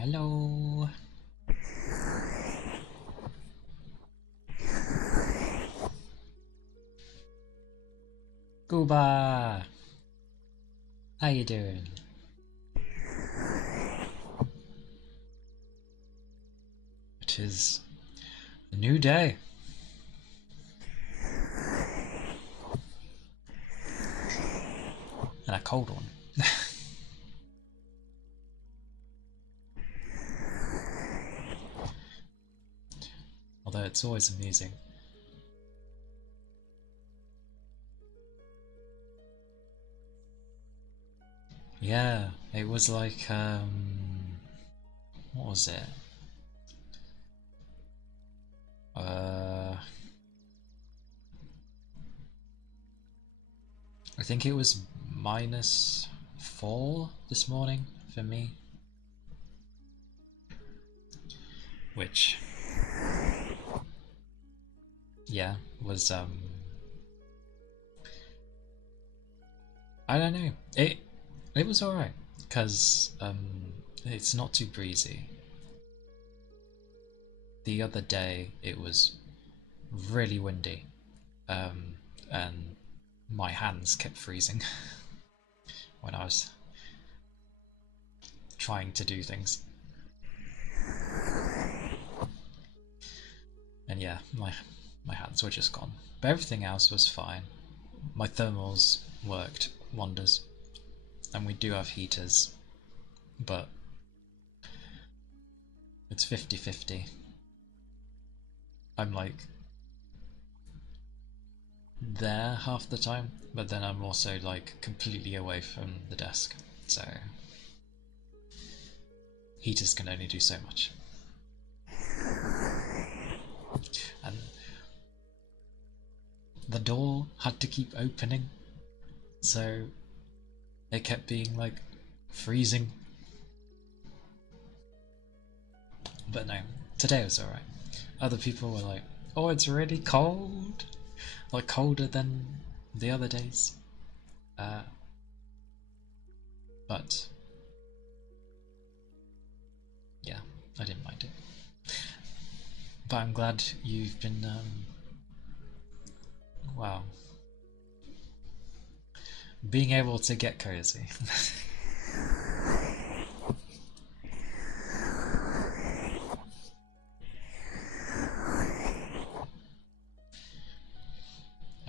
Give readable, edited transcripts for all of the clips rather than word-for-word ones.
Hello. Gooba. How you doing? It is a new day. And a cold one. Although it's always amusing. Yeah, it was like, what was it? I think it was -4 this morning for me. Which, yeah, was, I don't know. It was alright, because, it's not too breezy. The other day it was really windy, and my hands kept freezing when I was trying to do things. And yeah, my hands were just gone. But everything else was fine. My thermals worked wonders, and we do have heaters, but it's 50-50. I'm like there half the time, but then I'm also like completely away from the desk, so heaters can only do so much. And the door had to keep opening, so it kept being like freezing. But no, today was alright. Other people were like, oh, it's really cold, like colder than the other days. But yeah, I didn't mind it. But I'm glad you've been, wow, being able to get cozy.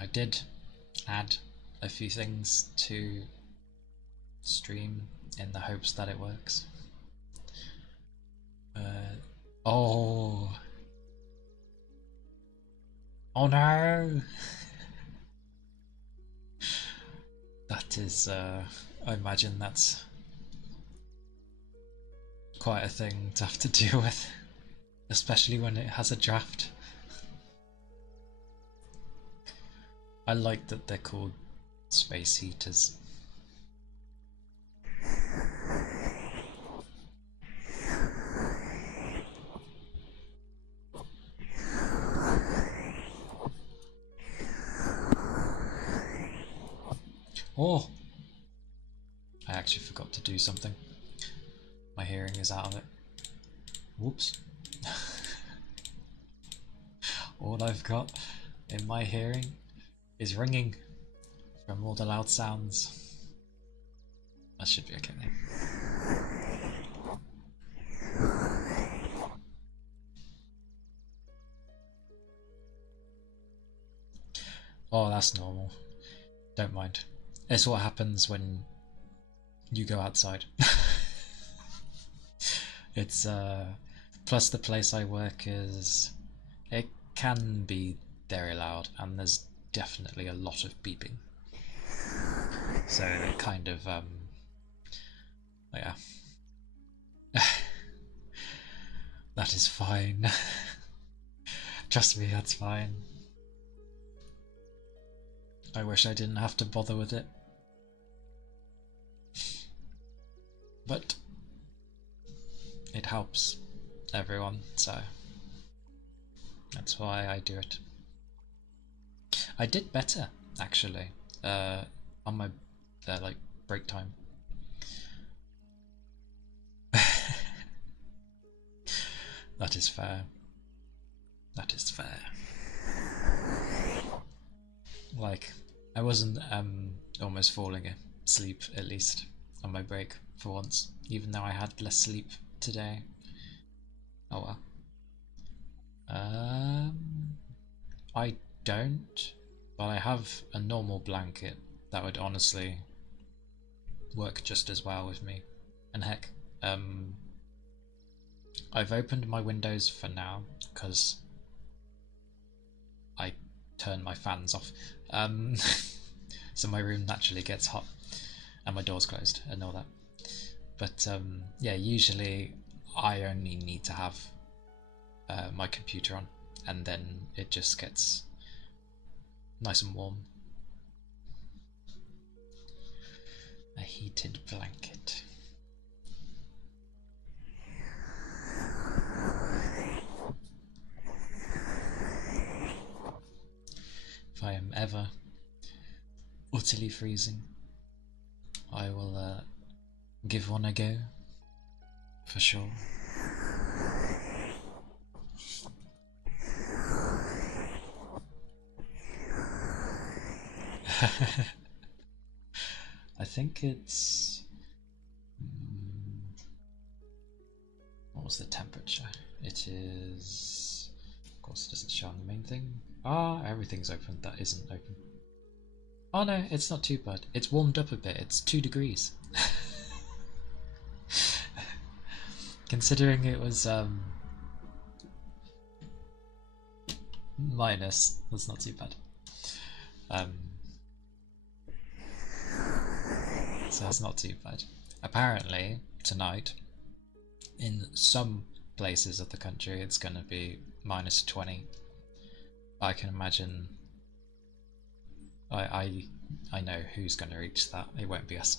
I did add a few things to stream in the hopes that it works. Oh, oh no! That is, I imagine that's quite a thing to have to deal with, especially when it has a draft. I like that they're called space heaters. Oh! I actually forgot to do something. My hearing is out of it. Whoops. All I've got in my hearing is ringing from all the loud sounds. That should be okay then. Oh, that's normal. Don't mind. It's what happens when you go outside. It's plus the place I work is, it can be very loud, and there's definitely a lot of beeping. So it kind of yeah. That is fine. Trust me, that's fine. I wish I didn't have to bother with it. But it helps everyone, so that's why I do it. I did better, actually, on my like break time. That is fair. That is fair. Like, I wasn't almost falling asleep, at least on my break for once, even though I had less sleep today. Oh well. I don't, but I have a normal blanket that would honestly work just as well with me. And heck, I've opened my windows for now because I turn my fans off, so my room naturally gets hot, and my door's closed and all that. But yeah, usually I only need to have my computer on, and then it just gets nice and warm. A heated blanket. If I am ever utterly freezing, I will give one a go, for sure. I think it's... what was the temperature? It is... of course it doesn't show on the main thing. Ah, everything's open that isn't open. Oh no, it's not too bad. It's warmed up a bit. It's 2 degrees. Considering it was minus, that's not too bad. So that's not too bad. Apparently, tonight, in some places of the country, it's going to be minus 20. I can imagine... I know who's going to reach that. It won't be us.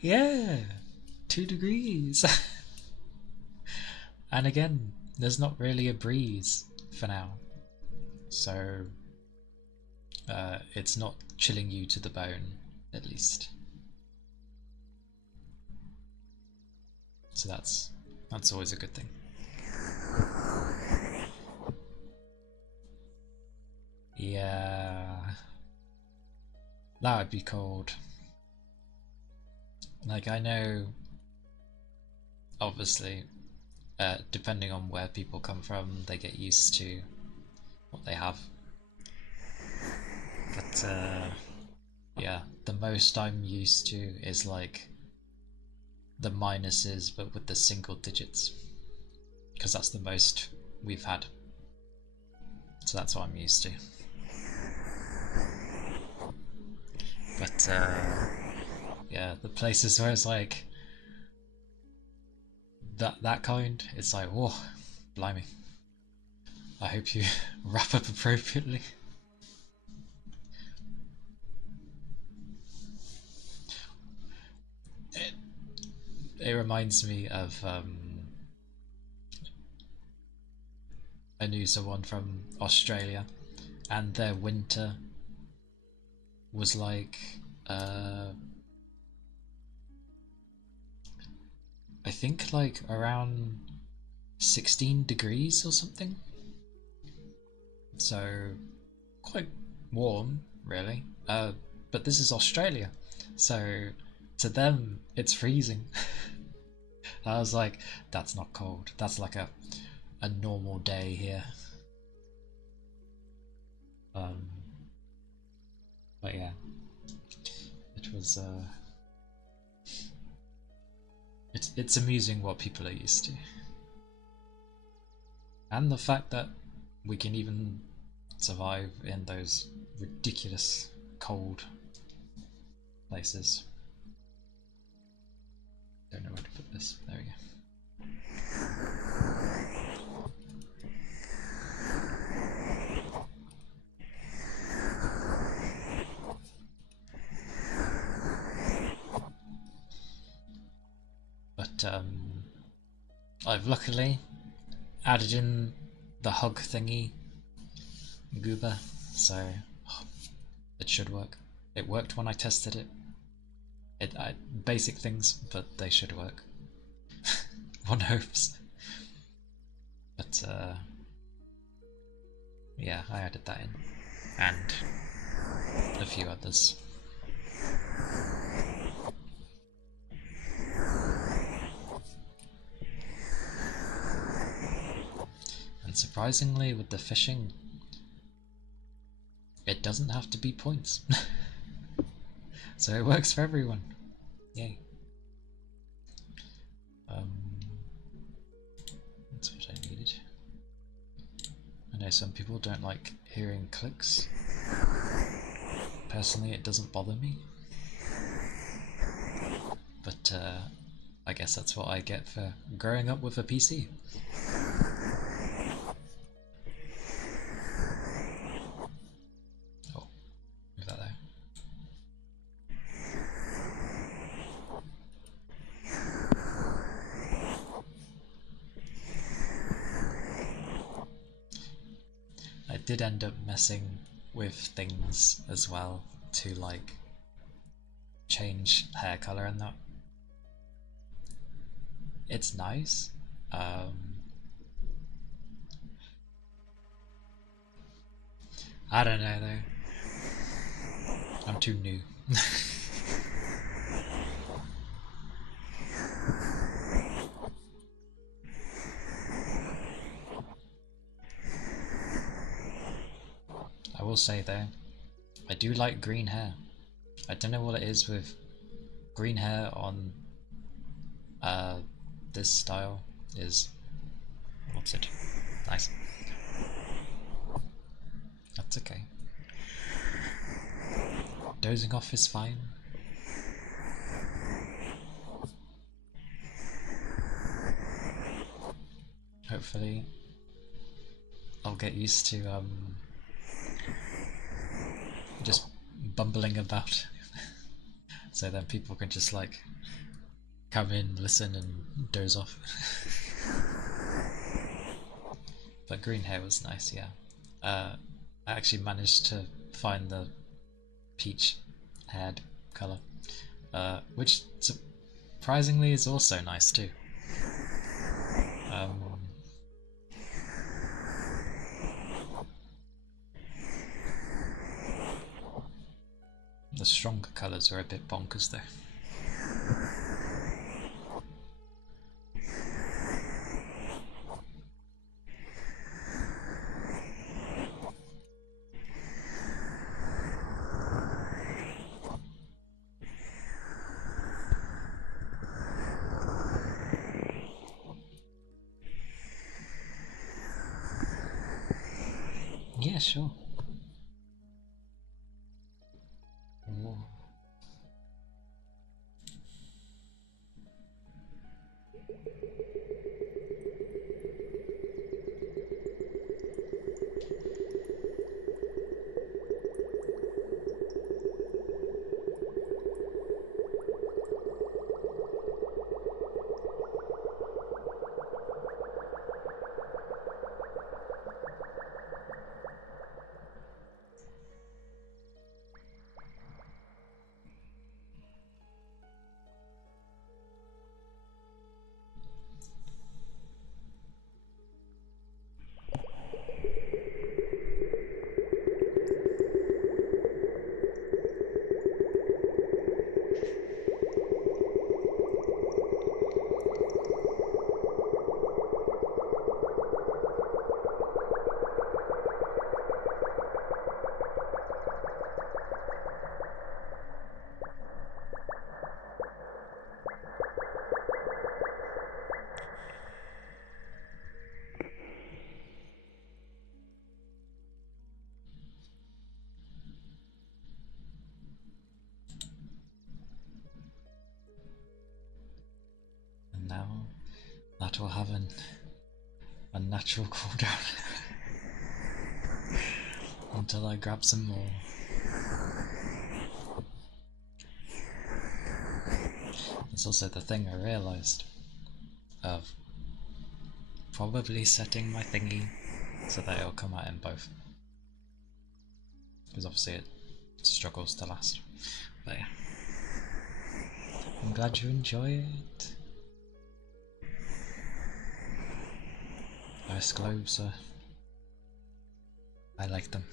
Yeah! 2 degrees! And again, there's not really a breeze for now. So... it's not chilling you to the bone, at least. So that's always a good thing. Yeah, that would be cold. Like, I know, obviously, depending on where people come from, they get used to what they have. But yeah, the most I'm used to is like the minuses, but with the single digits, because that's the most we've had. So that's what I'm used to. But yeah, the places where it's like that kind, it's like, whoa, blimey. I hope you wrap up appropriately. It reminds me of I knew someone from Australia, and their winter was like I think like around 16 degrees or something. So quite warm, really. But this is Australia, so to them it's freezing. I was like, that's not cold. That's like a normal day here. But yeah, it was it's amusing what people are used to, and the fact that we can even survive in those ridiculous cold places. Don't know where to put this. There we go. But I've luckily added in the hug thingy, Goober, so it should work. It worked when I tested it. Basic things, but they should work. one hopes. But yeah, I added that in, and a few others. And surprisingly, with the fishing, it doesn't have to be points. So it works for everyone. Yay. That's what I needed. I know some people don't like hearing clicks. Personally, it doesn't bother me. But I guess that's what I get for growing up with a PC. Oh, move that there. I did end up messing with things as well to like change hair color and that. It's nice. I don't know though. I'm too new. I will say though, I do like green hair. I don't know what it is with green hair on this style is... what's it? Nice. That's okay. Dozing off is fine. Hopefully I'll get used to just bumbling about so then people can just like come in, listen and doze off. But green hair was nice, yeah. I actually managed to find the peach haired colour, which surprisingly is also nice too. The stronger colours are a bit bonkers though. Yeah, sure. Whoa. And now that will have a natural cooldown until I grab some more. That's also the thing I realised of probably setting my thingy so that it'll come out in both. Because obviously it struggles to last. But yeah. I'm glad you enjoy it. nice globes. I like them.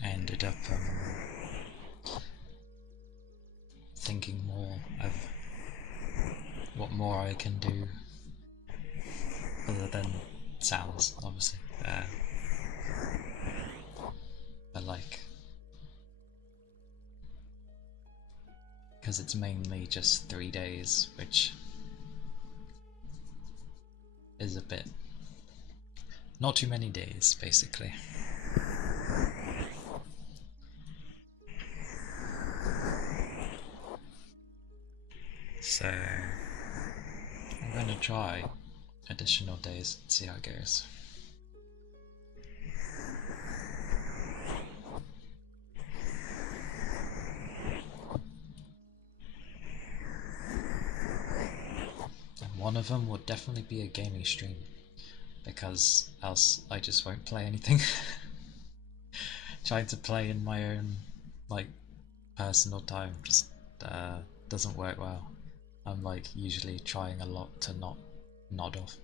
I ended up thinking more of what more I can do other than sounds, obviously. But like, because it's mainly just 3 days, which is a bit, not too many days, basically. So I'm gonna try additional days and see how it goes. And one of them would definitely be a gaming stream, because else I just won't play anything. Trying to play in my own like personal time just doesn't work well. I'm like usually trying a lot to not nod off.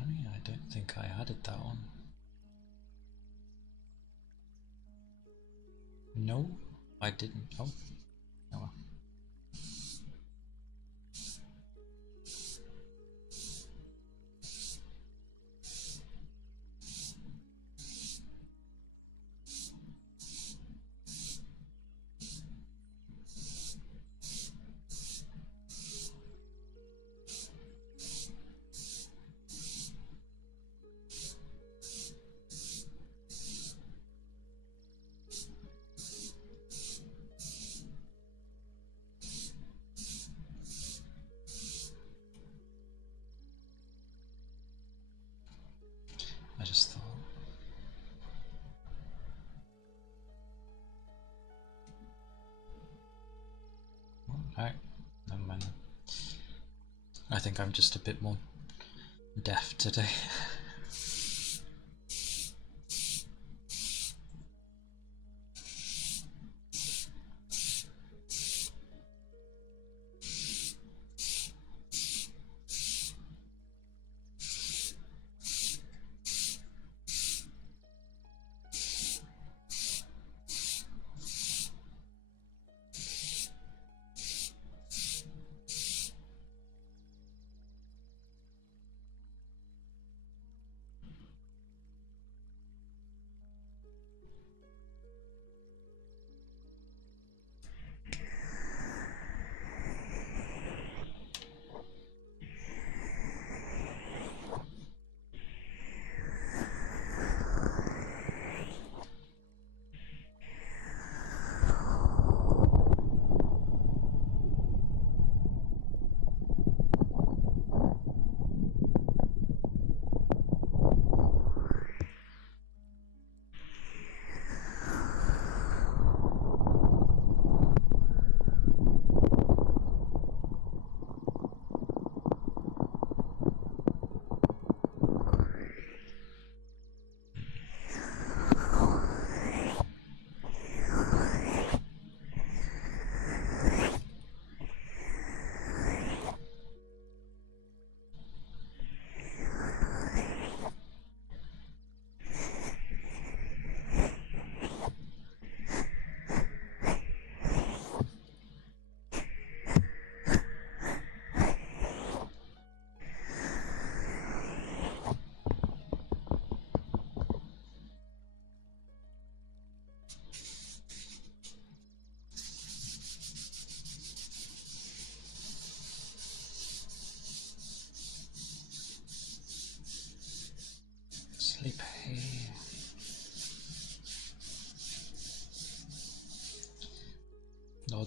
Oh yeah, I don't think I added that one. No, I didn't. Oh, oh well. I just thought. Alright, never mind. I think I'm just a bit more deaf today.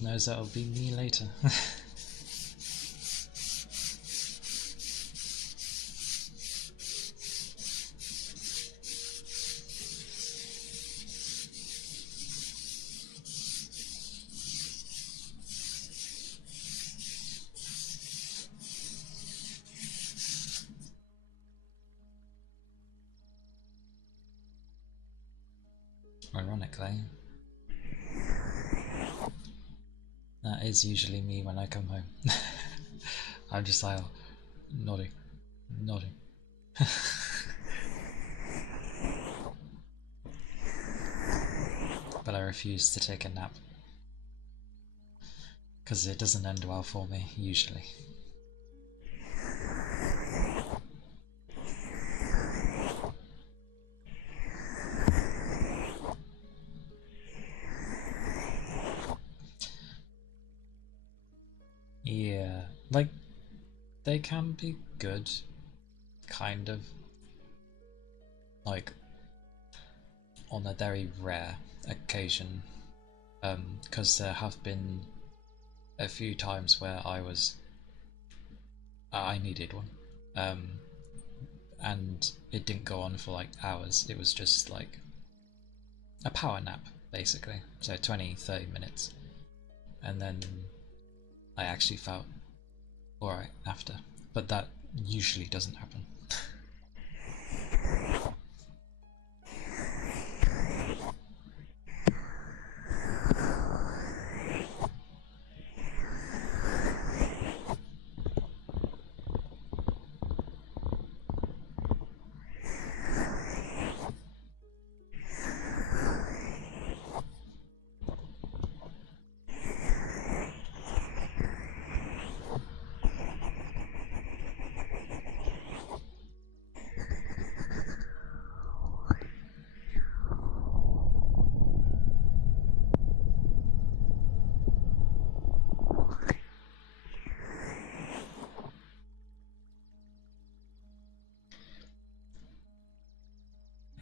God knows that'll be me later. Ironically, that is usually me when I come home. I'm just like, nodding, nodding. But I refuse to take a nap. Because it doesn't end well for me, usually. Yeah, like, they can be good, kind of. Like, on a very rare occasion. Because there have been a few times where I needed one. And it didn't go on for like hours, it was just like a power nap, basically. So 20-30 minutes. And then I actually felt alright after. But that usually doesn't happen.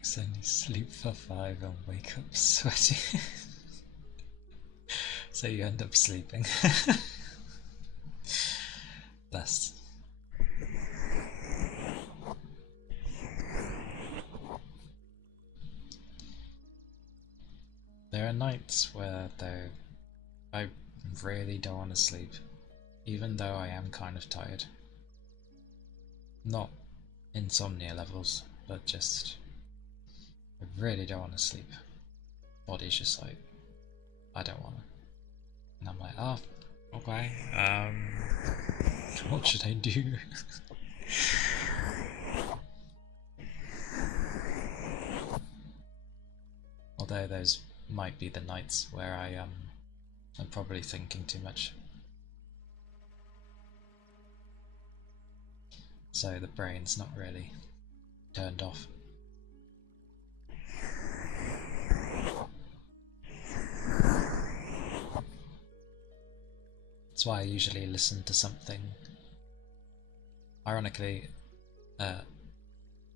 So you sleep for 5 and wake up sweaty. So you end up sleeping. Bless. There are nights where though I really don't want to sleep, even though I am kind of tired. Not insomnia levels, but just I really don't want to sleep. Body's just like, I don't want to. And I'm like, oh, okay, what should I do? Although those might be the nights where I'm probably thinking too much. So the brain's not really turned off. That's why I usually listen to something, ironically,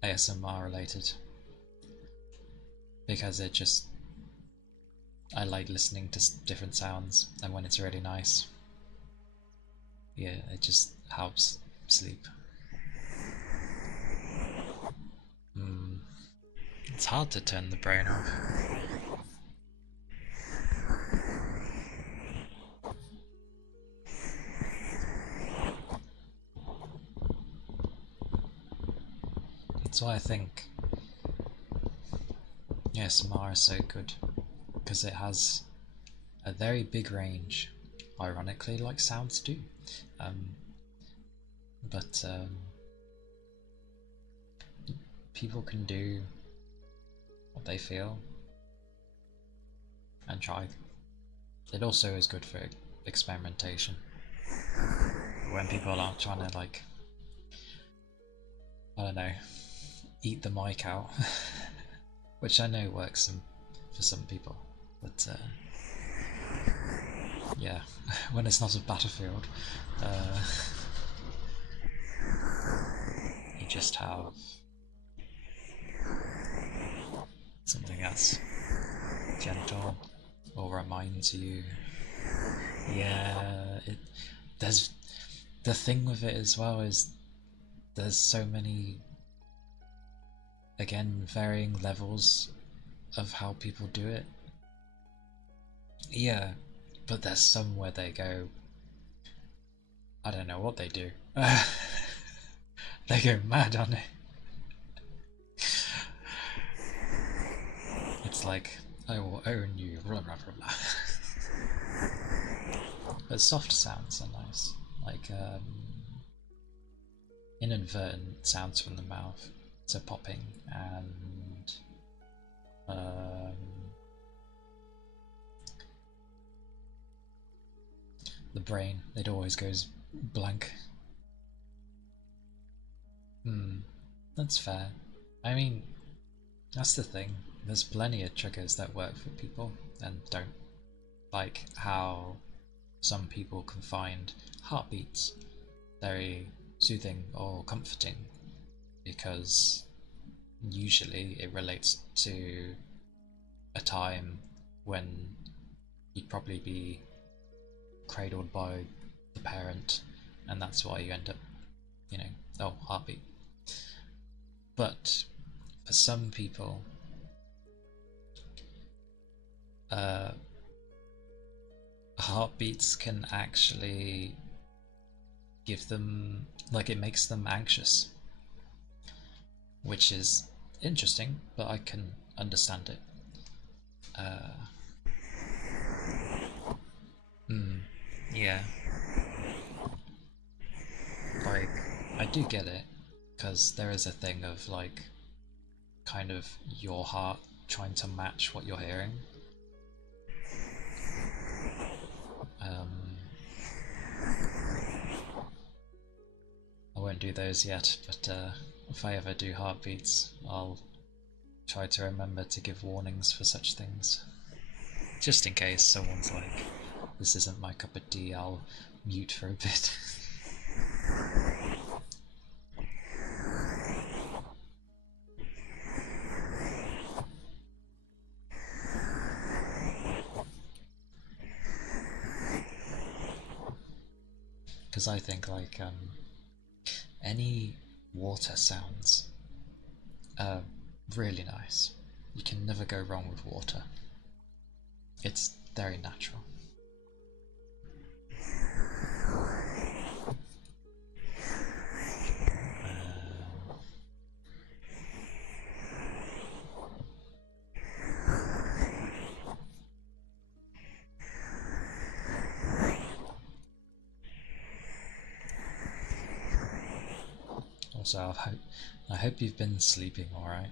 ASMR related, because I like listening to different sounds, and when it's really nice, yeah, it just helps sleep. It's hard to turn the brain off. That's why I think ASMR is so good, because it has a very big range, ironically, like sounds do. But people can do what they feel and try. It also is good for experimentation, when people aren't trying to, like, I don't know, eat the mic out, which I know works for some people, but yeah, when it's not a battlefield, you just have something that's gentle or reminds you Yeah, there's the thing with it as well is there's so many, again, varying levels of how people do it. Yeah, but there's some where they go, I don't know what they do. They go mad on it. It's like, I will own you. Blah, blah, blah. But soft sounds are nice. Like inadvertent sounds from the mouth. So popping and um, the brain. It always goes blank. Hmm, that's fair. I mean, that's the thing. There's plenty of triggers that work for people and don't. Like how some people can find heartbeats very soothing or comforting because usually it relates to a time when you'd probably be cradled by the parent, and that's why you end up, you know, oh, heartbeat. But for some people, uh, heartbeats can actually give them, like, it makes them anxious, which is interesting, but I can understand it. Uh, yeah, like, I do get it, because there is a thing of, like, kind of your heart trying to match what you're hearing. Um, I won't do those yet, but if I ever do heartbeats, I'll try to remember to give warnings for such things. Just in case someone's like, this isn't my cup of tea, I'll mute for a bit. Because I think, like, any water sounds are really nice. You can never go wrong with water. It's very natural. Also, I hope you've been sleeping alright.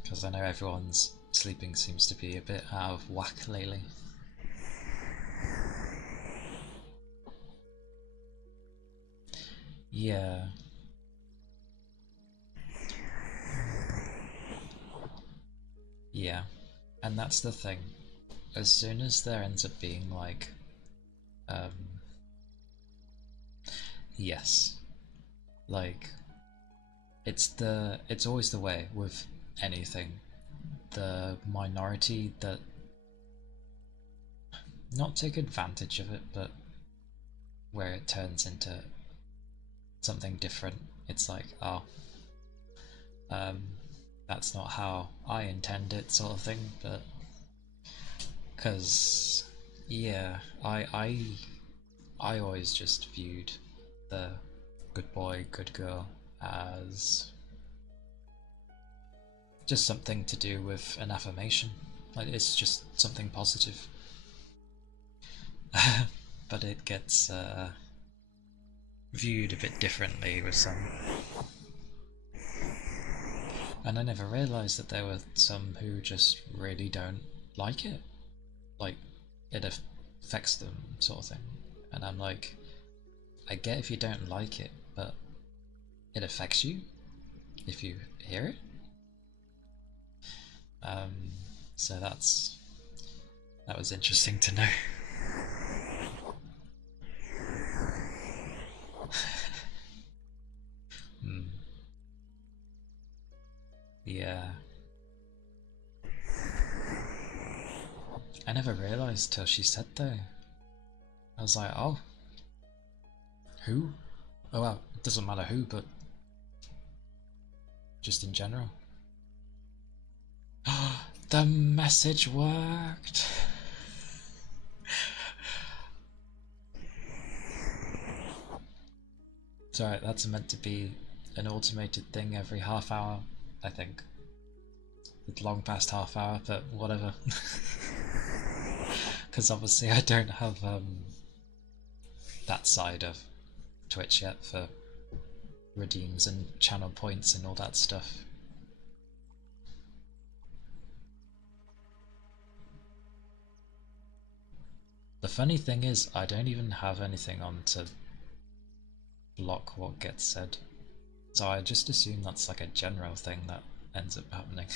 Because I know everyone's sleeping seems to be a bit out of whack lately. Yeah. Yeah. And that's the thing. As soon as there ends up being like, um, yes, like it's always the way with anything. The minority that not take advantage of it, but where it turns into something different. It's like, oh, um, that's not how I intend it, sort of thing. But because, yeah, I always just viewed the good boy, good girl as just something to do with an affirmation. Like it's just something positive. But it gets viewed a bit differently with some. And I never realised that there were some who just really don't like it. Like, it affects them, sort of thing. And I'm like, I get if you don't like it, but it affects you if you hear it. Um, so that was interesting to know. Mm, yeah, I never realised till she said though. was like, oh, who? Oh well, it doesn't matter who, but just in general. The message worked! It's alright, that's meant to be an automated thing every half hour, I think. It's long past half hour, but whatever. Because obviously I don't have that side of Twitch yet for redeems and channel points and all that stuff. The funny thing is, I don't even have anything on to block what gets said, so I just assume that's like a general thing that ends up happening.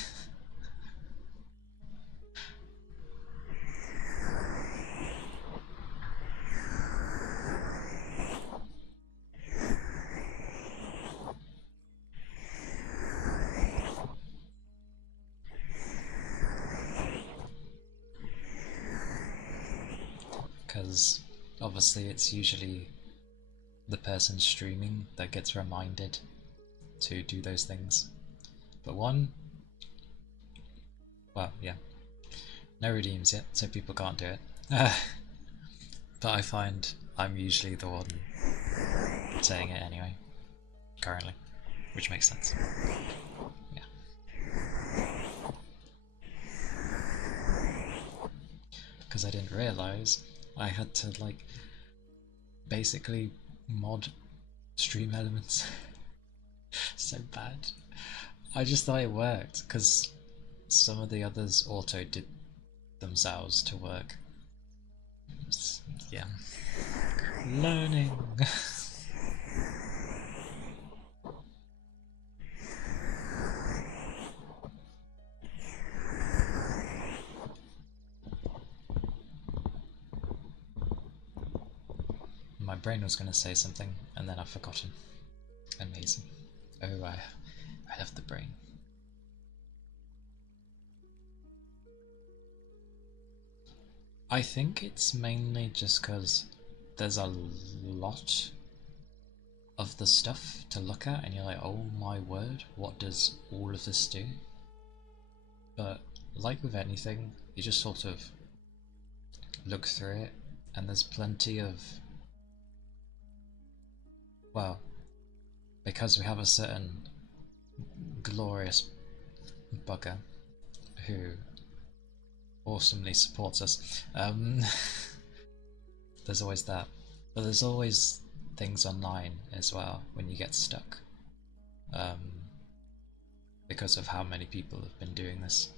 Because obviously it's usually the person streaming that gets reminded to do those things. But well, yeah, no redeems yet, so people can't do it. But I find I'm usually the one saying it anyway, currently, which makes sense. Yeah. Because I didn't realise I had to, like, basically mod stream elements. So bad. I just thought it worked, because some of the others auto did themselves to work. Yeah. Learning! My brain was going to say something, and then I've forgotten. Amazing. Oh, I love the brain. I think it's mainly just because there's a lot of the stuff to look at, and you're like, oh my word, what does all of this do? But like with anything, you just sort of look through it, and there's plenty of, well, because we have a certain glorious bugger who awesomely supports us, there's always that. But there's always things online as well when you get stuck, because of how many people have been doing this.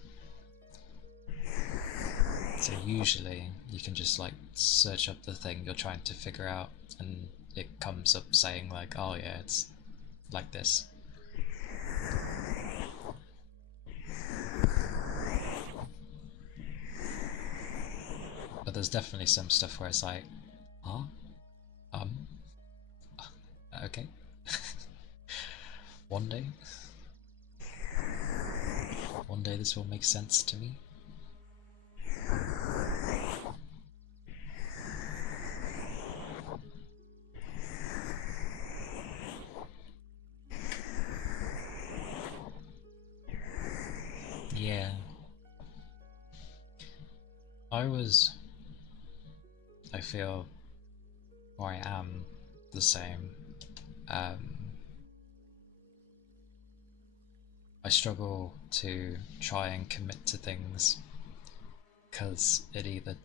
So usually you can just like search up the thing you're trying to figure out, and it comes up saying like, oh yeah, it's like this. But there's definitely some stuff where it's like, huh? Okay. One day this will make sense to me. Yeah. I feel, or I am, the same. I struggle to try and commit to things because it either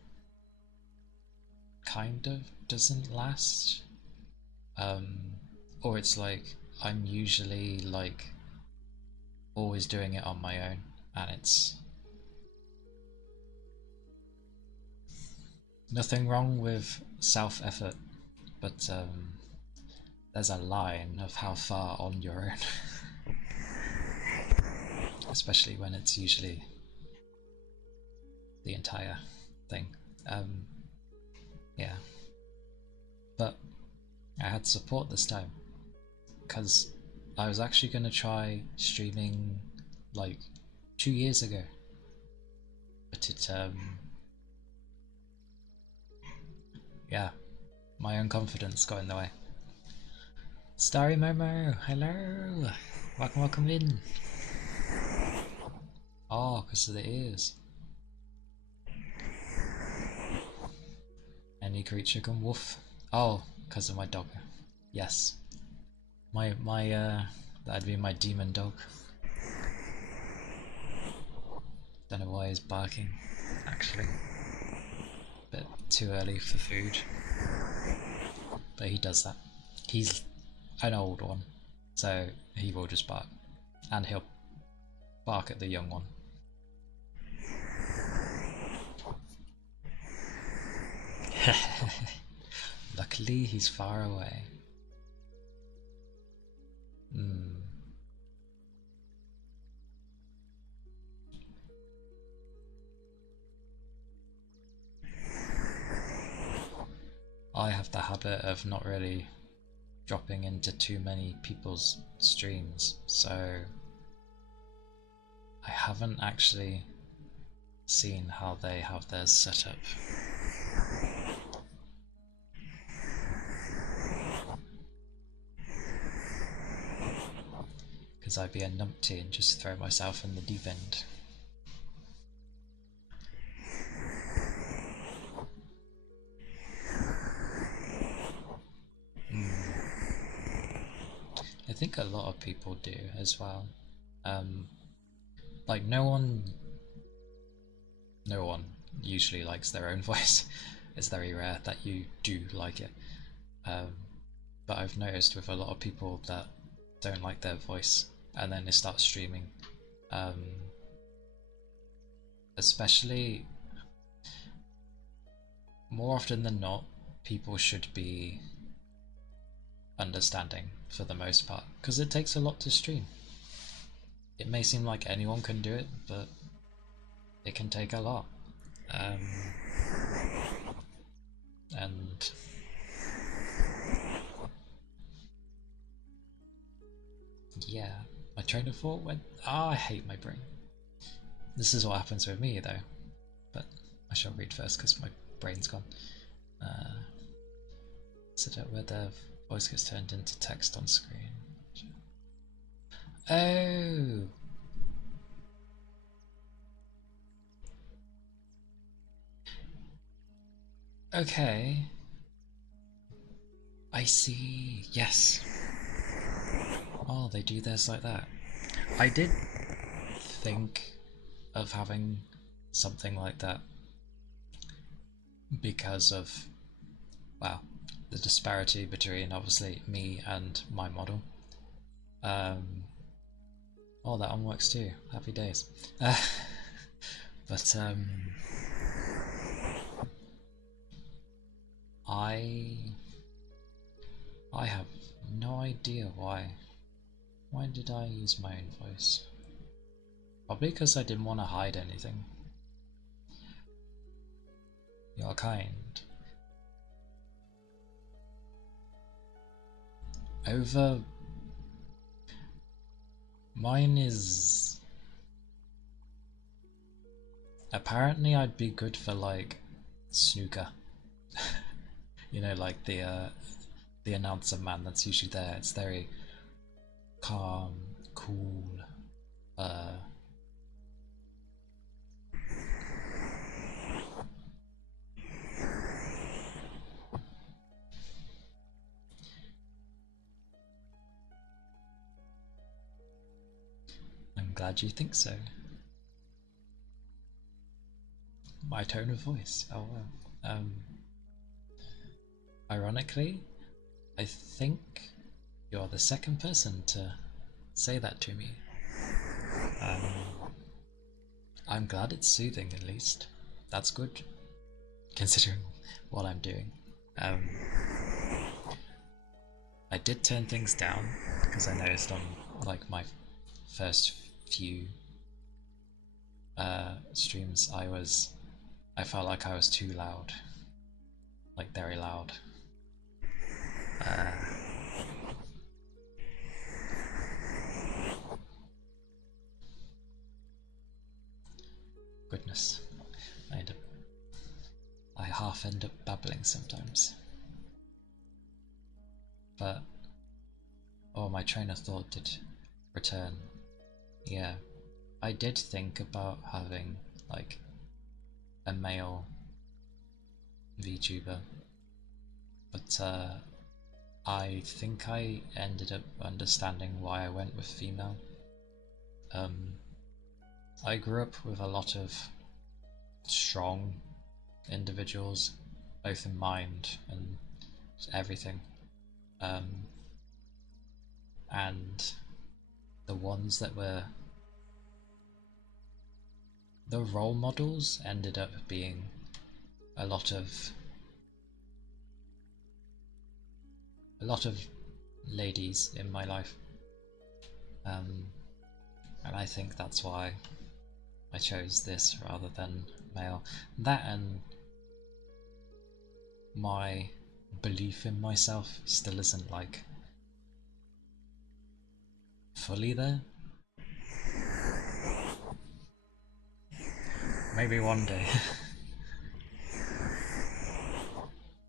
kind of doesn't last, or it's like I'm usually like always doing it on my own, and it's nothing wrong with self-effort, but there's a line of how far on your own. Especially when it's usually the entire thing. Yeah. But I had support this time, because I was actually going to try streaming like 2 years ago, but it yeah, My own confidence got in the way. Starry Momo, hello! Welcome in. Oh, because of the ears. Any creature can woof. Oh, because of my dog. Yes. That'd be my demon dog. Don't know why he's barking, actually. Bit too early for food. But he does that. He's an old one, so he will just bark. And he'll bark at the young one. Luckily, he's far away. I have the habit of not really dropping into too many people's streams, so I haven't actually seen how they have theirs set up. Because I'd be a numpty and just throw myself in the deep end. I think a lot of people do as well. Like no one usually likes their own voice. It's very rare that you do like it. But I've noticed with a lot of people that don't like their voice and then they start streaming. Especially more often than not, people should be understanding for the most part, because it takes a lot to stream. It may seem like anyone can do it, but it can take a lot. And yeah, my train of thought went, I hate my brain. This is what happens with me though, but I shall read first because my brain's gone. Set up where the voice gets turned into text on screen. Oh! Okay. I see. Yes. Oh, they do this like that. I did think of having something like that because of, well, the disparity between obviously me and my model. Oh, that one works too. Happy days. But I have no idea why. Why did I use my own voice? Probably because I didn't want to hide anything. You're kind. Over... Mine is... Apparently I'd be good for like snooker. You know, like the announcer man that's usually there. It's very calm, cool, I'm glad you think so. My tone of voice. Oh well. Ironically, I think you're the second person to say that to me. I'm glad it's soothing at least. That's good, considering what I'm doing. I did turn things down because I noticed on like my first few streams I felt like I was too loud, like very loud. Goodness, I half end up babbling sometimes. But oh, my train of thought did return. Yeah, I did think about having like a male VTuber, but I think I ended up understanding why I went with female. Um, I grew up with a lot of strong individuals, both in mind and everything. And the ones that were the role models ended up being a lot of ladies in my life, and I think that's why I chose this rather than male. That and my belief in myself still isn't like fully there. Maybe one day.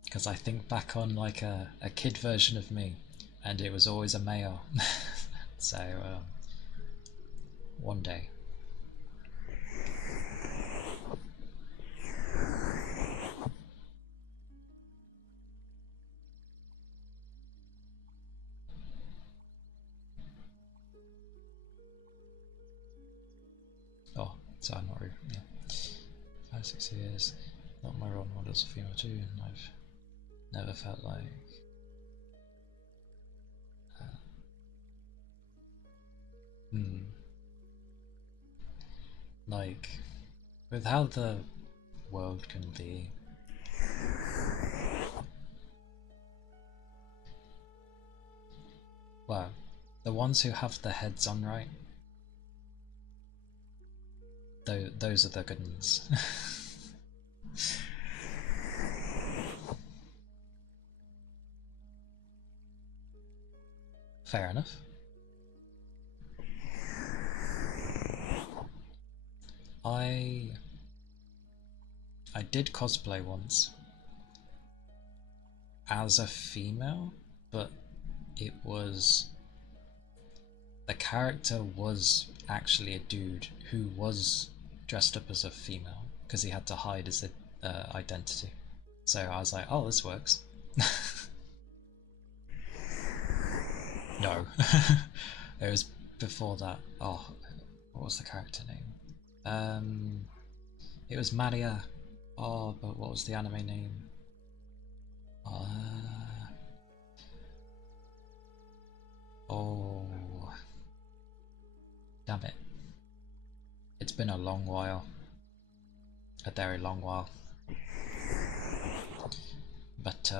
Because I think back on like a kid version of me, and it was always a male. So one day. Oh, so I'm not really, yeah. 5-6 years. Not my role models are female too, and I've never felt like like with how the world can be. Well, the ones who have their heads on right, those are the good ones. Fair enough. I did cosplay once as a female, but it was the character was actually a dude who was dressed up as a female because he had to hide his identity. So I was like, oh, this works. No. It was before that. Oh, what was the character name? It was Maria. Oh, but what was the anime name? Oh, damn it. It's been a long while. A very long while. But,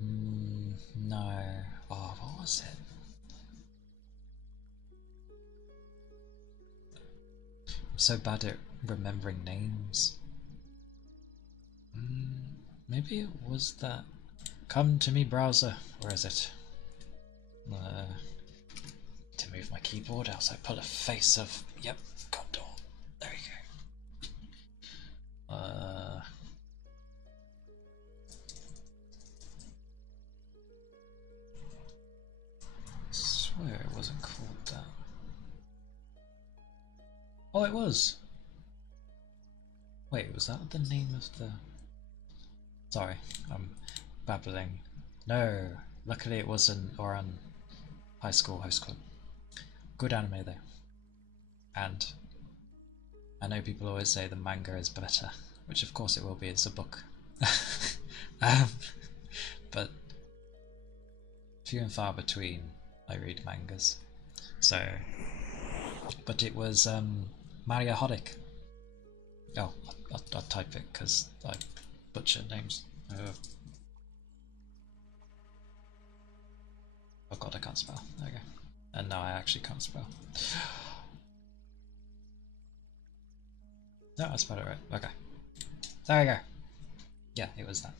no. Oh, what was it? I'm so bad at remembering names. Maybe it was that. Come to me, browser. Where is it? To move my keyboard, else I pull a face of. Yep, condor. There you go. I swear it wasn't called that. Oh, it was. Wait, was that the name of the? Sorry, I'm babbling. No, luckily it wasn't Oran High School Host Club. Good anime though. And I know people always say the manga is better, which of course it will be, it's a book. But few and far between I read mangas. So, but it was Maria Hodic. Oh, I'll type it because I butcher names. Oh god, I can't spell. There we go. And now I actually can't spell. No, I spelled it right. Okay. There we go. Yeah, it was that.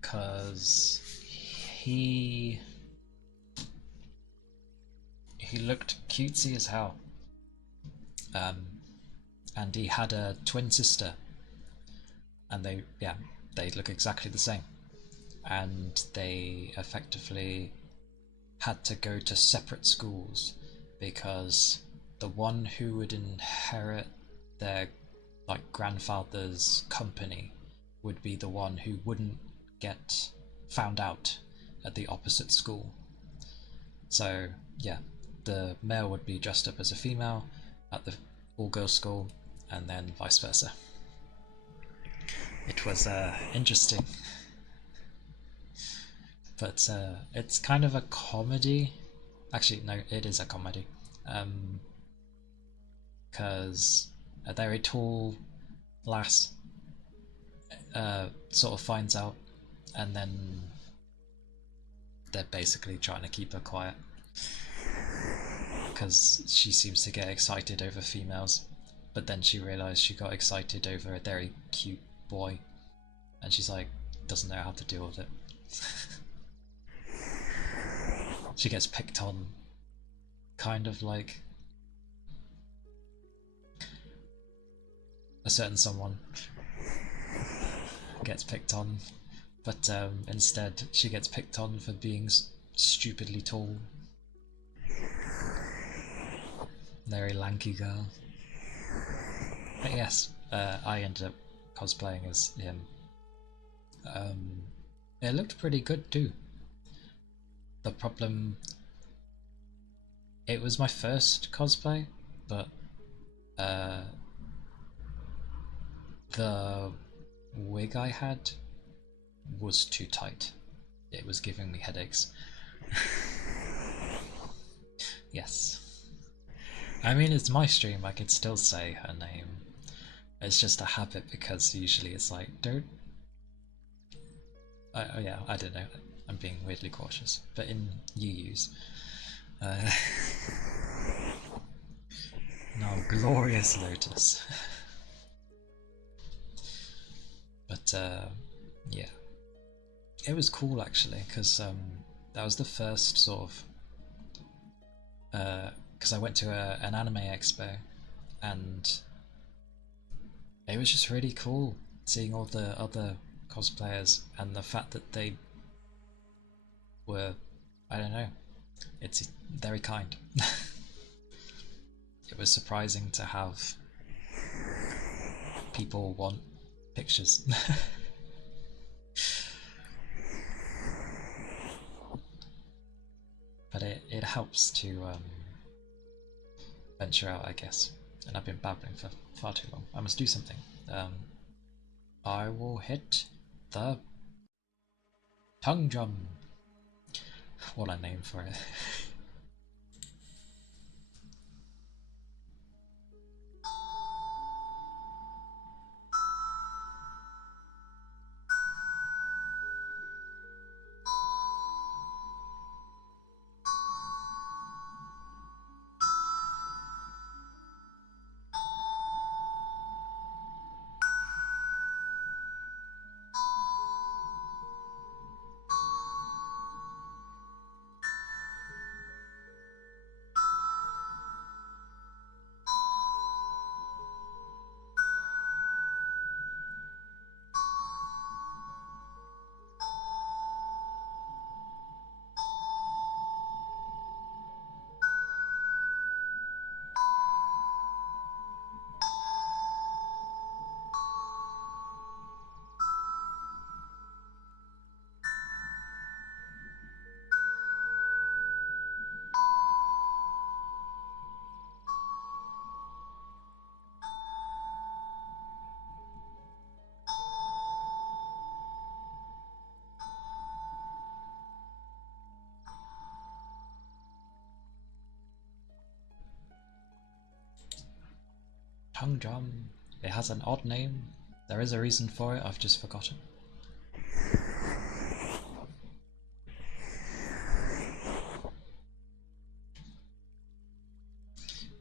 Cause he looked cutesy as hell. And he had a twin sister. And they, yeah, they look exactly the same, and they effectively had to go to separate schools because the one who would inherit their like grandfather's company would be the one who wouldn't get found out at the opposite school. So yeah, the male would be dressed up as a female at the all-girls school, and then vice versa. It was interesting, but it's kind of a comedy. Actually, no, it is a comedy, because a very tall lass sort of finds out, and then they're basically trying to keep her quiet because she seems to get excited over females, but then she realized she got excited over a very cute boy, and she's like, doesn't know how to deal with it. She gets picked on, kind of like a certain someone gets picked on, but instead she gets picked on for being stupidly tall. Very lanky girl. But yes, I ended up cosplaying as him. It looked pretty good too. The problem, it was my first cosplay, but the wig I had was too tight. It was giving me headaches. Yes. I mean, it's my stream, I could still say her name. It's just a habit because usually it's like, don't... yeah, I don't know. I'm being weirdly cautious. But in UUs... no, Glorious Lotus. But, yeah. It was cool, actually, because that was the first sort of... because I went to an anime expo, and it was just really cool seeing all the other cosplayers, and the fact that they were, I don't know, it's very kind. It was surprising to have people want pictures. But it helps to venture out, I guess. And I've been babbling for far too long. I must do something. I will hit the tongue drum. What a name for it. Tongue drum. It has an odd name. There is a reason for it, I've just forgotten.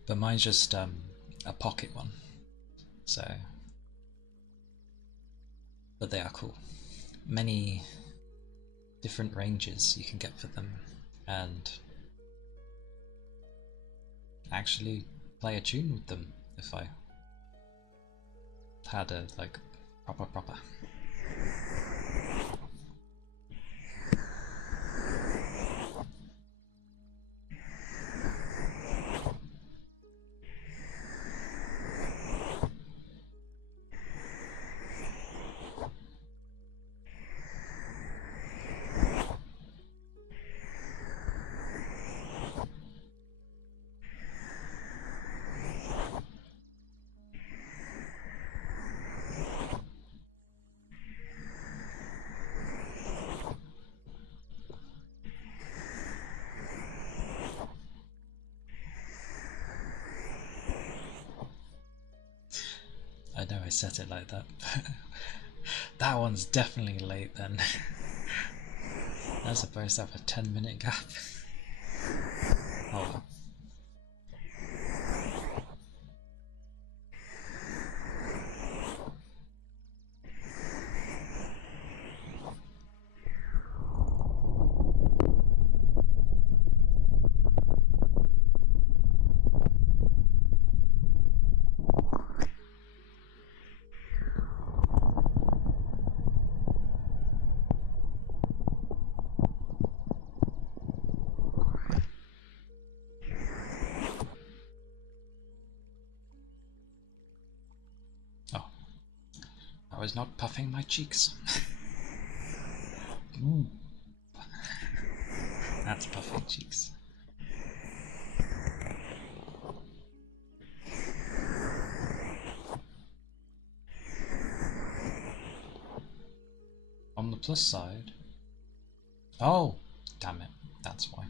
But mine's just a pocket one. So, but they are cool. Many different ranges you can get for them, and actually play a tune with them if I had a like proper. I know I set it like that. That one's definitely late then. That's supposed to have a 10-minute gap. Oh well. Oh, I was not puffing my cheeks. Ooh. That's puffing cheeks. On the plus side... Oh! Damn it. That's why.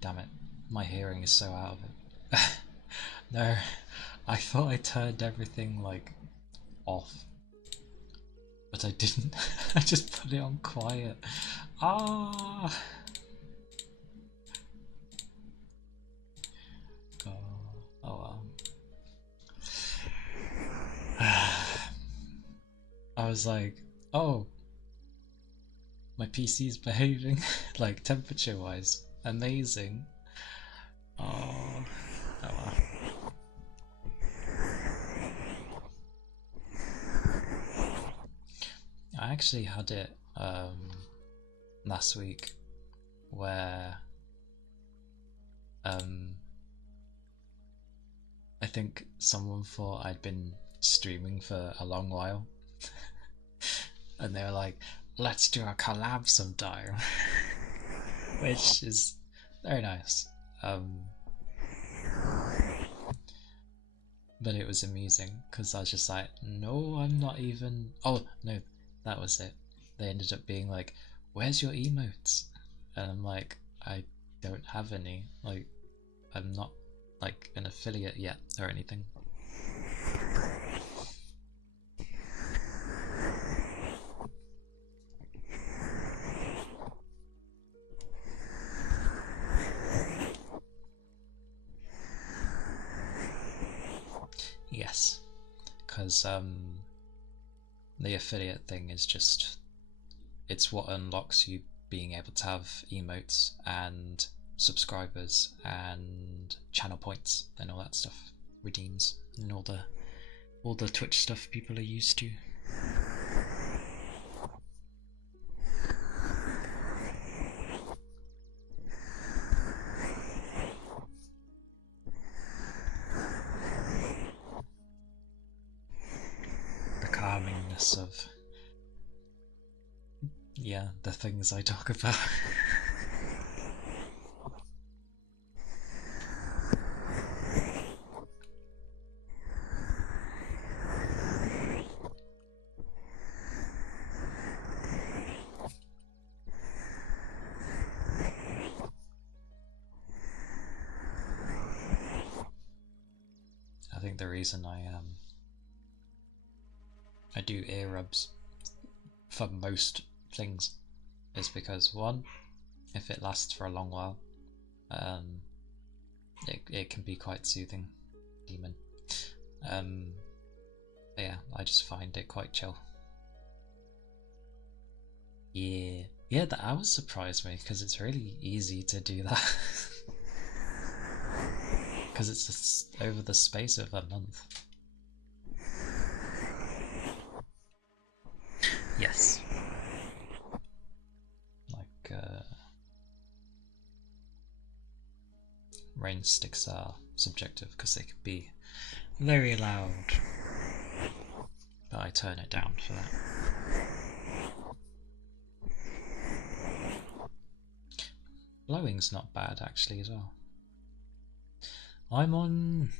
Damn it. My hearing is so out of it. No, I thought I turned everything, like, off. But I didn't. I just put it on quiet. Ah! Oh, oh well. I was like, oh, my PC's behaving, like temperature wise. Amazing. Oh, oh well. I actually had it last week where I think someone thought I'd been streaming for a long while and they were like, let's do a collab sometime. Which is very nice. But it was amusing because I was just like, no, I'm not even... Oh, no, that was it. They ended up being like, where's your emotes? And I'm like, I don't have any. Like, I'm not like an affiliate yet or anything. Yes, because the affiliate thing is just, it's what unlocks you being able to have emotes and subscribers and channel points and all that stuff, redeems and all the Twitch stuff people are used to. The calmingness of, yeah, the things I talk about. I think the reason I do ear rubs for most things is because, one, if it lasts for a long while, it can be quite soothing. Demon. But yeah, I just find it quite chill. Yeah, yeah, the hours surprised me because it's really easy to do that. Because it's just over the space of a month. Yes. Like, rain sticks are subjective because they could be very loud, but I turn it down for that. Blowing's not bad actually as well. I'm on.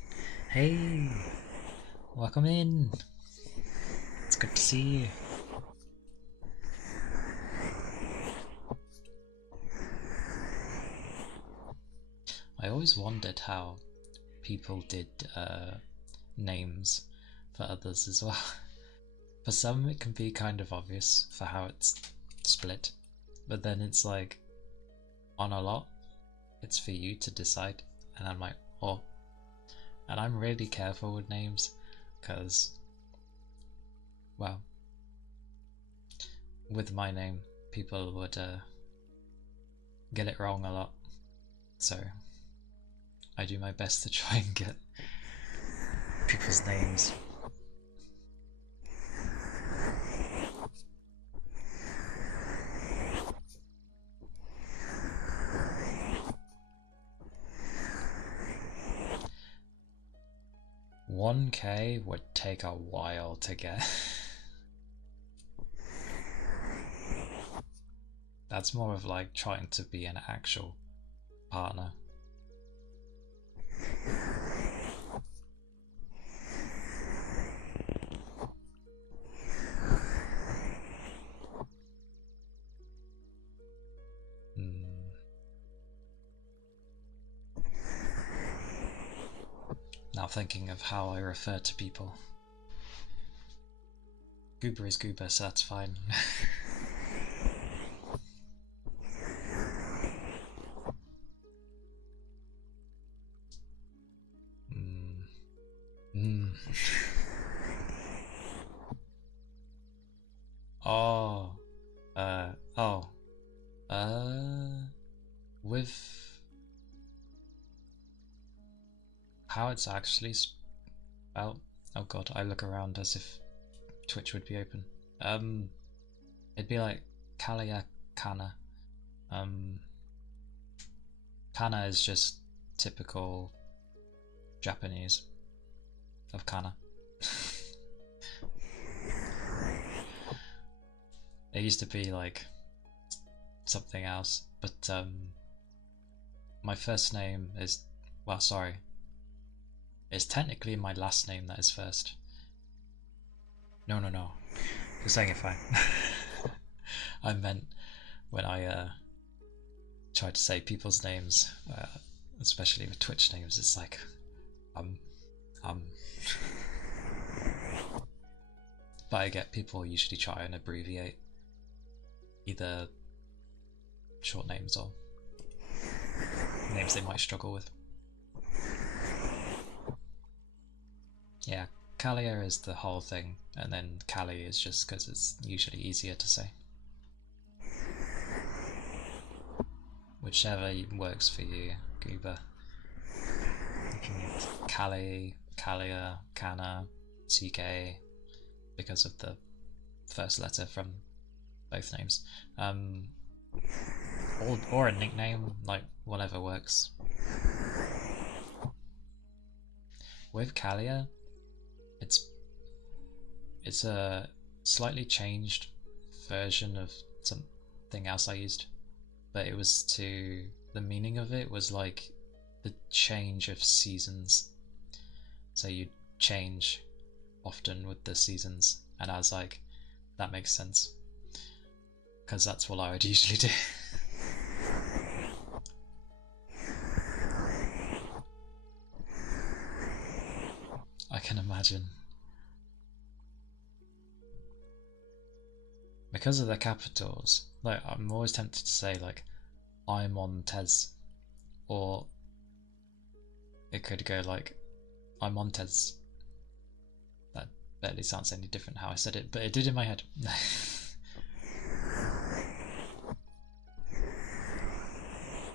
Hey, welcome in. It's good to see you. I always wondered how people did names for others as well. For some it can be kind of obvious for how it's split, but then it's like on a lot it's for you to decide, and I'm like, oh. And I'm really careful with names because, well, with my name people would get it wrong a lot, so I do my best to try and get people's names. $1K would take a while to get. That's more of like trying to be an actual partner. Now thinking of how I refer to people. Goober is Goober, so that's fine. Oh, with how it's actually spelled. Oh god, I look around as if Twitch would be open. It'd be like Kalia Kana. Kana is just typical Japanese of Kana. It used to be like something else, but my first name is, well, sorry, it's technically my last name that is first. No, you're saying it fine. I meant when I try to say people's names, especially with Twitch names, it's like but I get people usually try and abbreviate either short names or names they might struggle with. Yeah, Kalia is the whole thing, and then Kali is just because it's usually easier to say. Whichever works for you, Goober. You can use Kali, Kalia, Kana, CK, because of the first letter from both names. Or a nickname, like whatever works. With Kalia, it's a slightly changed version of something else I used, but it was the meaning of it was like the change of seasons. So you change often with the seasons, and I was like, that makes sense, because that's what I would usually do. I can imagine. Because of the capitals, like I'm always tempted to say like I'm on Tez, or it could go like I'm on Tez. That barely sounds any different how I said it, but it did in my head.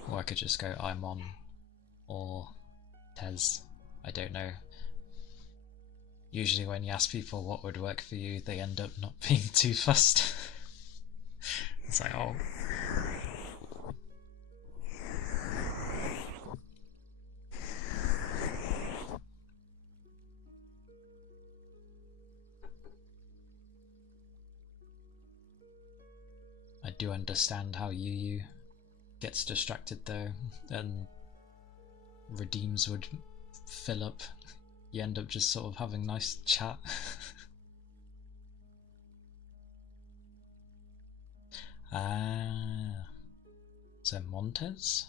Or I could just go I'm on, or Tez. I don't know. usually when you ask people what would work for you, they end up not being too fussed. It's like, oh. I do understand how Yu gets distracted though, and redeems would fill up. You end up just sort of having nice chat. Ah, so Montez?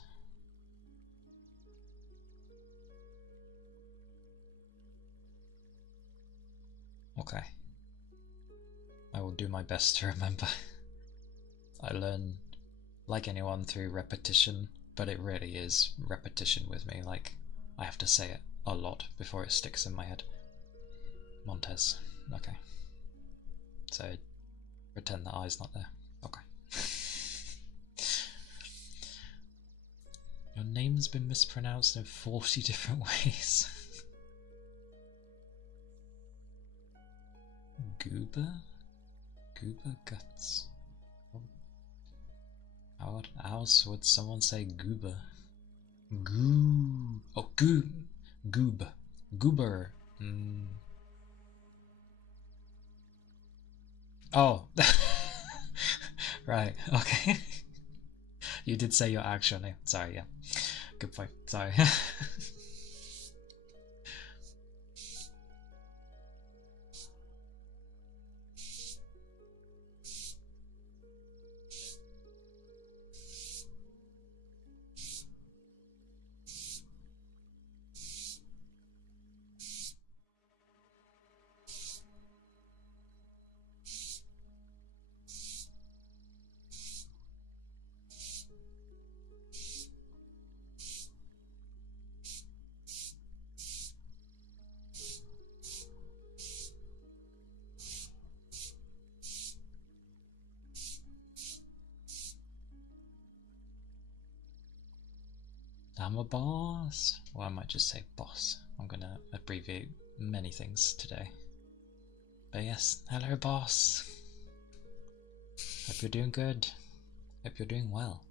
Okay. I will do my best to remember. I learn, like anyone, through repetition, but it really is repetition with me. Like, I have to say it a lot before it sticks in my head. Montez. Okay. So, pretend the eye's not there. Okay. Your name's been mispronounced in 40 different ways. Goober? Goober guts. How else would someone say goober? Goo. Oh, goob. Goober. Oh. Right, okay. You did say your actual name. Sorry, yeah. Good point. Sorry. I'm a boss. Or I might just say boss. I'm gonna abbreviate many things today. But yes, hello boss. Hope you're doing good. Hope you're doing well.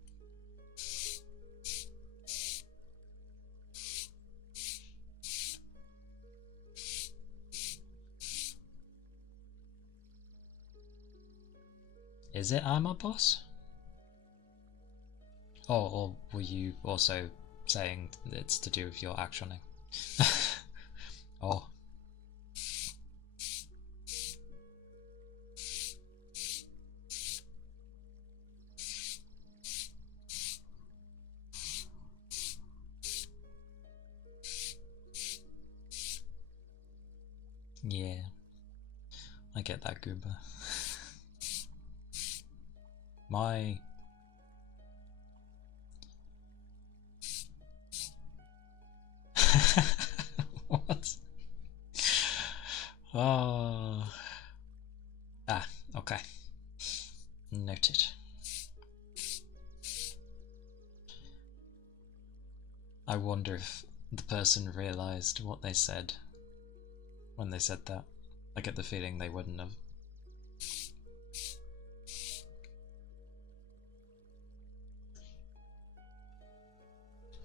Is it I'm a boss? Oh, or were you also saying it's to do with your actual name? Oh. Yeah. I get that, Goober. My... What? Oh... Ah, okay. Noted. I wonder if the person realised what they said when they said that. I get the feeling they wouldn't have.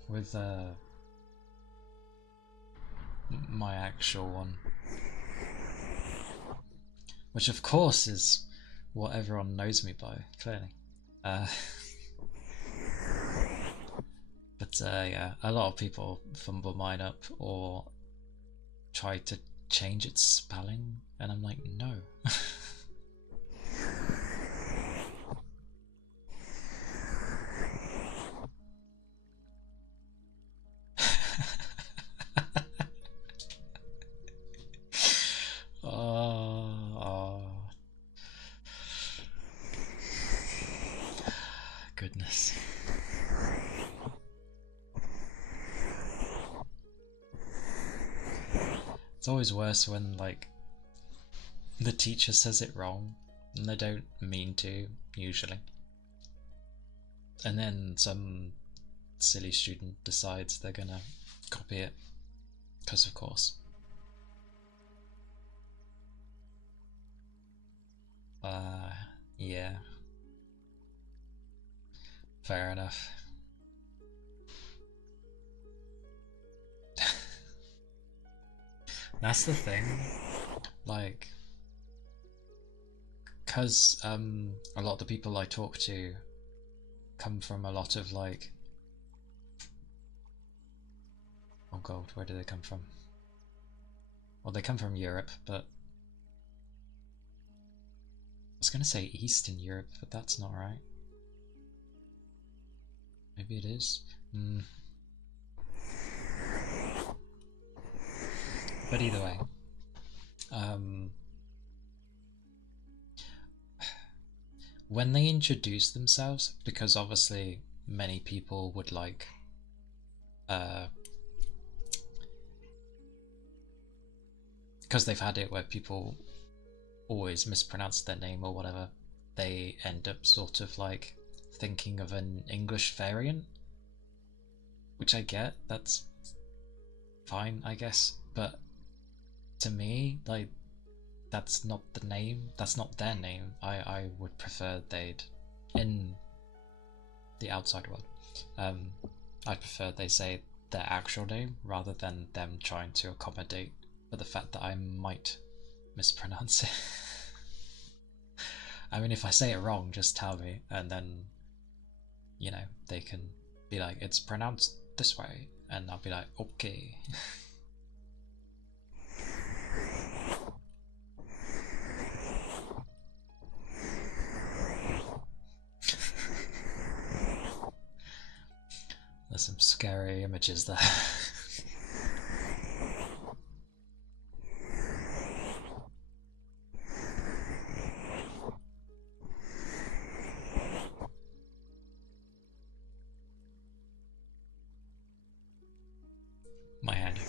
With my actual one, which of course is what everyone knows me by, clearly. But yeah, a lot of people fumble mine up or try to change its spelling, and I'm like, no. Oh, goodness. It's always worse when, like, the teacher says it wrong, and they don't mean to, usually. And then some silly student decides they're gonna copy it, because of course. Uh, yeah, fair enough. That's the thing, like, because a lot of the people I talk to come from a lot of like, oh god, where do they come from? Well, they come from Europe, but I was gonna say Eastern Europe, but that's not right. Maybe it is. But either way, um, when they introduce themselves, because obviously many people would like because they've had it where people always mispronounce their name or whatever, they end up sort of like thinking of an English variant, which I get, that's fine, I guess, but to me, like, that's not the name, that's not their name. I would prefer they'd, in the outside world, I'd prefer they say their actual name rather than them trying to accommodate for the fact that I might mispronounce it. I mean, if I say it wrong, just tell me, and then, you know, they can be like, it's pronounced this way, and I'll be like, okay. There's some scary images there. My head.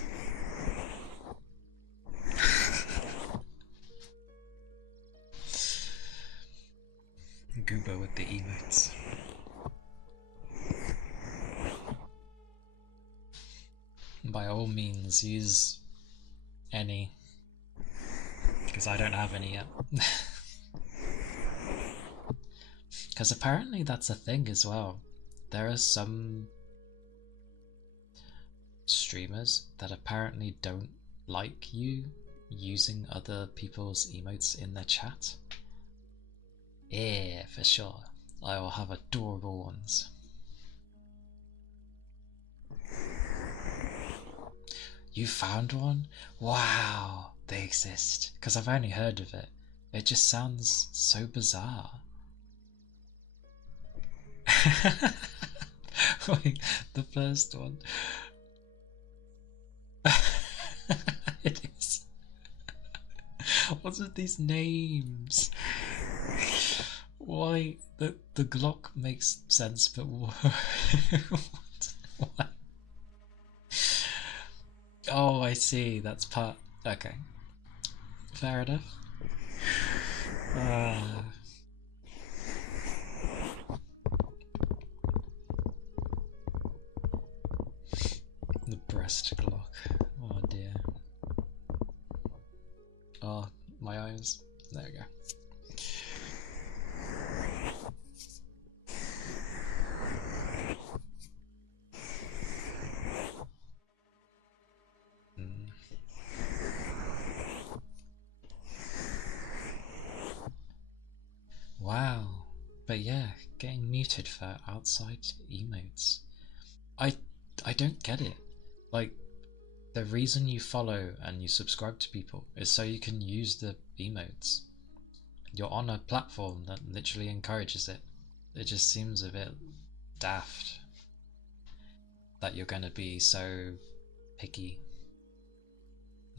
Gooba with the emotes. By all means, use any, because I don't have any yet. Because apparently that's a thing as well. There are some streamers that apparently don't like you using other people's emotes in their chat. Yeah, for sure. I will have adorable ones. You found one? Wow, they exist. Because I've only heard of it. It just sounds so bizarre. Wait, the first one. It is. What's with these names? Why the Glock makes sense, but what? What? Oh, I see. That's part. Okay, fair enough. Uh, the breast Glock. Oh dear. Oh, my eyes. There we go. Wow. But yeah, getting muted for outside emotes. I I don't get it. Like, the reason you follow and you subscribe to people is so you can use the emotes. You're on a platform that literally encourages it. It just seems a bit daft that you're going to be so picky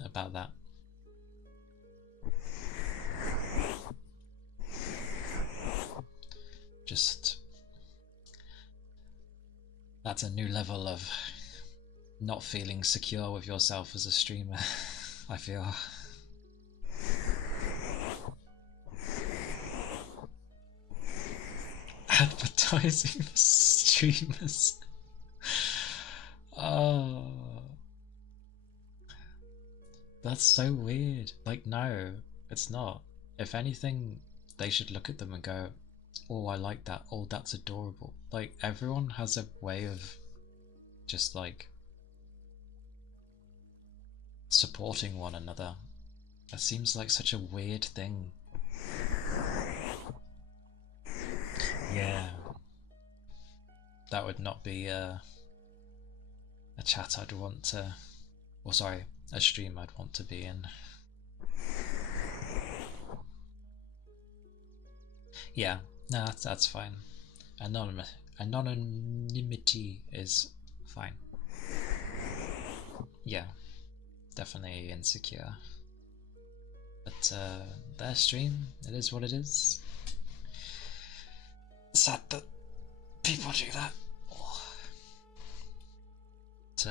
about that. Just, that's a new level of not feeling secure with yourself as a streamer, I feel. Advertising for streamers. Oh, that's so weird. Like, no, it's not. If anything, they should look at them and go, oh, I like that, oh, that's adorable. Like, everyone has a way of just like supporting one another. That seems like such a weird thing. Yeah, that would not be a chat I'd want to, or sorry, a stream I'd want to be in. Yeah, no, that's fine. Anonymity is fine. Yeah, definitely insecure. But their stream, it is what it is. Sad that people do that. But,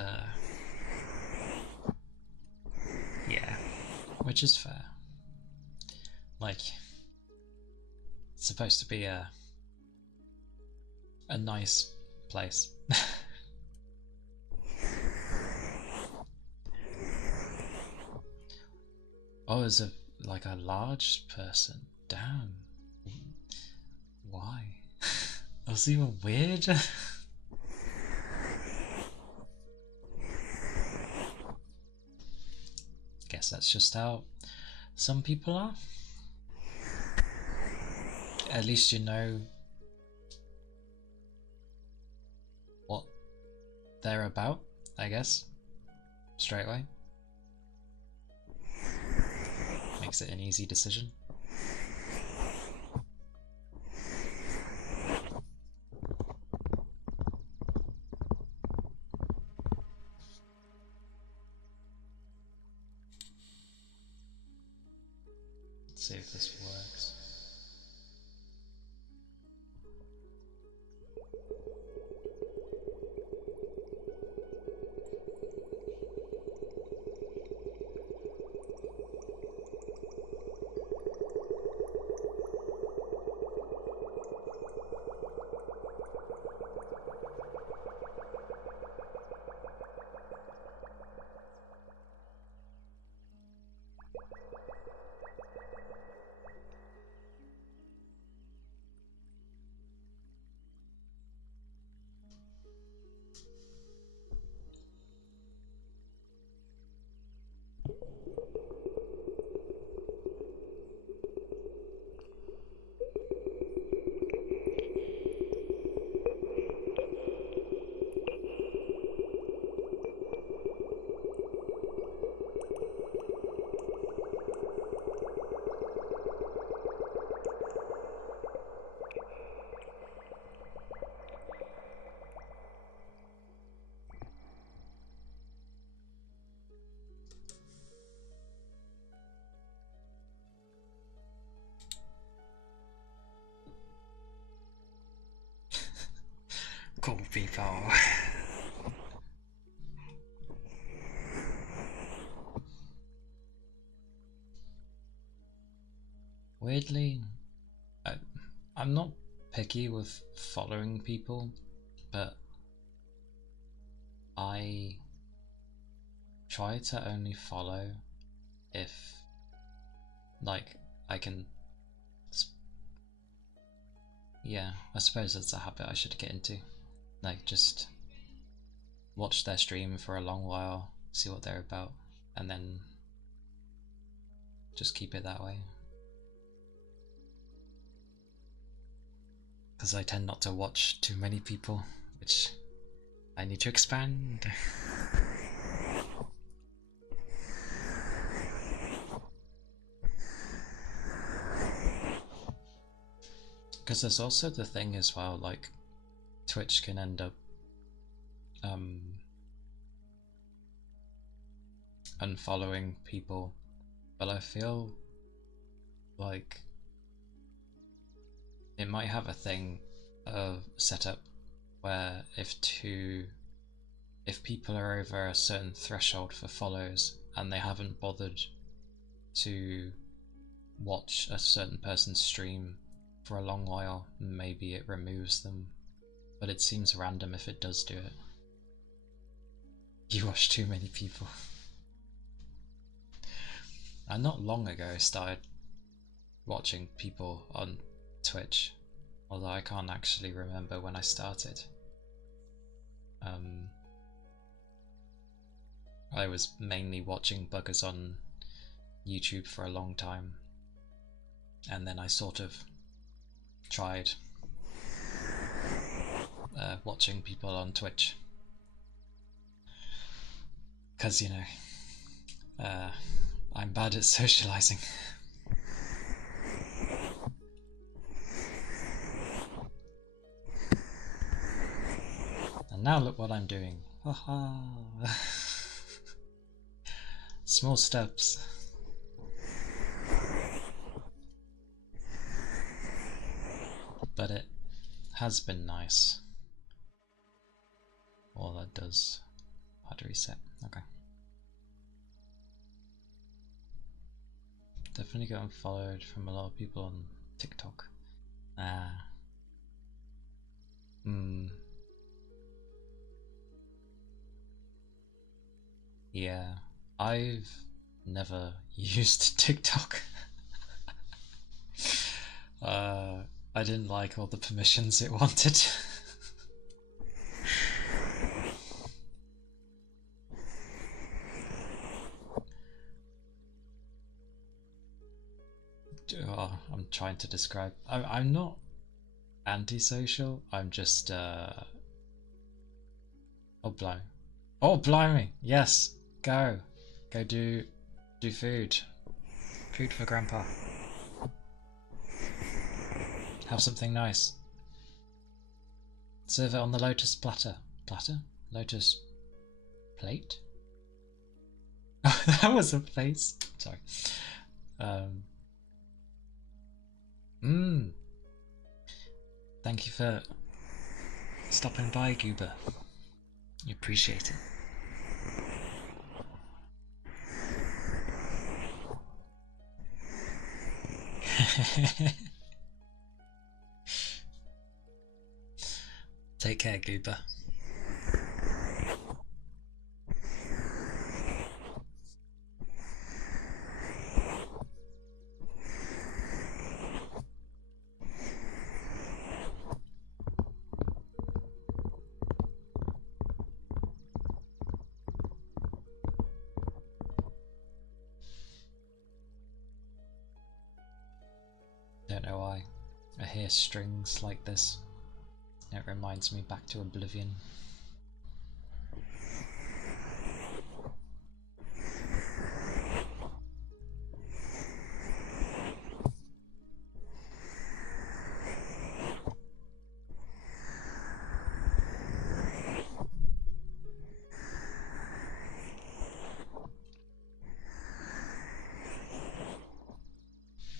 yeah, which is fair. Like, it's supposed to be a nice place. Oh, as a like a large person. Damn. Why? That's even weird. Guess that's just how some people are. At least you know what they're about, I guess. Straight away. Makes it an easy decision. Let's see if this works. Cool people. Weirdly, I'm not picky with following people, but I try to only follow if, like, I can. Yeah, I suppose that's a habit I should get into. Like, just watch their stream for a long while, see what they're about, and then just keep it that way. Because I tend not to watch too many people, which I need to expand. Because there's also the thing as well, like, Twitch can end up unfollowing people, but I feel like it might have a thing of setup where if people are over a certain threshold for follows and they haven't bothered to watch a certain person's stream for a long while, maybe it removes them, but it seems random if it does do it. You watch too many people. And not long ago I started watching people on Twitch, although I can't actually remember when I started. I was mainly watching buggers on YouTube for a long time, and then I sort of tried watching people on Twitch, because, you know, I'm bad at socializing. And now look what I'm doing. Haha. Small steps. But it has been nice. All that does. How to reset. Okay. Definitely got unfollowed from a lot of people on TikTok. Yeah, I've never used TikTok. I didn't like all the permissions it wanted. I'm trying to describe. I'm not antisocial. I'm just oh blimey! Oh blimey! Yes, go do food. Food for Grandpa. Have something nice. Serve it on the lotus platter. Platter? Lotus plate? Oh, that was a face. Sorry. Thank you for stopping by, Goober. You appreciate it. Take care, Goober. Don't know why. I hear strings like this. It reminds me back to Oblivion.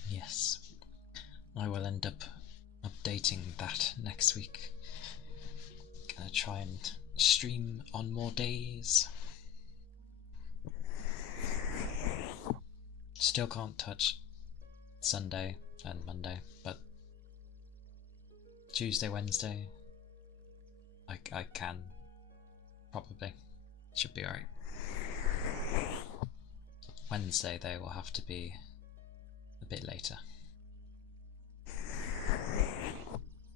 Yes, I will end up updating that next week. Gonna try and stream on more days. Still can't touch Sunday and Monday, but Tuesday, Wednesday, I can. Probably. Should be alright. Wednesday, though, will have to be a bit later.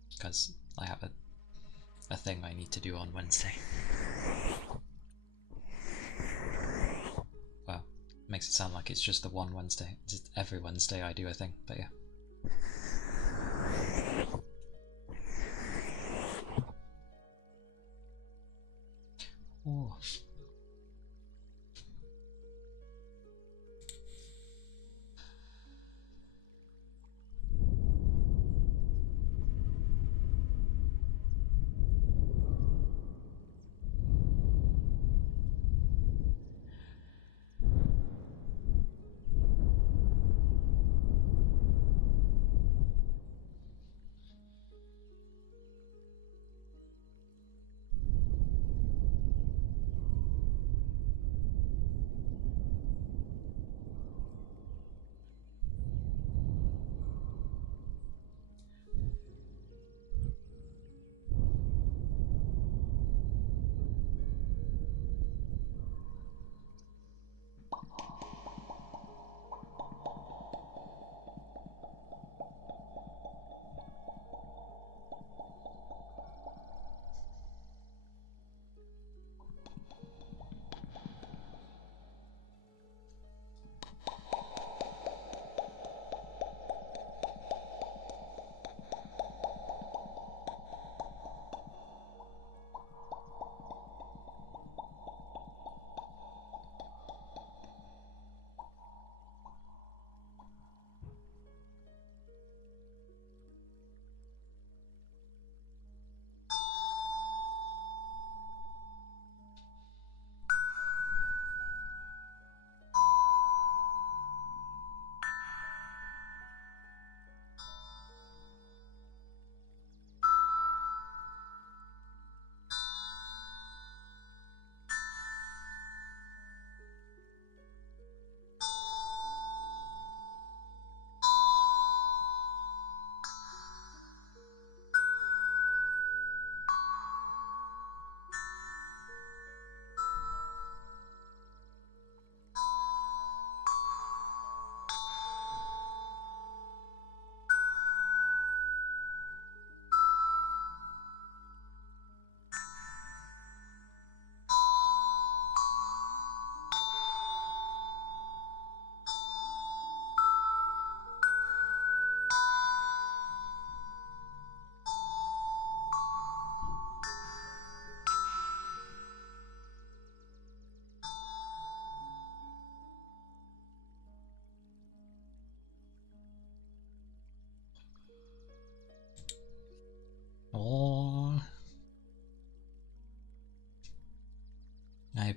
Because I have a thing I need to do on Wednesday. Well, makes it sound like it's just the one Wednesday. It's every Wednesday I do a thing, but yeah. Oh.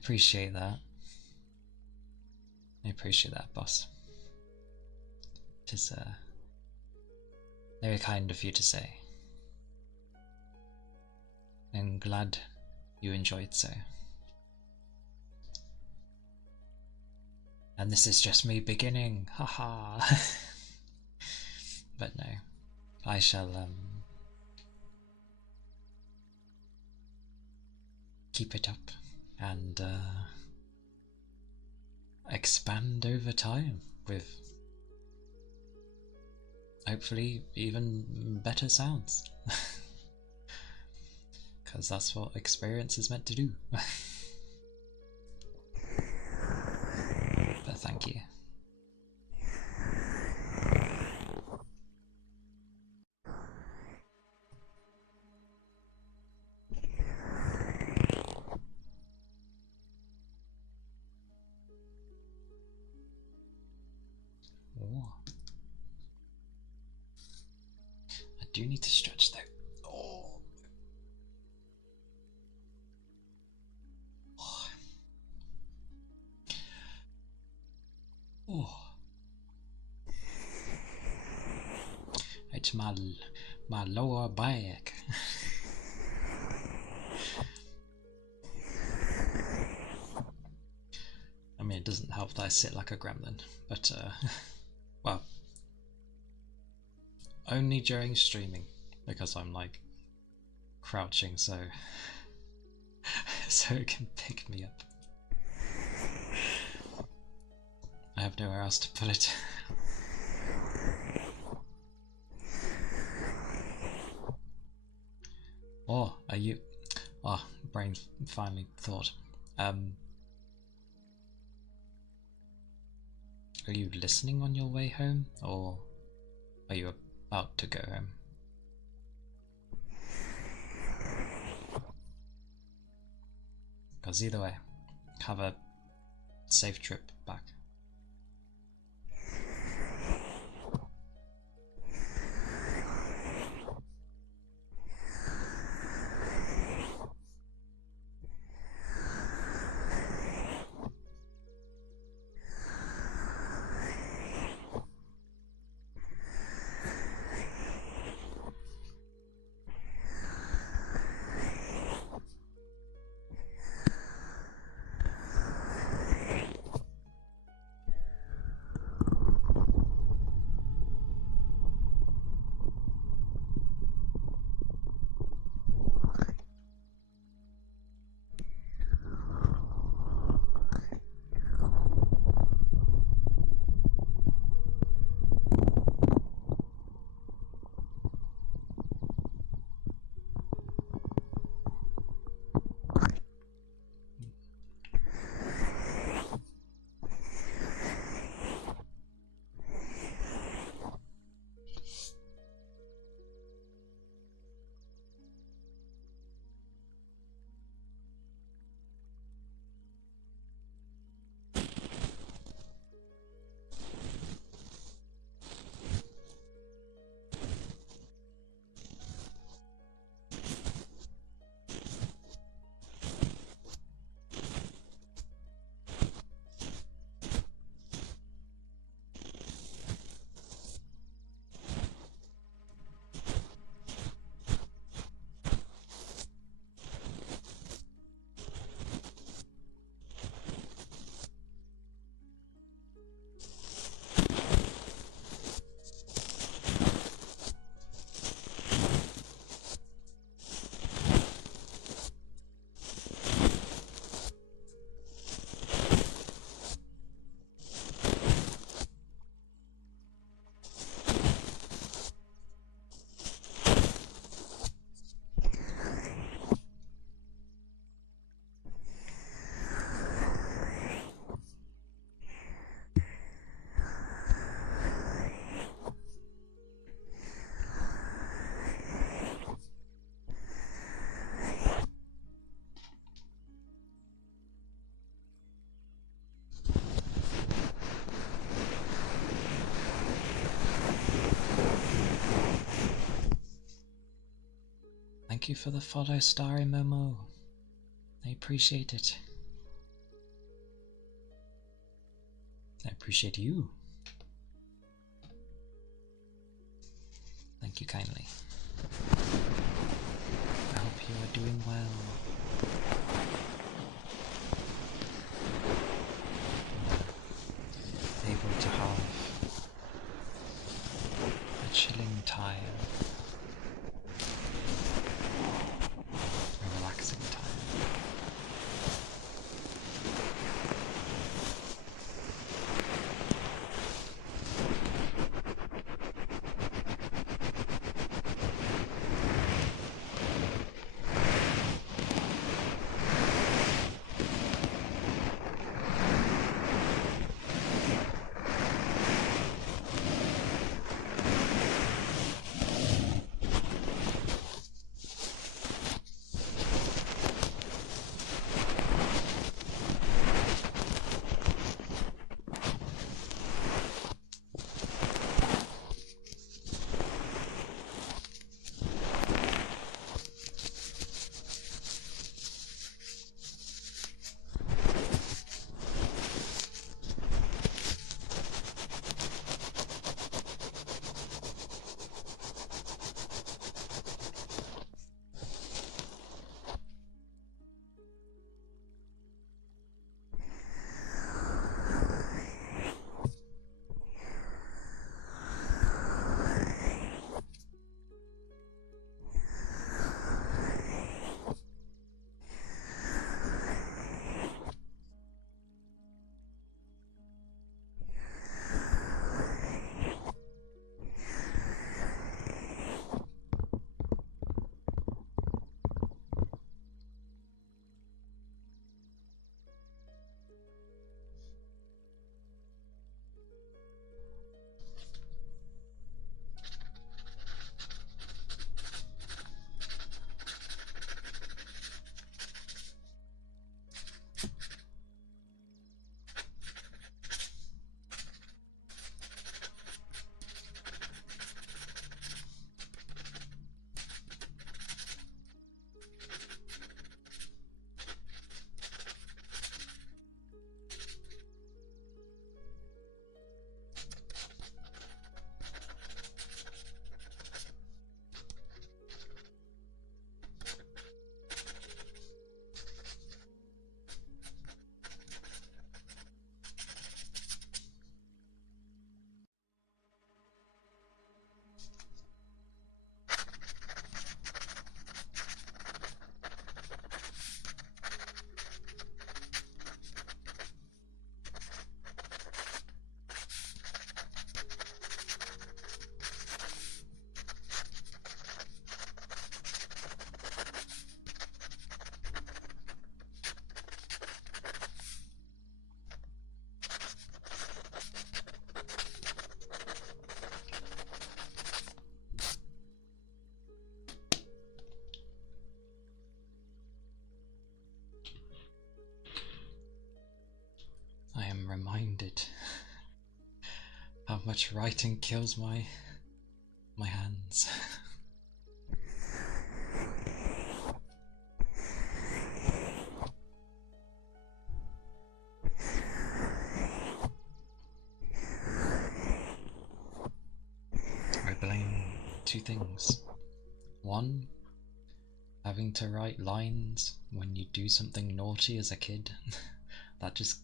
appreciate that. I appreciate that, boss. It is very kind of you to say. I'm glad you enjoyed so. And this is just me beginning, haha. But no, I shall keep it up and expand over time with hopefully even better sounds. Because that's what experience is meant to do. But thank you. Oh. I do need to stretch though. Oh. Oh. It's my lower back. I mean, it doesn't help that I sit like a gremlin, but well, only during streaming because I'm like crouching, so it can pick me up. I have nowhere else to put it. Oh, are you? Oh, brain finally thought. Are you listening on your way home, or are you about to go home? Because either way, have a safe trip back. Thank you for the follow, Starry Momo. I appreciate it. I appreciate you. Thank you kindly. I hope you are doing well. Able to have a chilling time, a relaxing time. I am reminded how much writing kills my hands. I blame two things. One, having to write lines when you do something naughty as a kid. That just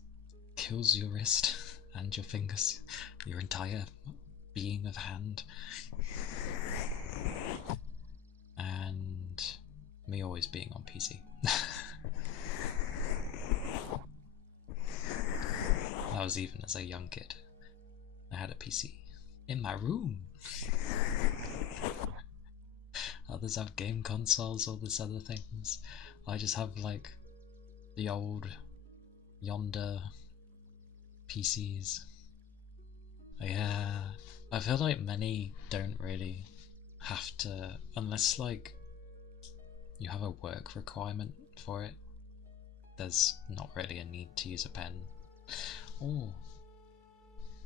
kills your wrist and your fingers, your entire being of hand. And me always being on PC. That was even as a young kid. I had a PC in my room. Others have game consoles, all this other things. I just have like the old Yonder PCs. Yeah, I feel like many don't really have to, unless like you have a work requirement for it, there's not really a need to use a pen. Oh,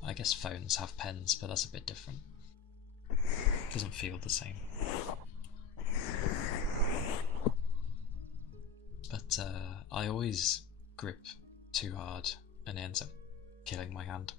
I guess phones have pens, but that's a bit different. Doesn't feel the same. But I always grip too hard and it ends up killing my hand.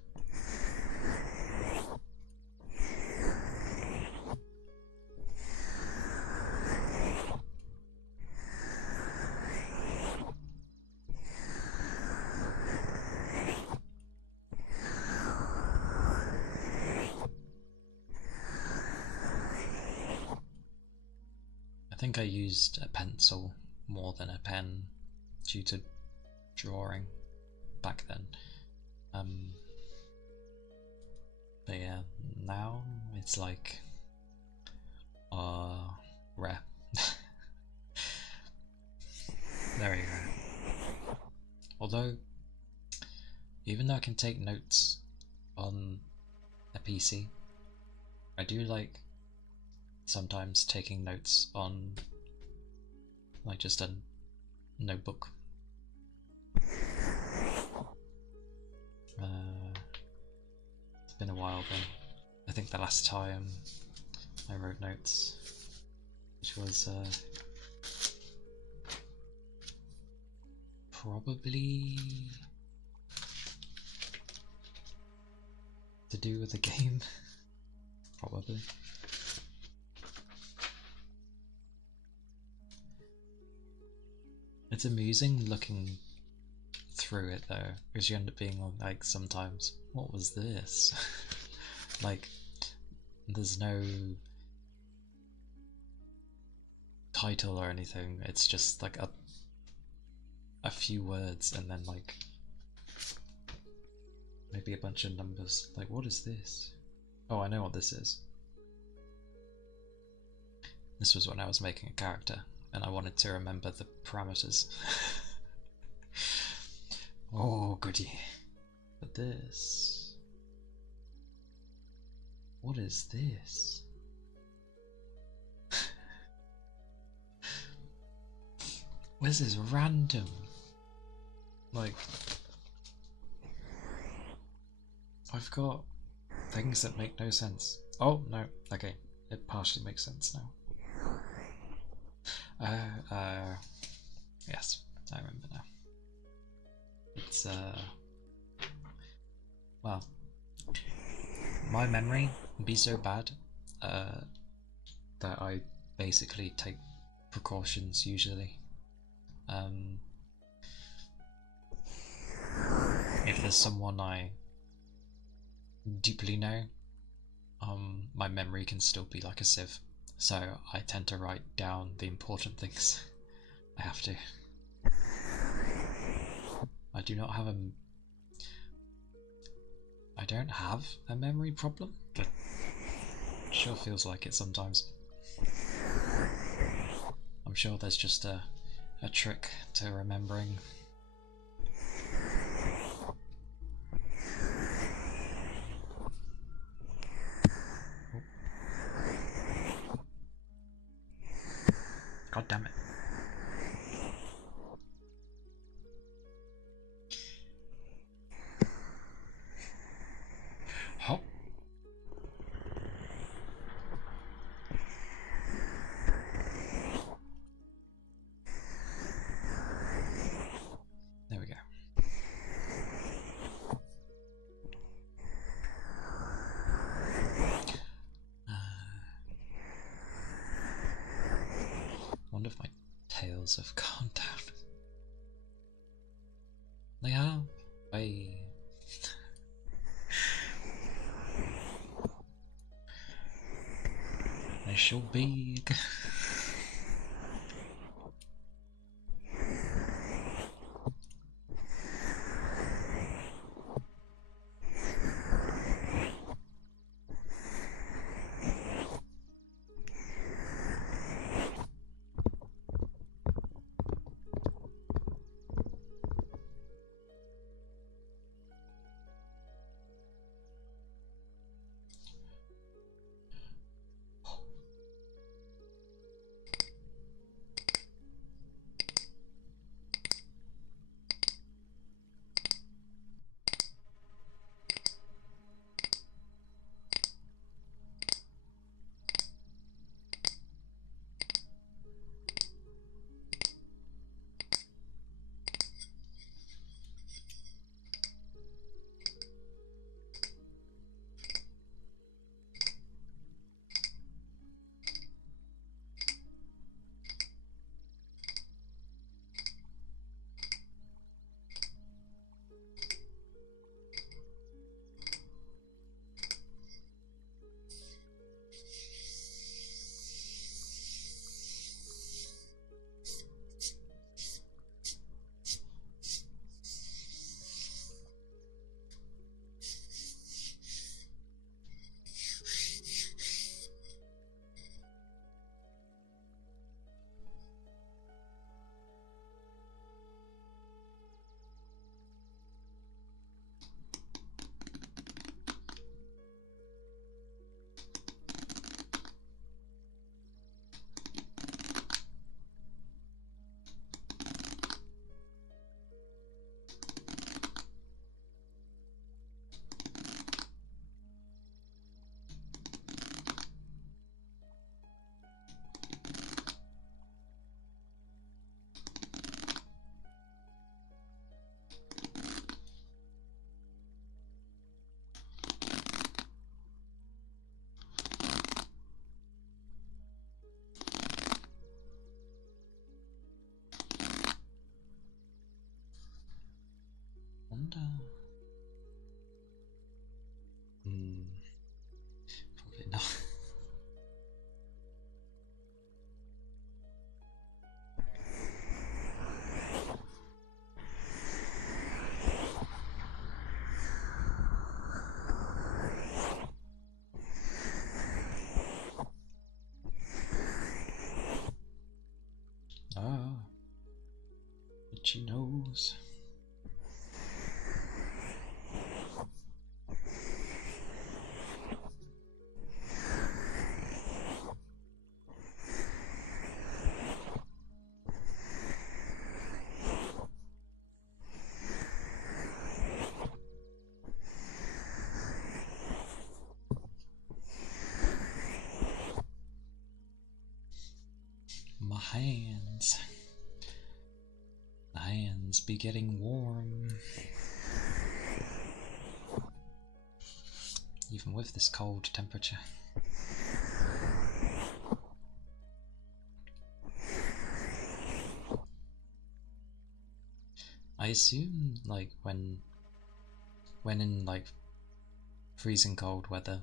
I think I used a pencil more than a pen due to drawing back then. But yeah, now it's like rare. Very rare. Although, even though I can take notes on a PC, I do like sometimes taking notes on like just a notebook. It's been a while though. I think the last time I wrote notes, which was probably to do with a game. Probably. It's amusing looking through it though, because you end up being like sometimes, what was this? Like, there's no title or anything, it's just like a few words and then like maybe a bunch of numbers. Like, what is this? Oh, I know what this is. This was when I was making a character and I wanted to remember the parameters. Oh, goody. But this... what is this? This is random. Like, I've got things that make no sense. Oh, no. Okay, it partially makes sense now. Yes, I remember now. It's, well, my memory can be so bad that I basically take precautions usually. If there's someone I deeply know, my memory can still be like a sieve, so I tend to write down the important things. I have to. I do not have I don't have a memory problem, but it sure feels like it sometimes. I'm sure there's just a trick to remembering. God damn it. Hop. There we go. Wonder if my tails have calmed down. They have. Hey. They're so big. wonder. Probably not. Ah, itchy nose. My hands. The hands be getting warm. Even with this cold temperature. I assume, like, when in, like, freezing cold weather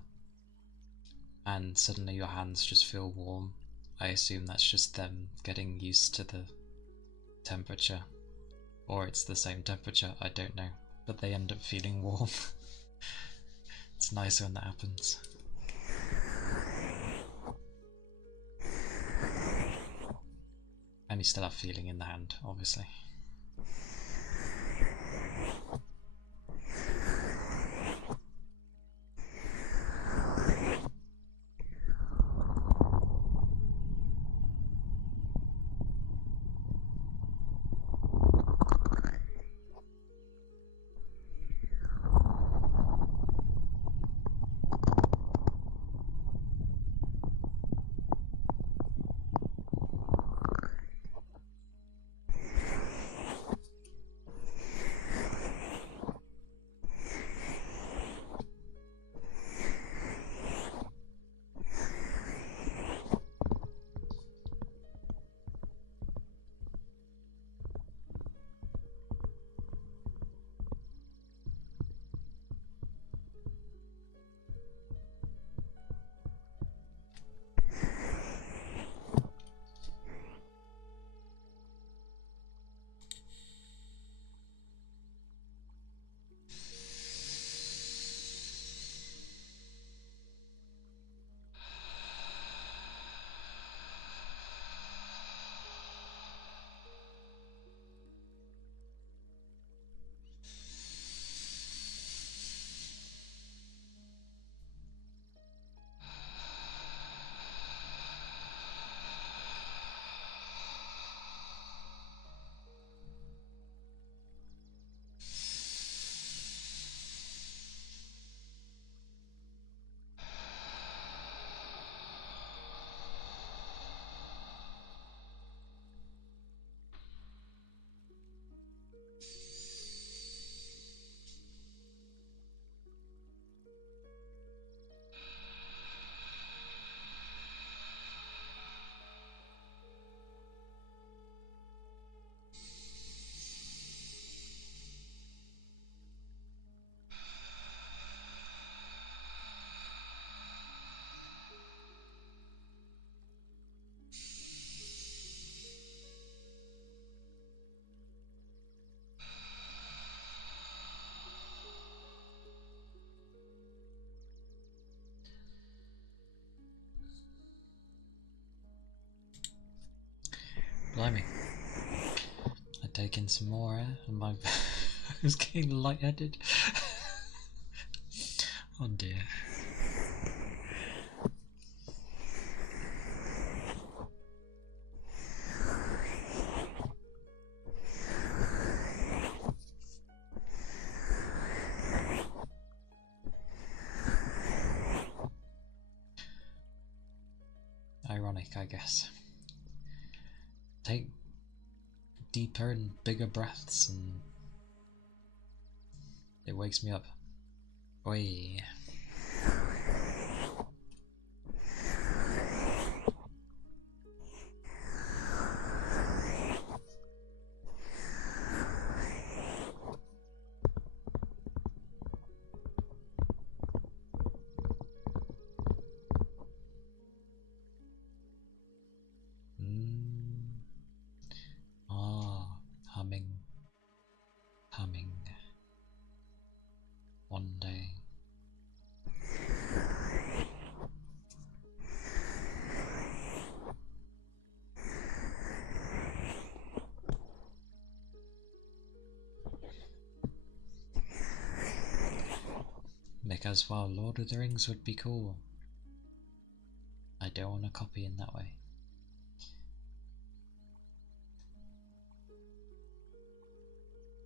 and suddenly your hands just feel warm, I assume that's just them getting used to the temperature. Or it's the same temperature, I don't know. But they end up feeling warm. It's nice when that happens. And you still have feeling in the hand, obviously. Blimey. I'd taken some more air and my I was getting lightheaded. Oh dear. Ironic, I guess. Take deeper and bigger breaths and it wakes me up. Oi. one day. Because while Lord of the Rings would be cool, I don't want a copy in that way.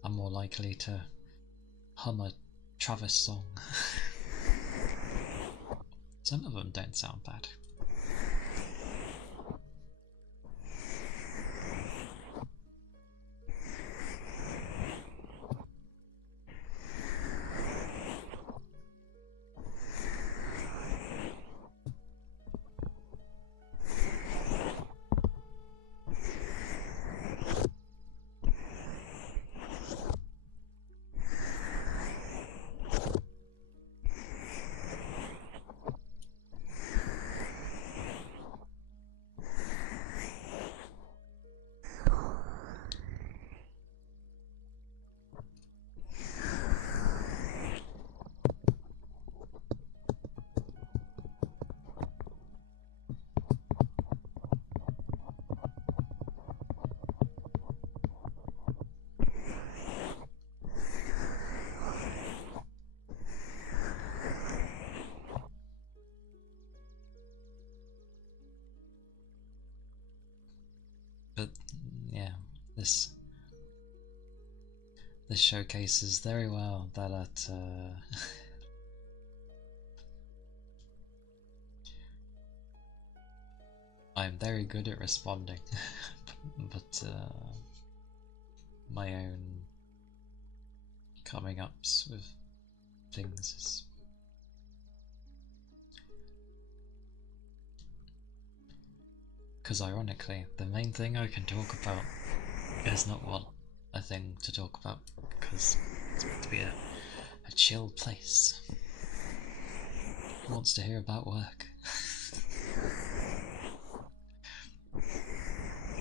I'm more likely to hum a Travis song. Some of them don't sound bad. But yeah, this showcases very well that I'm very good at responding, but my own coming ups with things is because ironically the main thing I can talk about is not what a thing to talk about, because it's meant to be a chill place. Who wants to hear about work?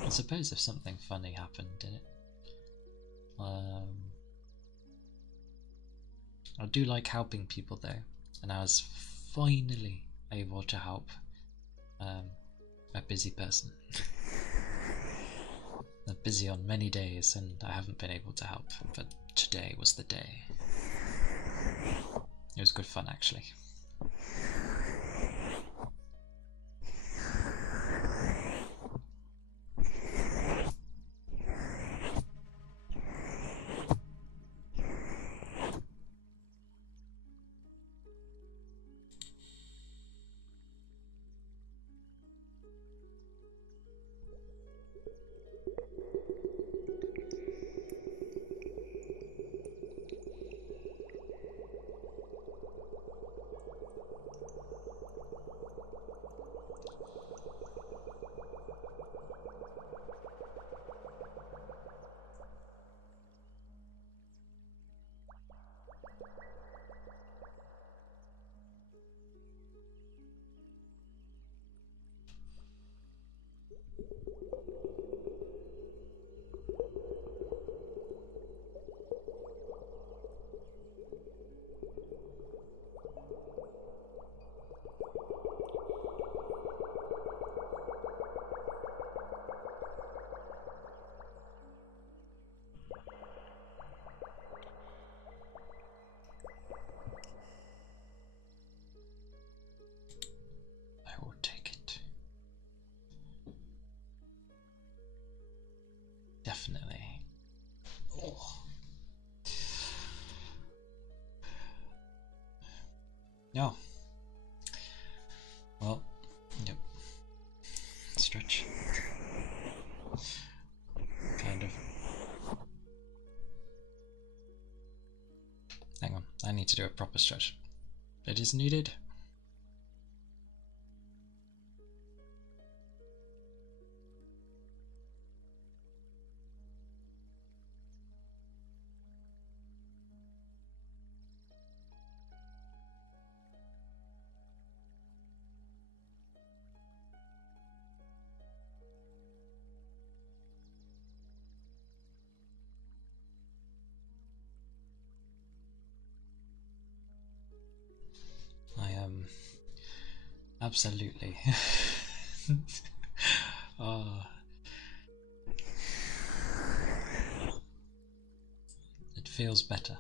I suppose if something funny happened in it. I do like helping people though, and I was finally able to help a busy person. I'm busy on many days and I haven't been able to help, but today was the day. It was good fun actually. I will take it. Definitely. Oh. No. Well, yep. Stretch. Kind of. Hang on, I need to do a proper stretch. It is needed. Absolutely. Oh, it feels better.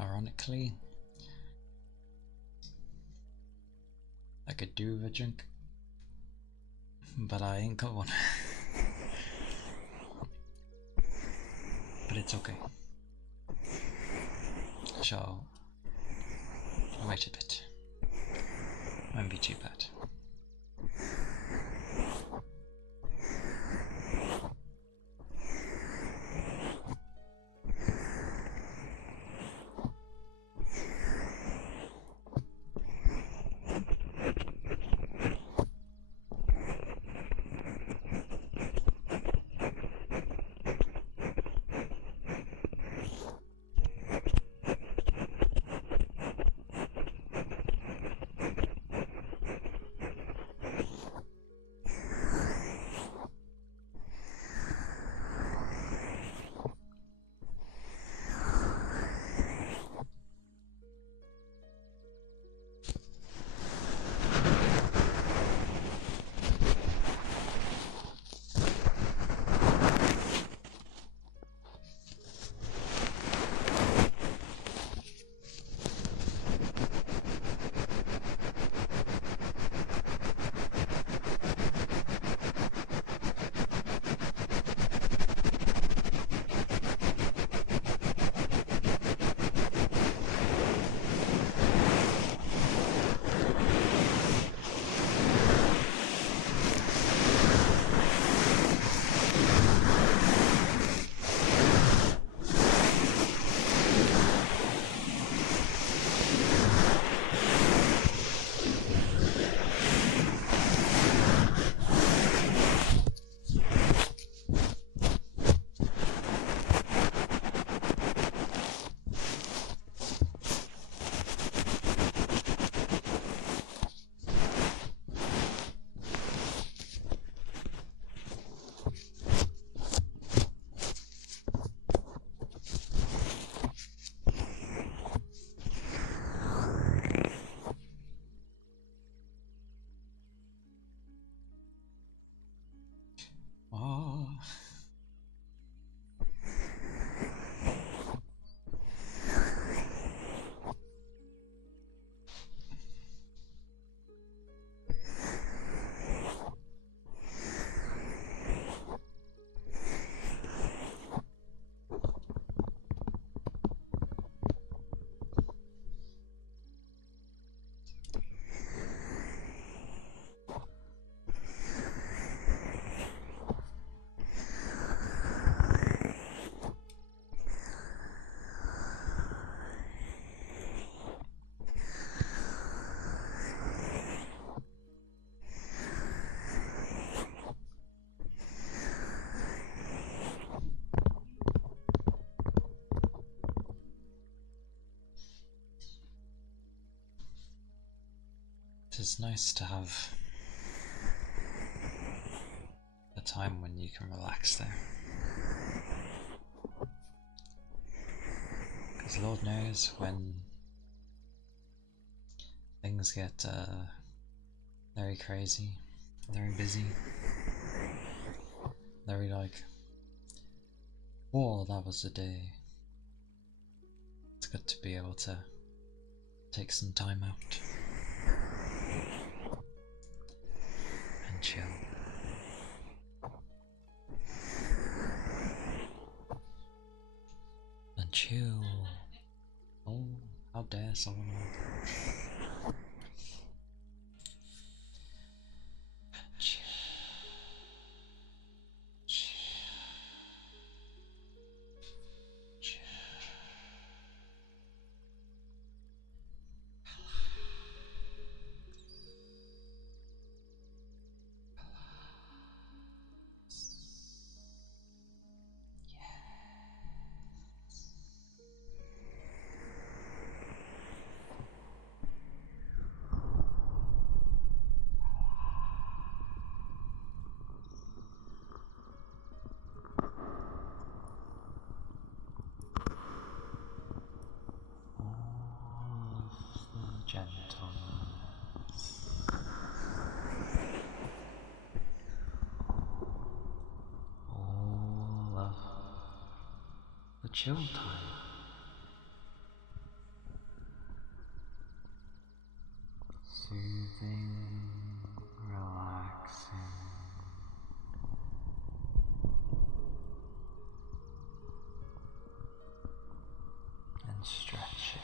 Ironically, I could do with a drink, but I ain't got one. But it's okay. I shall wait a bit. Won't be too bad. is nice to have a time when you can relax there. Because Lord knows when things get very crazy, very busy, very like, oh, that was a day. It's good to be able to take some time out and chill. And chill. Oh, how dare someone like chill. Chill. Chill. Gentleness, all of the chill time, soothing, relaxing, and stretching.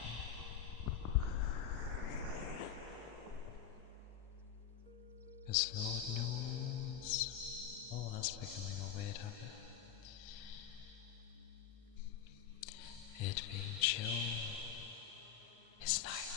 Because Lord knows, oh, that's becoming a weird habit. It being chill is nice.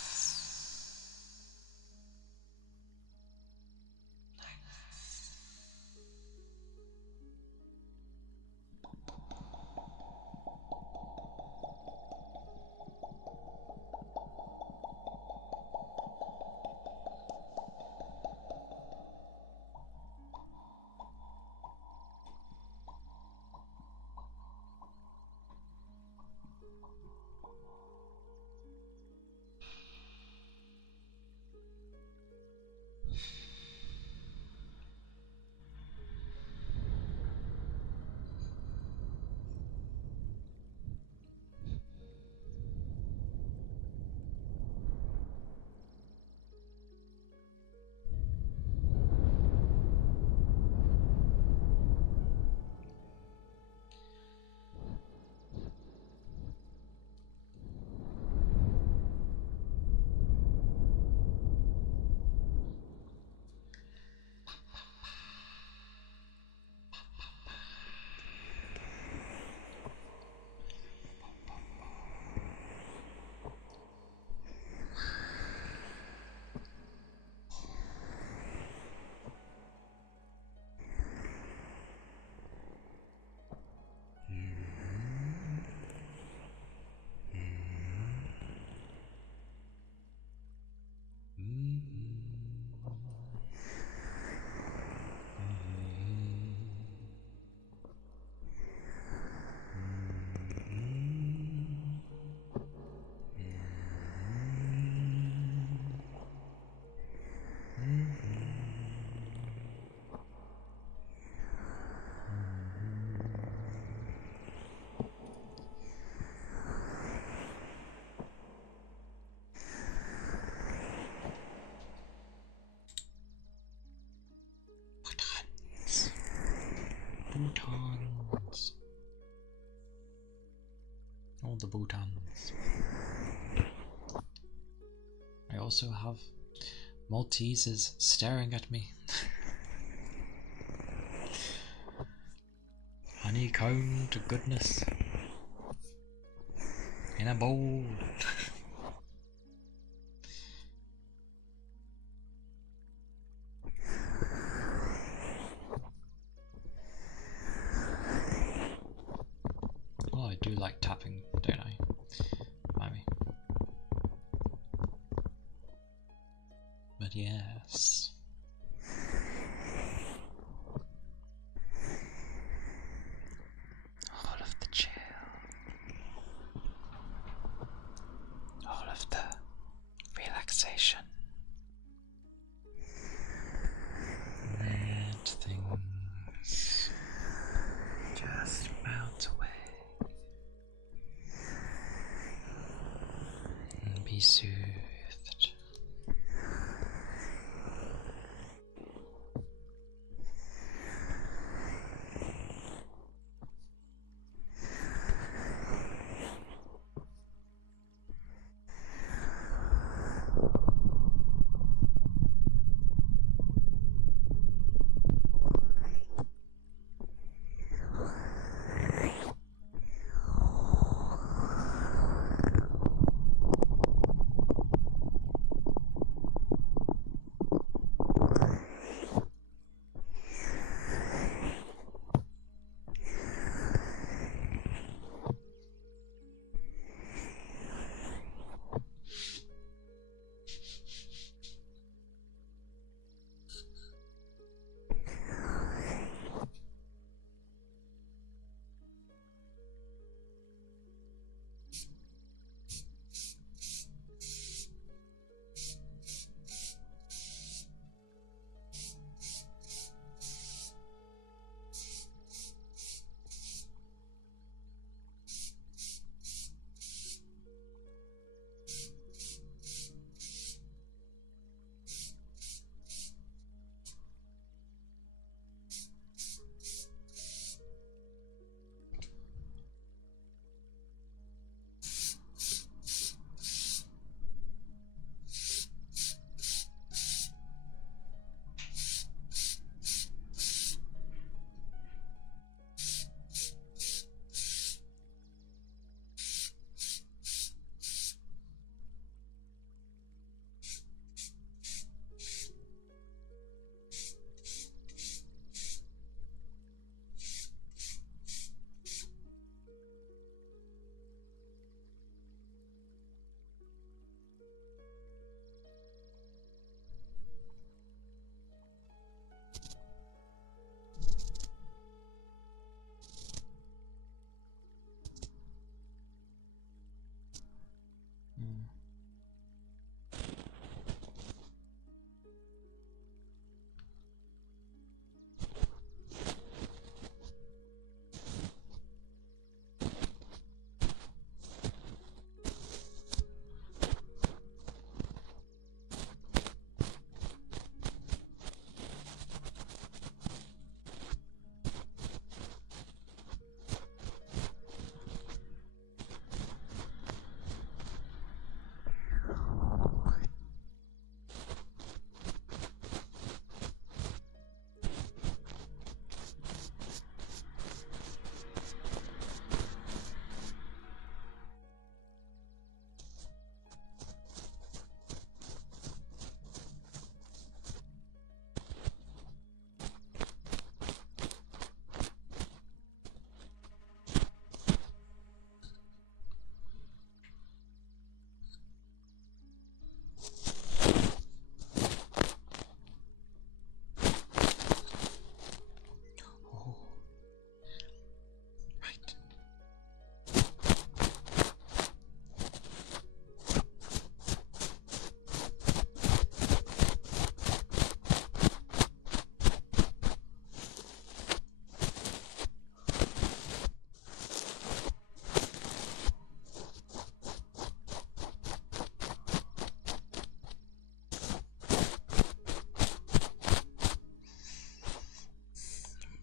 Bhutans. All the Bhutans. I also have Maltesers staring at me. Honeycombed goodness. In a bowl. Oh, I do like tapping, don't I? Mind me. But yeah. Be soothed.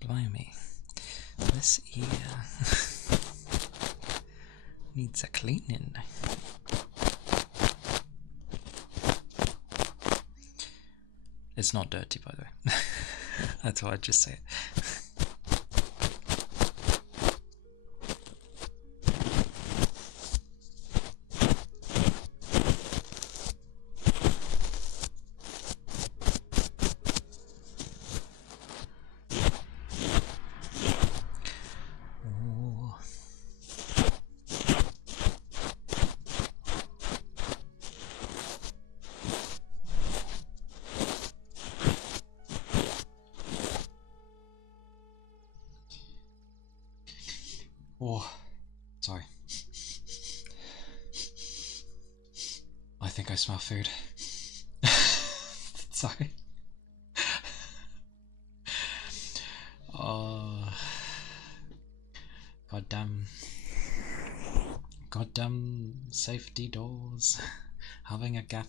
Blimey, this ear needs a cleaning. It's not dirty, by the way. I thought I'd just say it. Oh, sorry. I think I smell food. Sorry. Oh, goddamn safety doors. having a gap.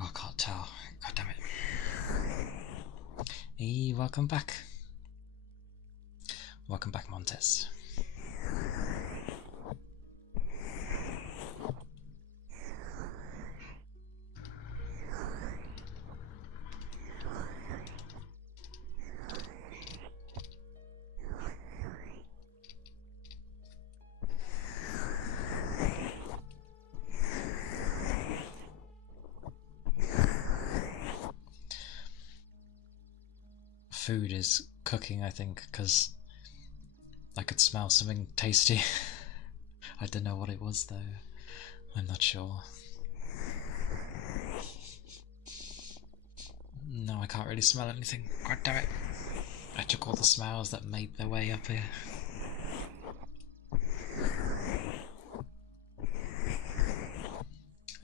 Oh, I can't tell. God damn it. Hey, welcome back. Welcome back, Montez. Food is cooking, I think, because I could smell something tasty. I don't know what it was though. I'm not sure. No, I can't really smell anything. God damn it. I took all the smells that made their way up here.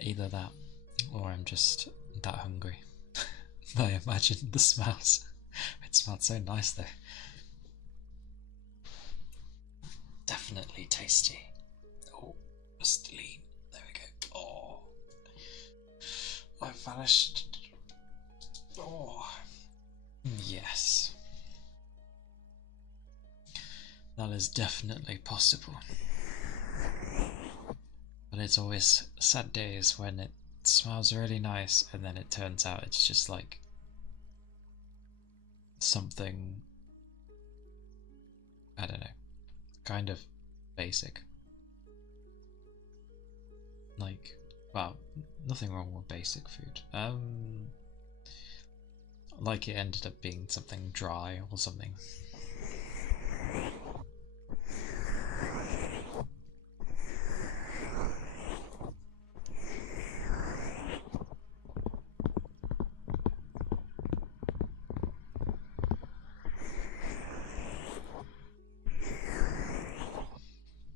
Either that, or I'm just that hungry. I imagine the smells. It smelled so nice though. Definitely tasty. Oh, just lean. There we go. Oh, I vanished. Oh, yes. That is definitely possible. But it's always sad days when it smells really nice and then it turns out it's just like something, I don't know, kind of basic. Like, well, nothing wrong with basic food. Like it ended up being something dry or something.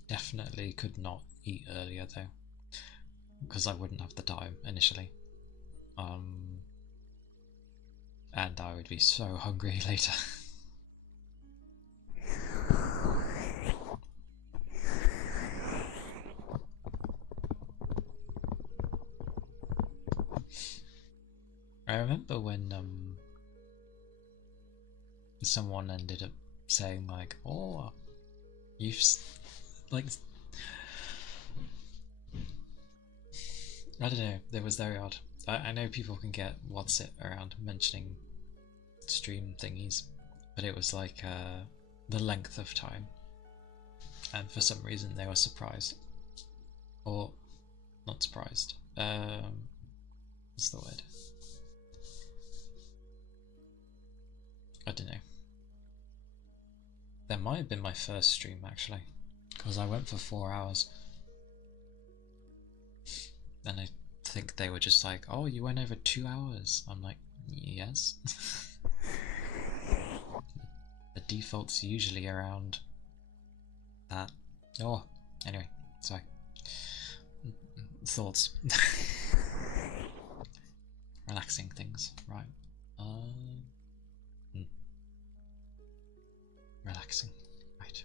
Definitely could not eat earlier though, because I wouldn't have the time initially. And I would be so hungry later. I remember when someone ended up saying like, "Oh, you've like." I don't know. It was very odd. I know people can get what's it around mentioning stream thingies, but it was like the length of time, and for some reason they were surprised, or not surprised. What's the word? I don't know. That might have been my first stream actually, because I went for 4 hours. And I think they were just like, "Oh, you went over 2 hours." I'm like, yes. The default's usually around that. Oh, anyway, sorry. Thoughts. Relaxing things, right? Relaxing, right.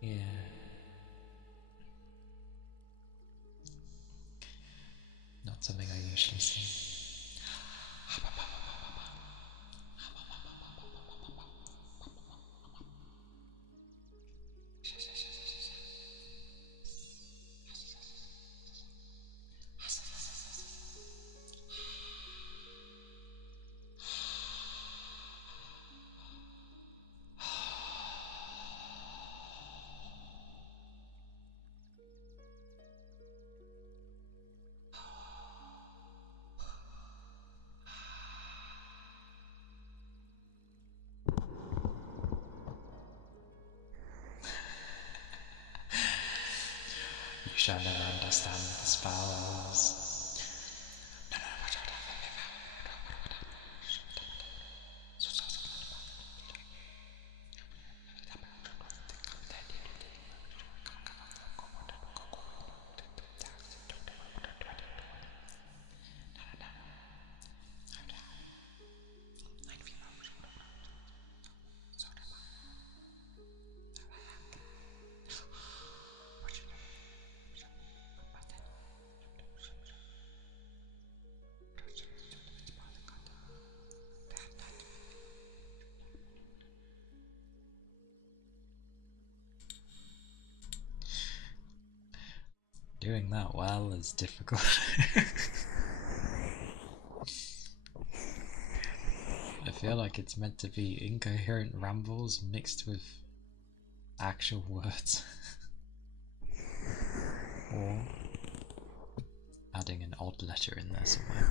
Yeah. Not something I usually see. You shall never understand the spells. Doing that well is difficult. I feel like it's meant to be incoherent rambles mixed with actual words. Or adding an odd letter in there somewhere.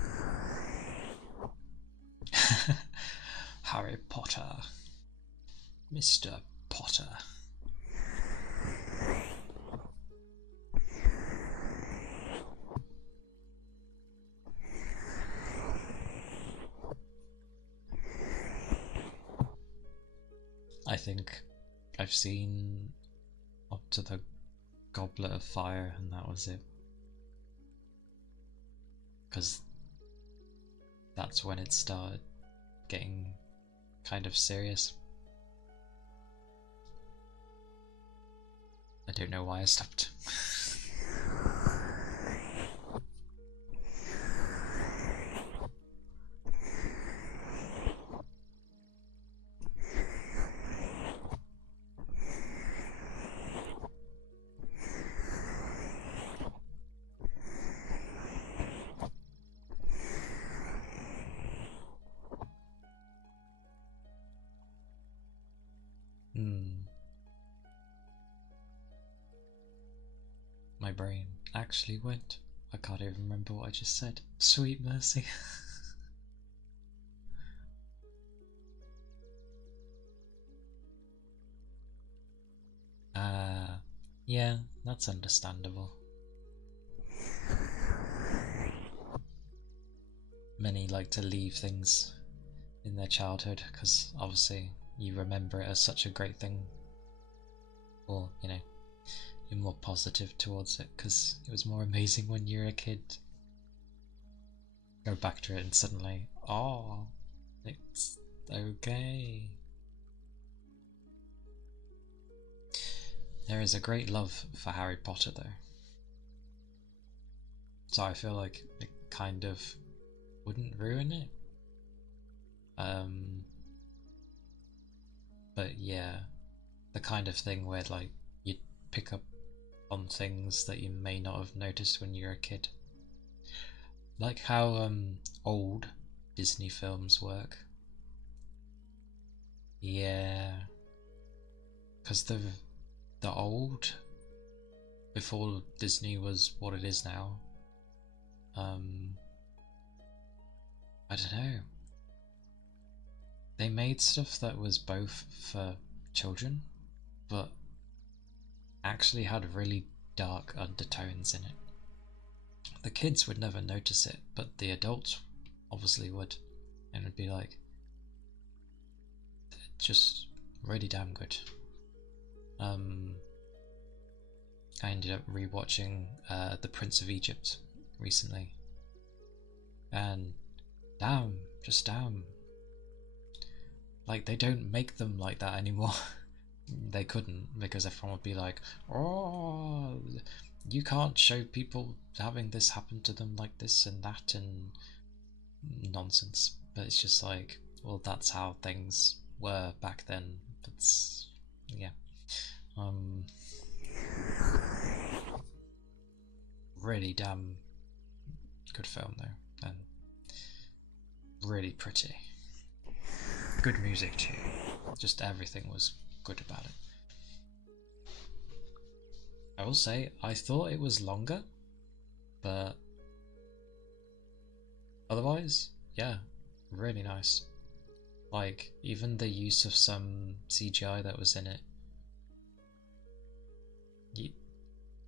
Harry Potter. Mr. Potter. I think I've seen up to the Goblet of Fire and that was it. Because that's when it started getting kind of serious. I don't know why I stopped. My brain actually went. I can't even remember what I just said. Sweet mercy. Yeah, that's understandable. Many like to leave things in their childhood because obviously you remember it as such a great thing, or you know, you're more positive towards it because it was more amazing when you were a kid. Go back to it and suddenly, oh, it's okay. There is a great love for Harry Potter though, so I feel like it kind of wouldn't ruin it. But yeah, the kind of thing where like you'd pick up on things that you may not have noticed when you were a kid. Like how old Disney films work. Yeah, because the old, before Disney was what it is now. I don't know. They made stuff that was both for children, but actually had really dark undertones in it. The kids would never notice it, but the adults obviously would, and would be like, just really damn good. I ended up rewatching The Prince of Egypt recently, and damn, just damn. Like, they don't make them like that anymore. They couldn't, because everyone would be like, oh, you can't show people having this happen to them like this and that and nonsense. But it's just like, well, that's how things were back then. That's, yeah. Really damn good film though, and really pretty. Good music too. Just everything was good about it. I will say, I thought it was longer, but otherwise, yeah, really nice. Like, even the use of some CGI that was in it,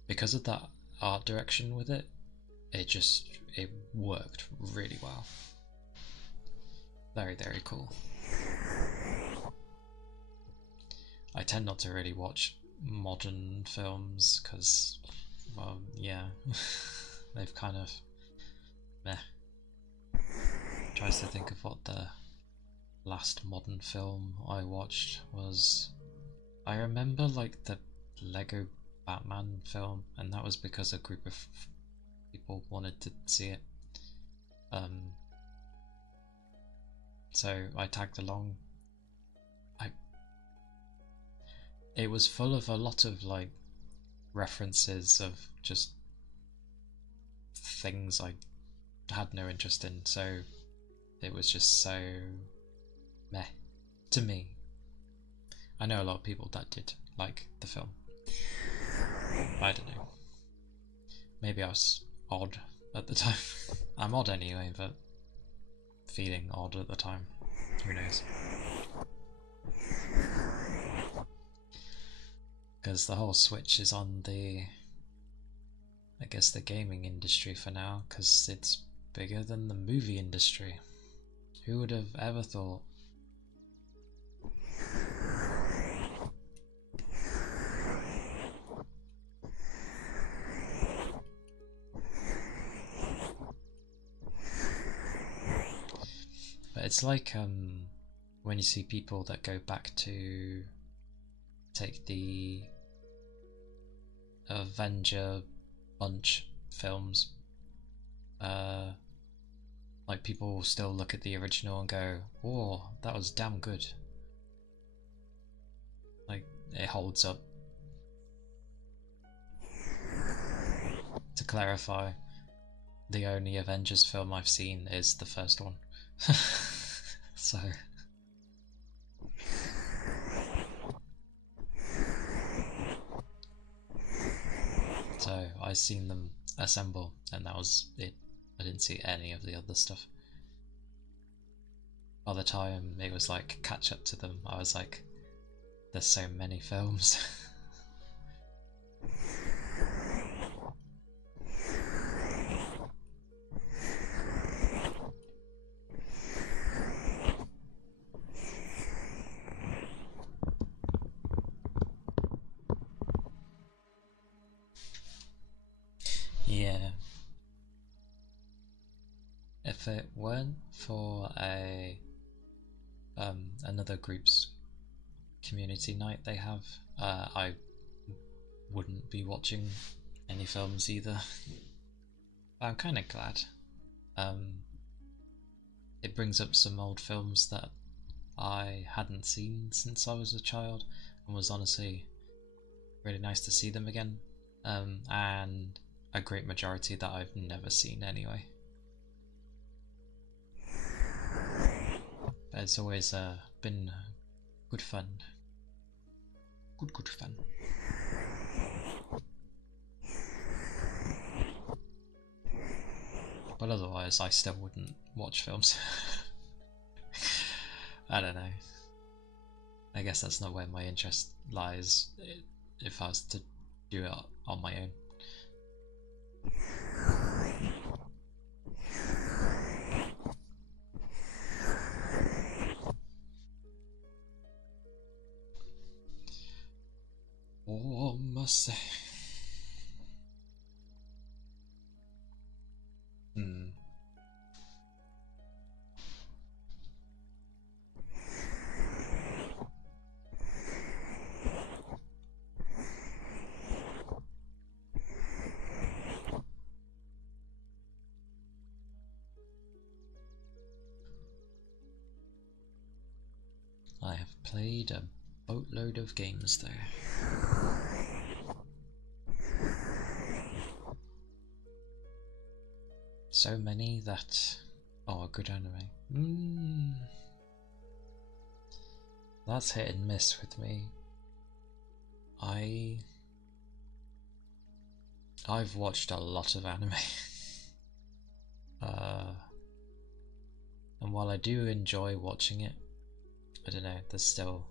because of that art direction with it, it worked really well. Very, very cool. I tend not to really watch modern films because, well, yeah, they've kind of meh. Tries to think of what the last modern film I watched was. I remember like the Lego Batman film, and that was because a group of people wanted to see it. So I tagged along. It was full of a lot of like references of just things I had no interest in, so it was just so meh to me. I know a lot of people that did like the film. I don't know. Maybe I was odd at the time. I'm odd anyway, but feeling odd at the time. Who knows? Because the whole switch is on the, I guess, the gaming industry for now, because it's bigger than the movie industry. Who would have ever thought? But it's like when you see people that go back to take the Avenger bunch films, like people still look at the original and go, "Oh, that was damn good." Like it holds up. To clarify, the only Avengers film I've seen is the first one. So I seen them assemble, and that was it. I didn't see any of the other stuff. By the time it was like catch up to them, I was like, there's so many films. Yeah. If it weren't for a another group's community night they have, I wouldn't be watching any films either. I'm kind of glad. It brings up some old films that I hadn't seen since I was a child, and was honestly really nice to see them again. And a great majority that I've never seen anyway. But it's always been good fun. Good fun. But otherwise, I still wouldn't watch films. I don't know. I guess that's not where my interest lies if I was to do it on my own. Oh, must say. I have played a boatload of games there. So many that... Oh, a good anime. That's hit and miss with me. I've watched a lot of anime. And while I do enjoy watching it, I don't know, there's still...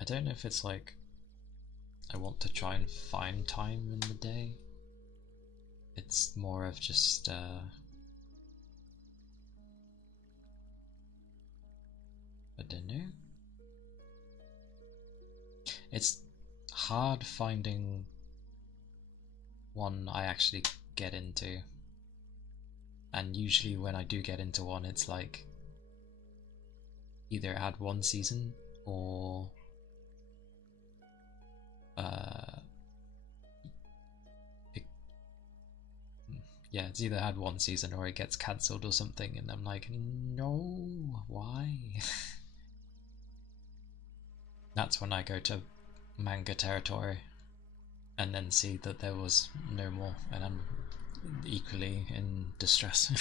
I don't know if it's like I want to try and find time in the day. It's more of just I don't know. It's hard finding one I actually get into. And usually when I do get into one, it's like either it had one season or yeah, it's either had one season or it gets cancelled or something, and I'm like, no, why? That's when I go to manga territory. and then see that there was no more, and I'm equally in distress.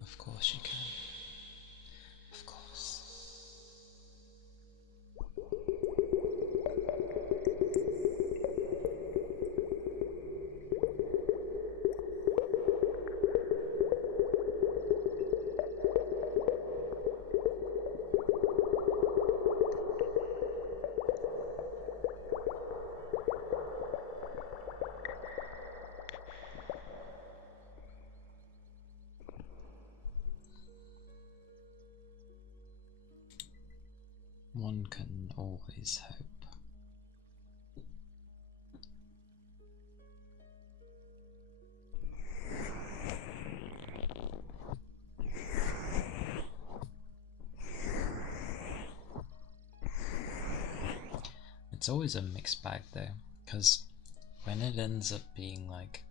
Of course you can. Of course. One can always hope. It's always a mixed bag though, because when it ends up being like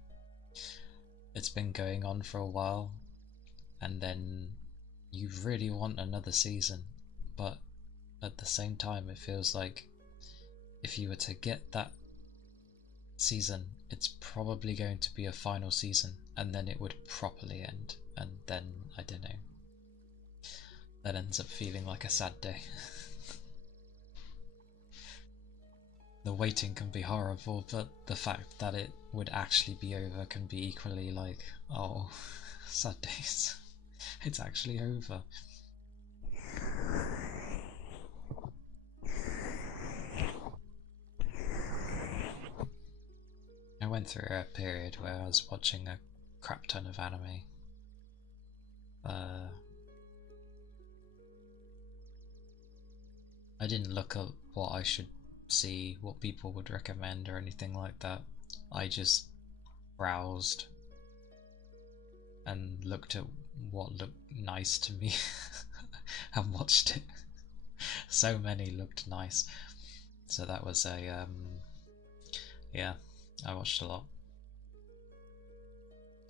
it's been going on for a while and then you really want another season, but at the same time it feels like if you were to get that season, it's probably going to be a final season and then it would properly end, and then I don't know, that ends up feeling like a sad day. The waiting can be horrible, but the fact that it would actually be over can be equally like, oh, sad days. It's actually over. I went through a period where I was watching a crap ton of anime. I didn't look at what I should see, what people would recommend or anything like that. I just browsed and looked at what looked nice to me and watched it. So many looked nice. So that was a yeah, I watched a lot.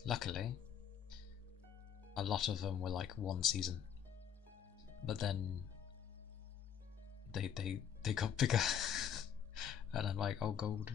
Luckily, a lot of them were like one season, but then they got bigger, and I'm like, oh gold.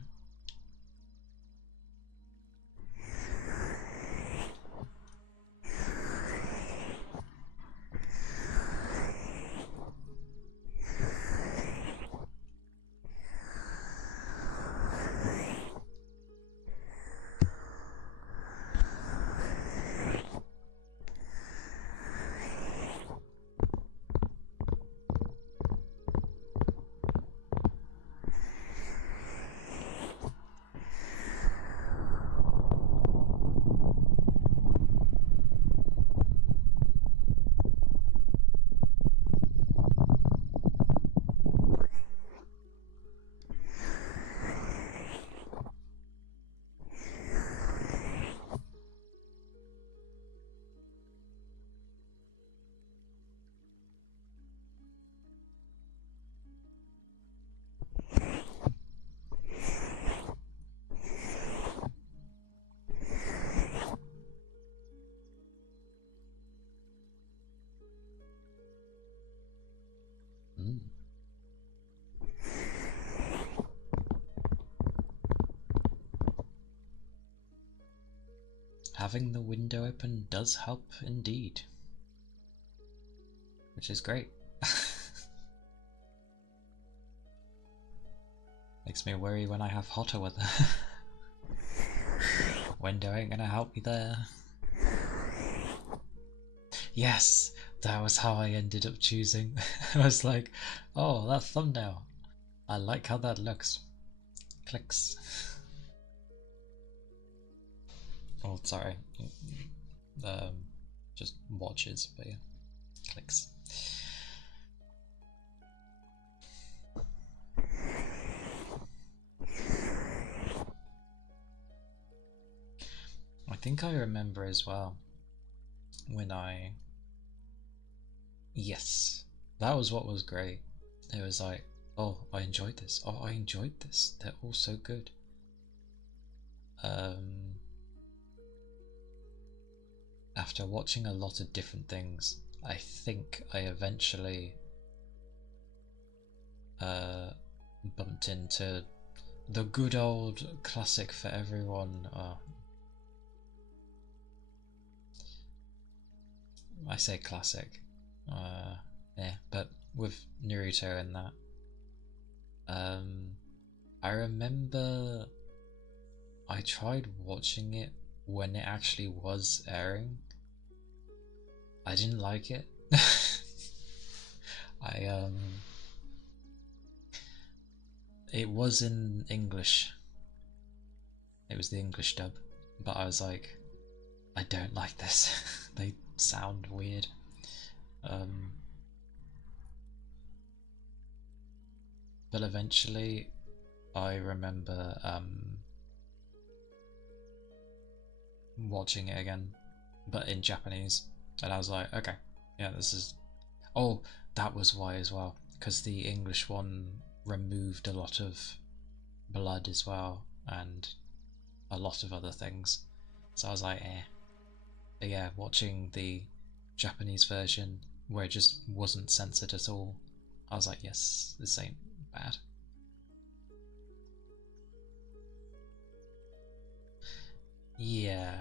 Having the window open does help indeed, which is great. Makes me worry when I have hotter weather. Window ain't gonna help me there. Yes, that was how I ended up choosing. I was like, oh, that thumbnail. I like how that looks. Clicks. Oh, sorry. Um, just watches, but yeah, clicks. I think I remember as well when yes, that was what was great. It was like, oh, I enjoyed this. Oh, I enjoyed this. They're all so good. After watching a lot of different things, I think I eventually bumped into the good old classic for everyone. I say classic, yeah, but with Naruto and that. I remember I tried watching it when it actually was airing. I didn't like it. I it was in English. It was the English dub, but I was like, I don't like this. They sound weird. But eventually, I remember watching it again, but in Japanese, and I was like, okay, yeah, this is. Oh, that was why as well, because the English one removed a lot of blood as well, and a lot of other things. So I was like, eh. But yeah, watching the Japanese version where it just wasn't censored at all, I was like, yes, this ain't bad. Yeah.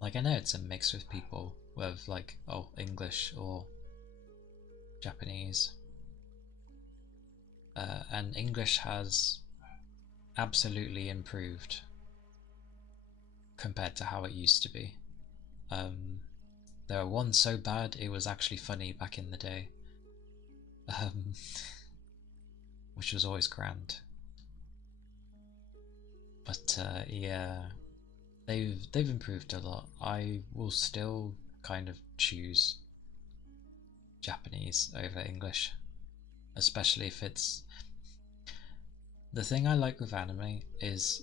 Like, I know it's a mix with people with, like, oh, English or Japanese. And English has absolutely improved compared to how it used to be. There were ones so bad it was actually funny back in the day, um, which was always grand. But yeah, they've improved a lot. I will still kind of choose Japanese over English, especially if it's. The thing I like with anime is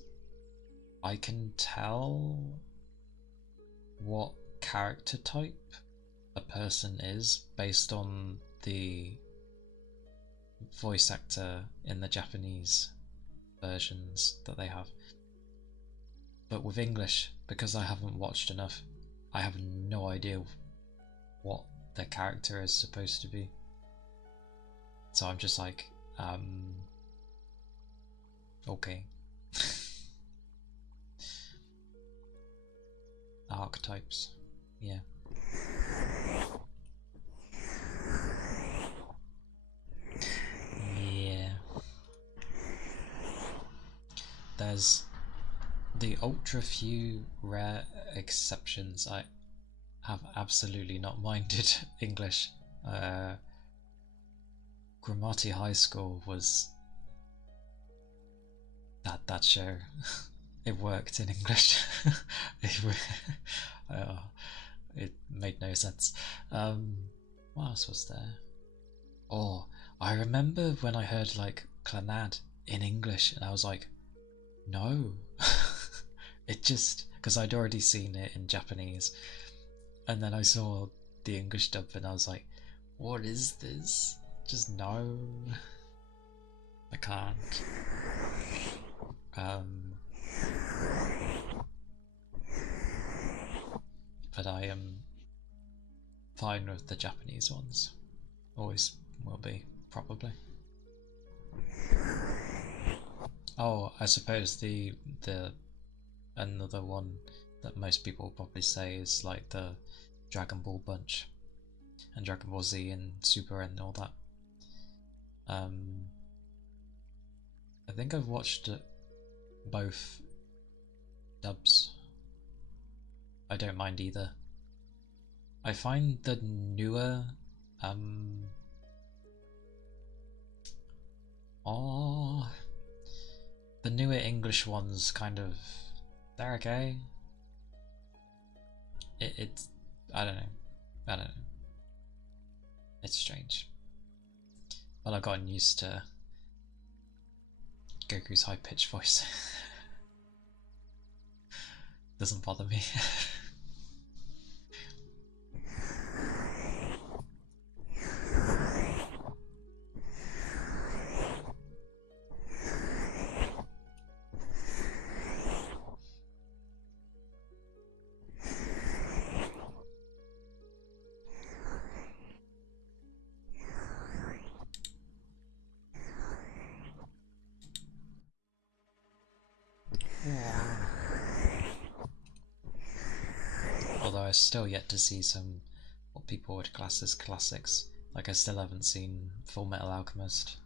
I can tell what character type a person is based on the voice actor in the Japanese versions that they have. But with English, because I haven't watched enough, I have no idea what their character is supposed to be. So I'm just like, okay. Archetypes, yeah. Yeah. There's the ultra few rare exceptions. I have absolutely not minded English. Grammati High School was that show. It worked in English. it, uh, it made no sense. What else was there? Oh, I remember when I heard like Clannad in English, and I was like, no. It just because I'd already seen it in Japanese, and then I saw the English dub, and I was like, what is this? Just no. I can't. But I am fine with the Japanese ones. Always will be, probably. Oh, I suppose the another one that most people probably say is like the Dragon Ball bunch and Dragon Ball Z and Super and all that. I think I've watched both dubs. I don't mind either. I find the newer um oh the newer English ones kind of, they're okay. It's I don't know. I don't know. It's strange. But I've gotten used to Goku's high pitched voice. Doesn't bother me. Although I still yet to see some what people would class as classics. Like I still haven't seen Full Metal Alchemist.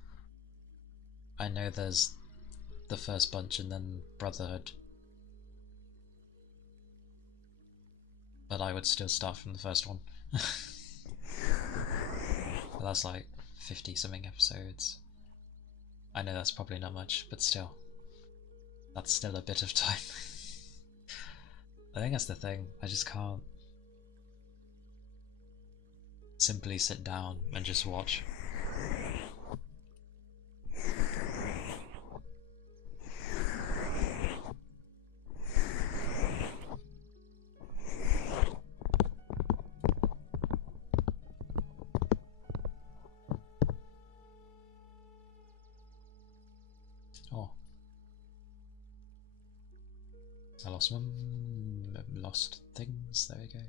I know there's the first bunch and then Brotherhood. But I would still start from the first one. But that's like 50 something episodes. I know that's probably not much, but still. That's still a bit of time. I think that's the thing, I just can't simply sit down and just watch. Oh. I lost one. Lost things, there we go.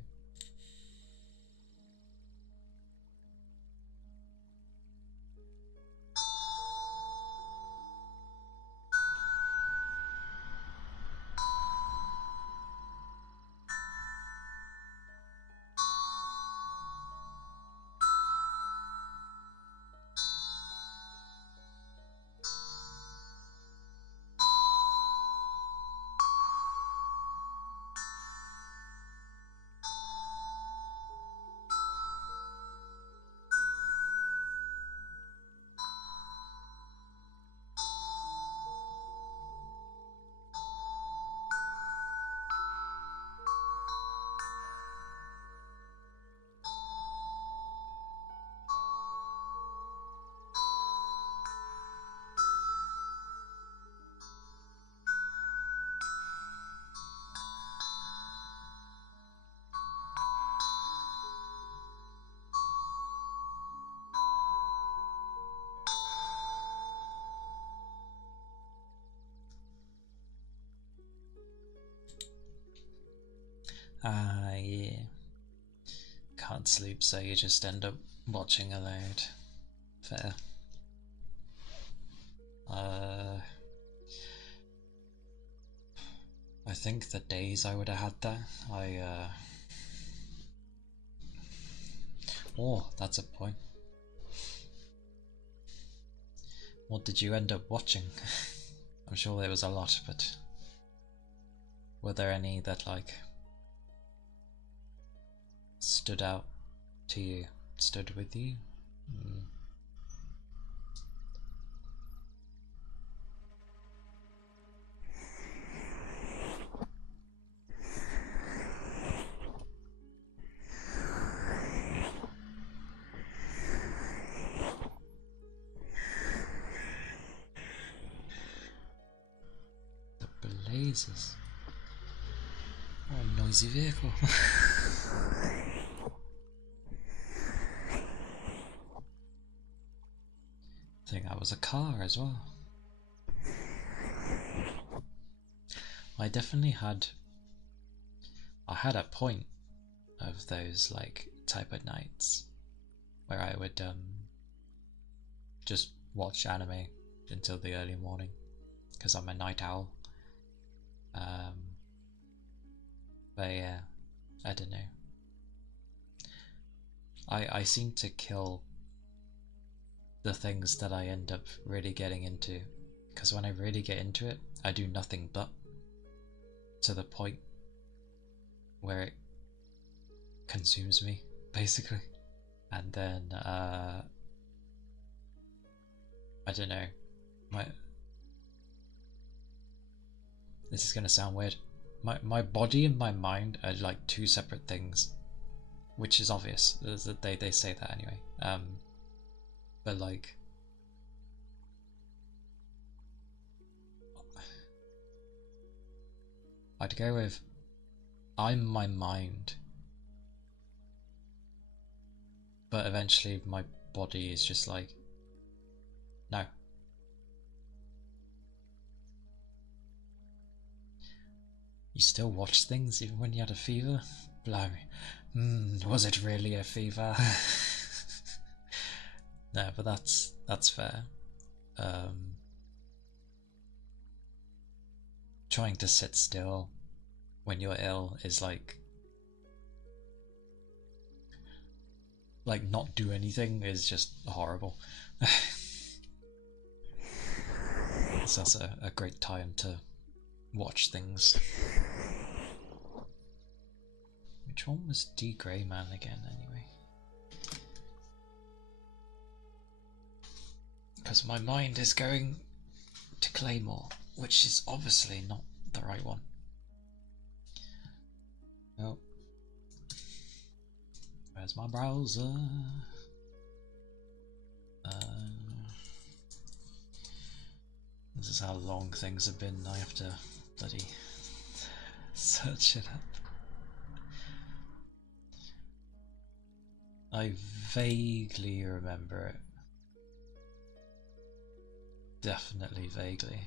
Yeah. Can't sleep, so you just end up watching a load. Fair. I think the days I would have had that, oh, that's a point. What did you end up watching? I'm sure there was a lot, but were there any that like stood out to you, stood with you? The blazes. Oh, a noisy vehicle. I think that was a car as well. I definitely had a point of those like type of nights where I would just watch anime until the early morning because I'm a night owl. But yeah, I don't know. I seem to kill the things that I end up really getting into, because when I really get into it, I do nothing but, to the point where consumes me, basically. And then I don't know, this is gonna sound weird. My body and my mind are like two separate things, which is obvious. They say that anyway. But like, I'd go with I'm my mind, but eventually my body is just like, no. You still watch things even when you had a fever? Blimey. Was it really a fever? No, but that's fair. Trying to sit still when you're ill is like not do anything is just horrible. So that's a great time to watch things. Which one was D. Grey Man again, anyway? Because my mind is going to Claymore, which is obviously not the right one. Oh. Where's my browser? This is how long things have been. I have to bloody search it up. I vaguely remember it. Definitely vaguely.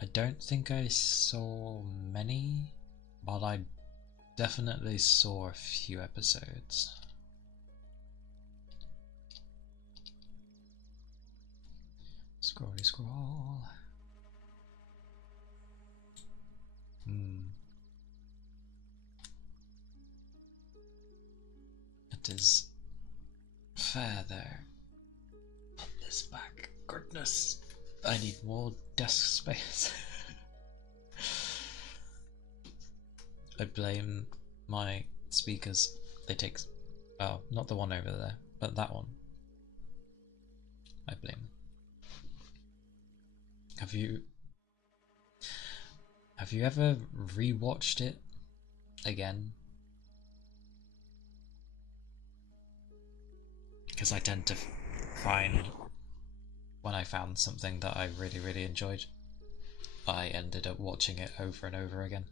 I don't think I saw many, but I definitely saw a few episodes. Scrolly scroll. It is fair there. Put this back. Goodness. I need more desk space. I blame my speakers. They take... Oh, not the one over there, but that one. I blame. Have you ever rewatched it again? Because I tend to find when I found something that I really enjoyed, I ended up watching it over and over again.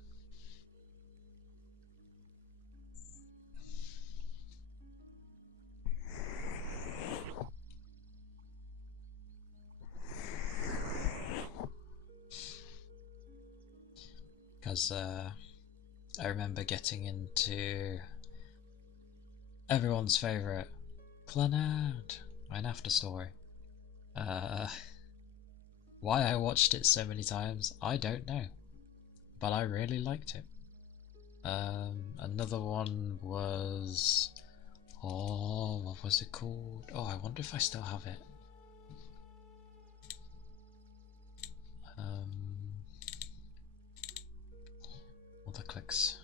Because I remember getting into everyone's favourite Clannad, an after story. Why I watched it so many times, I don't know, but I really liked it. Another one was, oh, what was it called? Oh, I wonder if I still have it. All the clicks.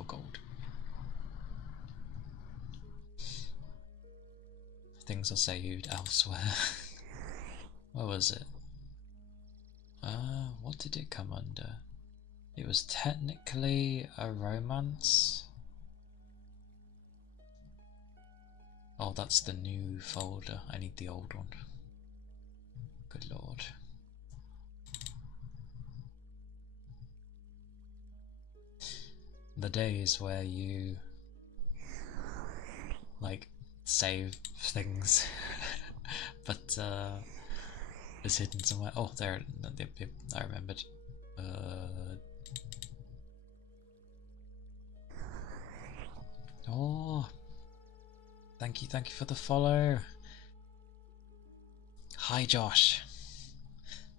Oh, gold. Things are saved elsewhere. What was it? What did it come under? It was technically a romance. Oh, that's the new folder. I need the old one. Good lord. The days where you like save things but it's hidden somewhere. Oh, there, I remembered. Oh, thank you for the follow. Hi Josh,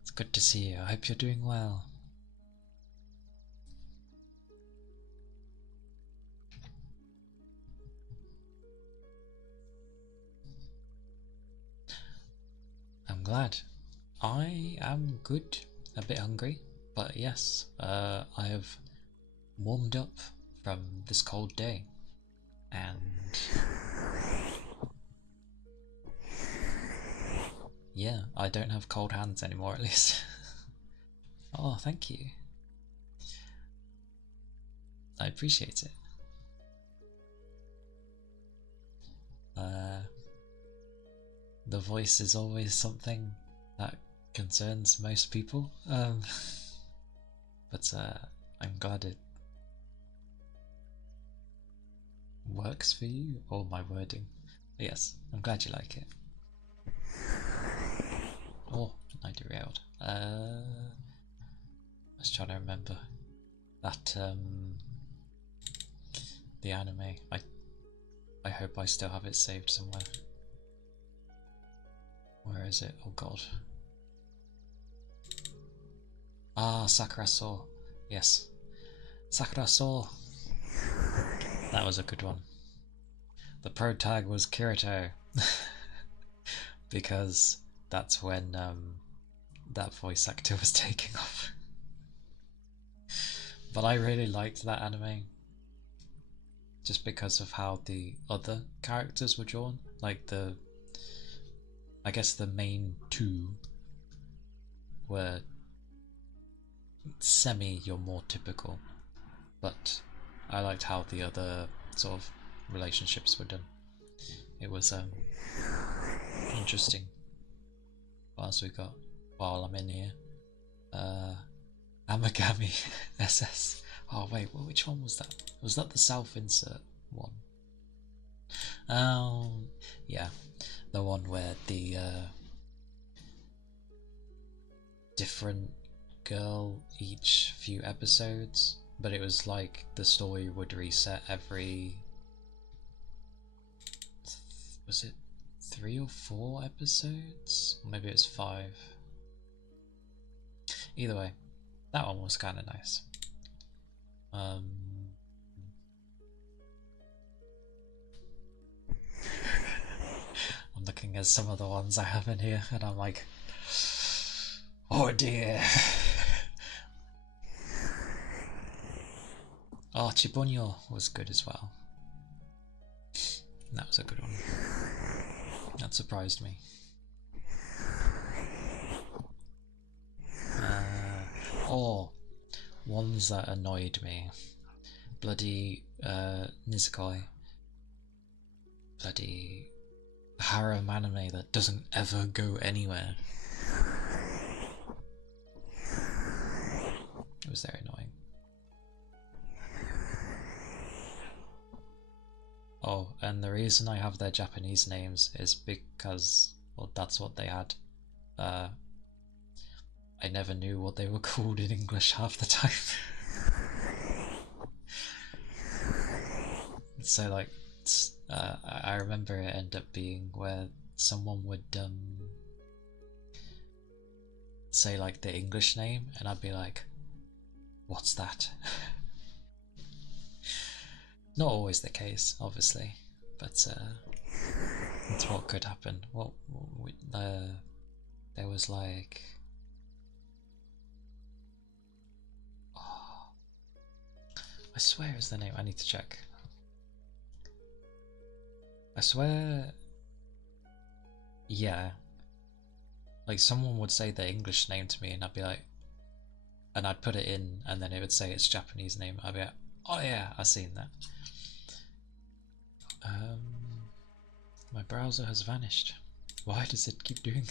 it's good to see you. I hope you're doing well. glad. I am good. A bit hungry, but yes, I have warmed up from this cold day, and yeah, I don't have cold hands anymore at least. Oh, thank you. I appreciate it. The voice is always something that concerns most people, but I'm glad it works for you, or my wording. But yes, I'm glad you like it. Oh, I derailed. I was trying to remember that the anime. I hope I still have it saved somewhere. Where is it? Oh god. Ah, Sakura Soul. Yes. Sakura Soul. That was a good one. The pro tag was Kirito. Because that's when that voice actor was taking off. But I really liked that anime. Just because of how the other characters were drawn. Like I guess the main two were your more typical, but I liked how the other sort of relationships were done. It was interesting. What else we got while I'm in here? Amagami SS. Oh wait, which one was that? Was that the self-insert one? Yeah, the one where the different girl each few episodes, but it was like the story would reset every, was it 3 or 4 episodes? Maybe it's 5. Either way, that one was kind of nice. I'm looking at some of the ones I have in here and I'm like, oh dear. Oh, Chibonyo was good as well. That was a good one. That surprised me. Oh, ones that annoyed me. Bloody Nisekoi. Bloody harem anime that doesn't ever go anywhere. It was very annoying. Oh, and the reason I have their Japanese names is because, well, that's what they had. I never knew what they were called in English half the time. So like, I remember it ended up being where someone would say like the English name and I'd be like, what's that? Not always the case, obviously, but that's what could happen. Well, there was like, oh, I swear is the name. I need to check. I swear, yeah. Like someone would say the English name to me, and I'd be like, and I'd put it in, and then it would say its Japanese name. I'd be like, oh yeah, I've seen that. My browser has vanished. Why does it keep doing?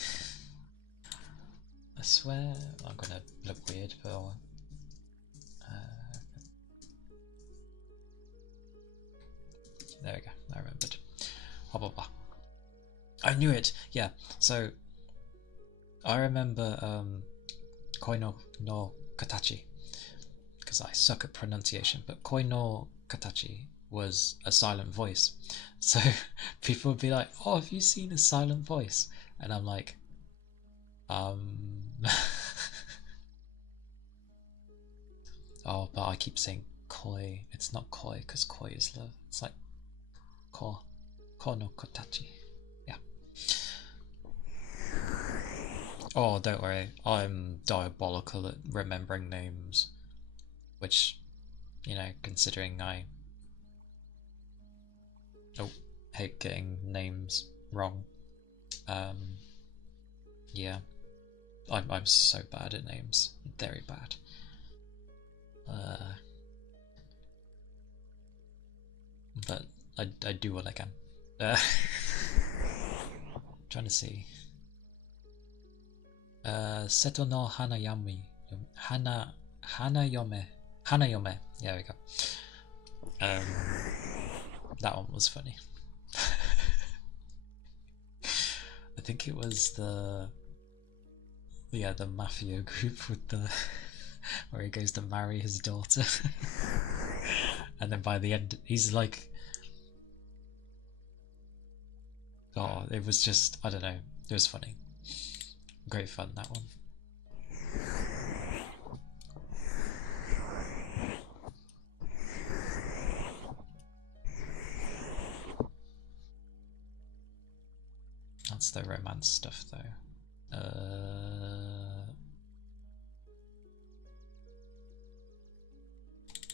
I swear I'm gonna look weird, but there we go. I remembered. I knew it. Yeah. So I remember Koi no Katachi, because I suck at pronunciation. But Koi no Katachi was a silent voice, so people would be like, "Oh, have you seen a silent voice?" And I'm like, oh, but I keep saying koi. It's not koi because koi is love. It's like ko no kotachi. Yeah. Oh, don't worry. I'm diabolical at remembering names, which, considering I hate getting names wrong. Um, yeah, I'm so bad at names, very bad. But I do what I can. Trying to see. Seto no Hanayami. Hanayome. Hanayome. There we go. That one was funny. I think it was the mafia group with the where he goes to marry his daughter. And then by the end he's like, oh, it was just, I don't know, it was funny. Great fun, that one. That's the romance stuff though.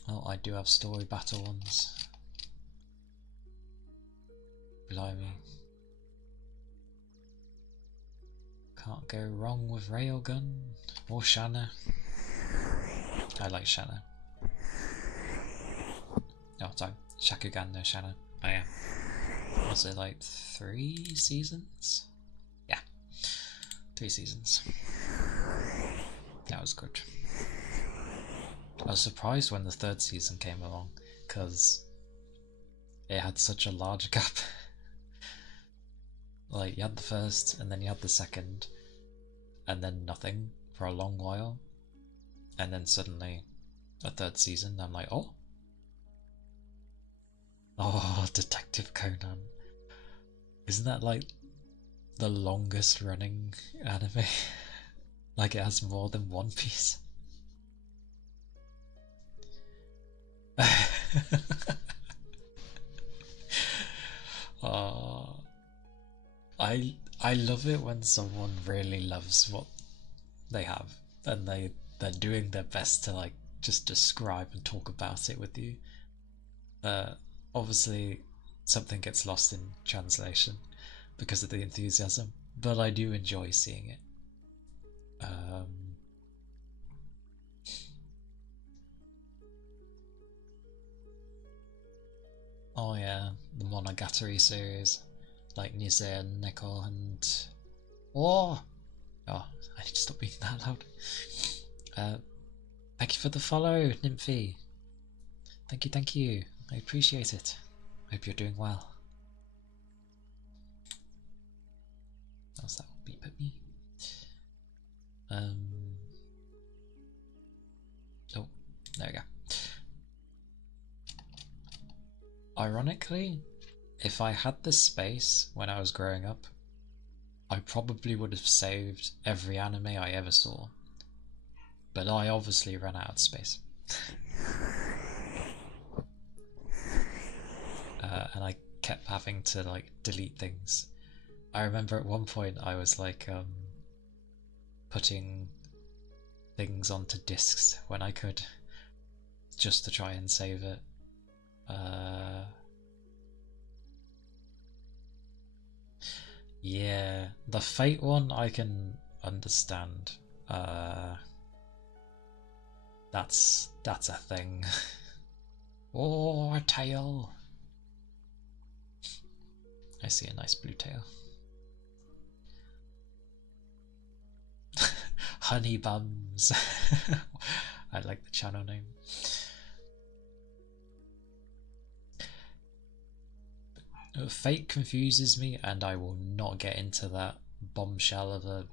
Oh, I do have story battle ones. Blimey. Can't go wrong with Railgun or Shanna. I like Shanna. Oh, sorry. Shakugan, no Shanna. Oh yeah. Was it like 3 seasons? Yeah. 3 seasons. That was good. I was surprised when the 3rd season came along, because it had such a large gap. Like, you had the 1st, and then you had the 2nd, and then nothing for a long while, and then suddenly a 3rd season. I'm like, oh, Detective Conan. Isn't that like the longest running anime? Like, it has more than One Piece. I love it when someone really loves what they have, and they're doing their best to like just describe and talk about it with you. Obviously something gets lost in translation because of the enthusiasm, but I do enjoy seeing it. Oh yeah, the Monogatari series, like Nise and Neko and oh, I need to stop being that loud. Thank you for the follow, Nymphy. Thank you. I appreciate it. Hope you're doing well. How's that beep at me? Oh, there we go. Ironically, if I had the space when I was growing up, I probably would have saved every anime I ever saw. But I obviously ran out of space. And I kept having to like delete things. I remember at one point I was like putting things onto discs when I could, just to try and save it. Yeah, the Fate one I can understand. That's a thing. Oh, a tail. I see a nice blue tail. Honey Bums. I like the channel name. Fate confuses me, and I will not get into that bombshell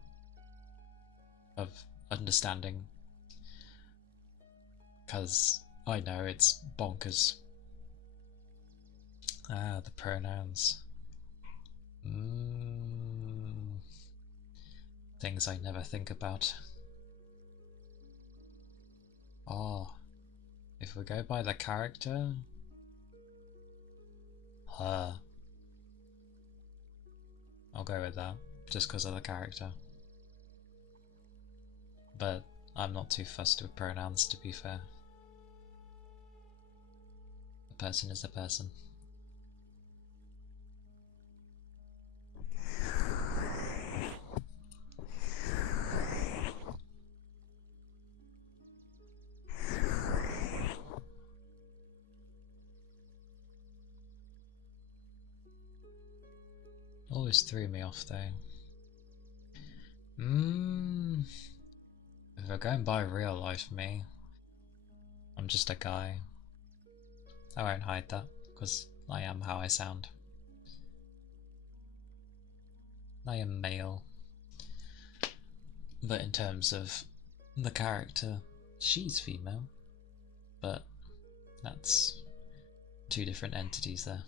of understanding, because I know it's bonkers. Ah, the pronouns. Things I never think about. Oh, if we go by the character, her. I'll go with that, just because of the character. but I'm not too fussed with pronouns, to be fair. A person is a person. Always threw me off though. If we're going by real life me, I'm just a guy. I won't hide that, because I am how I sound. I am male. But in terms of the character, she's female. But that's two different entities there.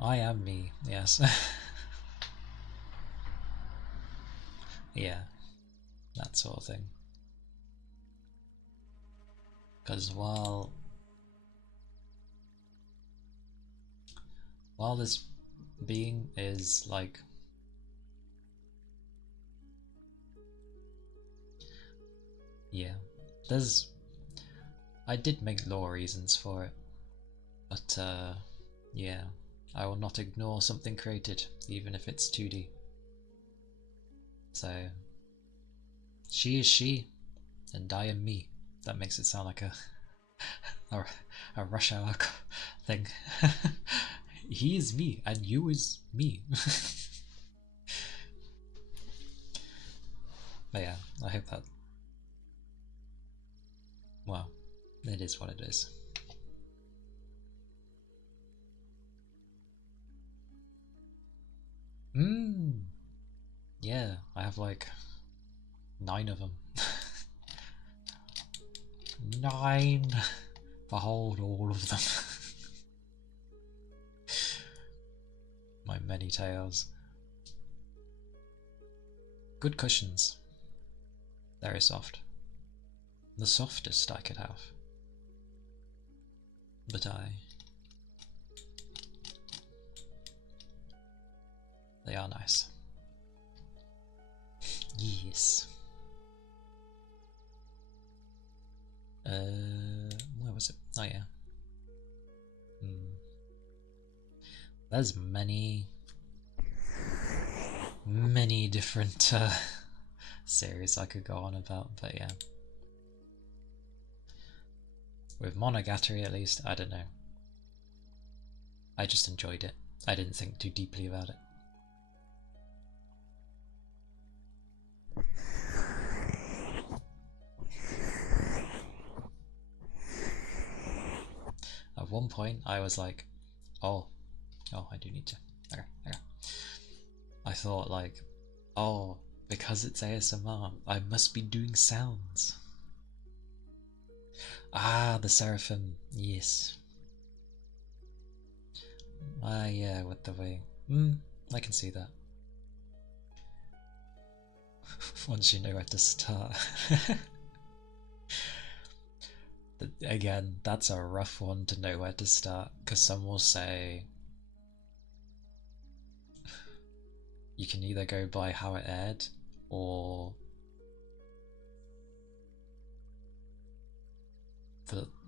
I am me, yes. Yeah, that sort of thing. Because while this being is like yeah, I did make law reasons for it, but yeah, I will not ignore something created, even if it's 2D. So she is she, and I am me. That makes it sound like a Rush Hour thing. He is me, and you is me. But yeah, I hope that. Well, it is what it is. Yeah, I have like 9 of them. 9! Behold all of them. My many tails. Good cushions. Very soft. The softest I could have. But they are nice. Yes. Where was it? Oh yeah. There's many different series I could go on about, but yeah. With Monogatari at least, I don't know. I just enjoyed it. I didn't think too deeply about it. At one point I was like, oh, I do need to. Okay. I thought like, oh, because it's ASMR, I must be doing sounds. Ah, the Seraphim, yes. Ah, yeah, with the way. I can see that. Once you know where to start. Again, that's a rough one to know where to start, because some will say you can either go by how it aired or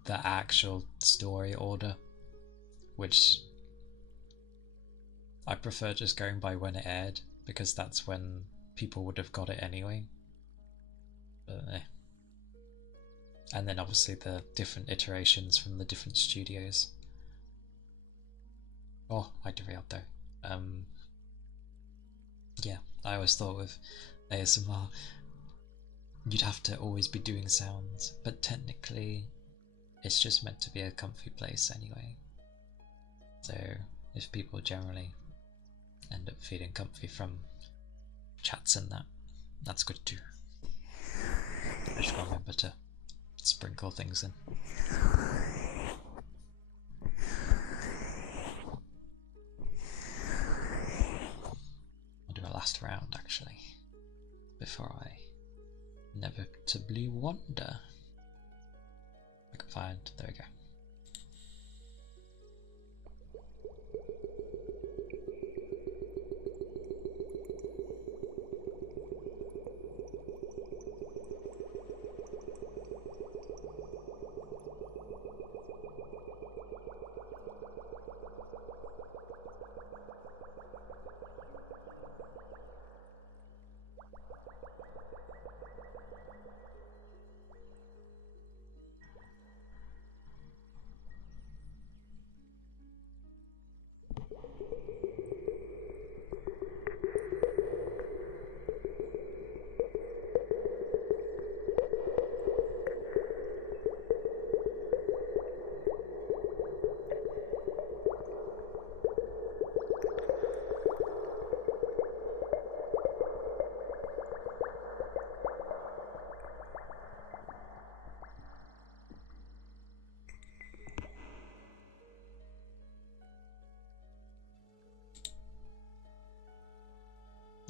the actual story order, which I prefer just going by when it aired, because that's when people would have got it anyway. But, and then obviously the different iterations from the different studios. Oh, I derailed there. Yeah, I always thought with ASMR you'd have to always be doing sounds, but technically it's just meant to be a comfy place anyway. So if people generally end up feeling comfy from chats and that, that's good too. I just gotta remember to sprinkle things in. I'll do a last round actually, before I inevitably wander. I can find, there we go.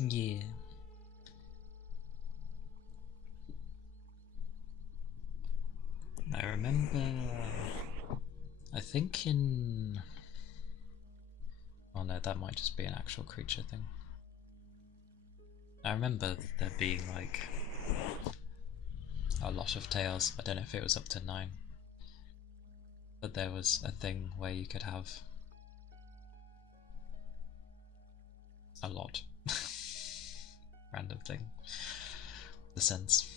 Yeah. I remember, I think in... Oh no, that might just be an actual creature thing. I remember there being like a lot of tails. I don't know if it was up to 9. But there was a thing where you could have a lot. Random thing. The sense.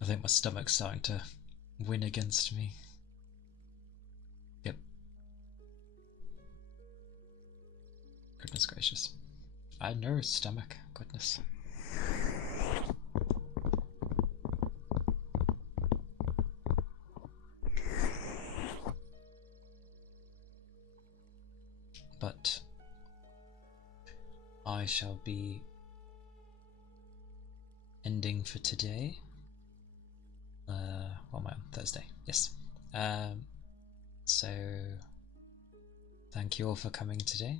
I think my stomach's starting to win against me. Yep. Goodness gracious. I know stomach, goodness. But I shall be ending for today. What am I on? Thursday, yes. So thank you all for coming today.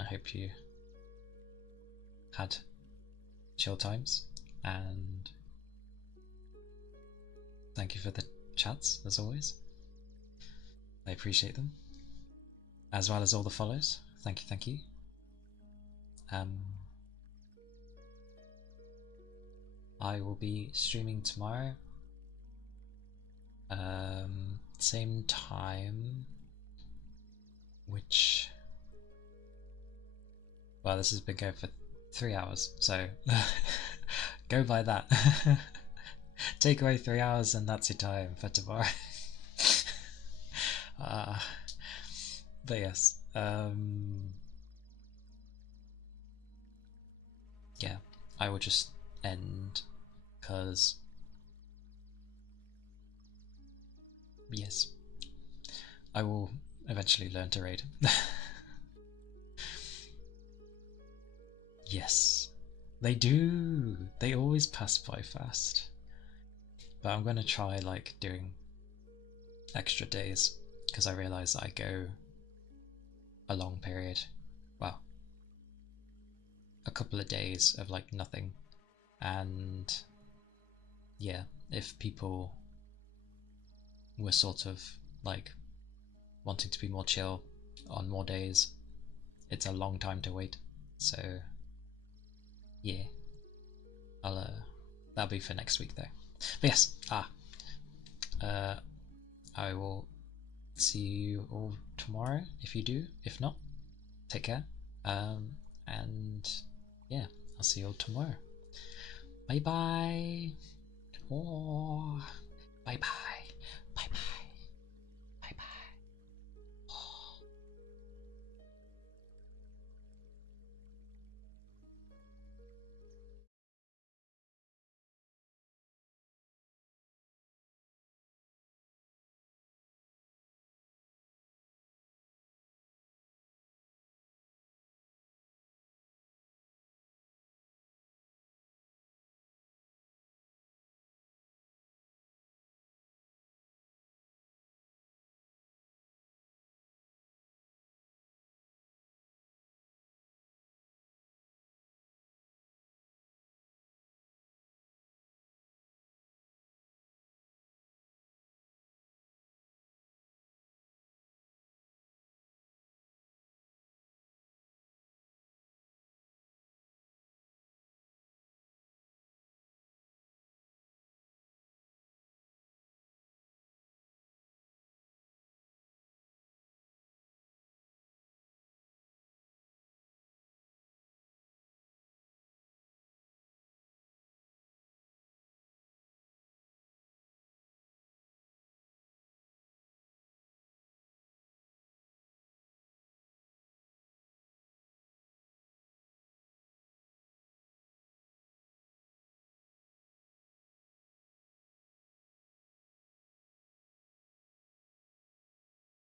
I hope you had chill times, and thank you for the chats as always. I appreciate them, as well as all the follows. Thank you, thank you. I will be streaming tomorrow, same time, which, well, this has been going for 3 hours, so go by that. Take away 3 hours and that's your time for tomorrow. But yes, yeah, I will just end, because yes, I will eventually learn to raid. Yes, they do. They always pass by fast. But I'm gonna try like doing extra days, because I realise I go a long period, well, a couple of days of like nothing, and yeah, if people were sort of like wanting to be more chill on more days, it's a long time to wait. So yeah, I'll that'll be for next week though. But yes, I will see you all tomorrow if you do. If not, take care. And yeah, I'll see you all tomorrow. Bye bye. Oh, bye bye.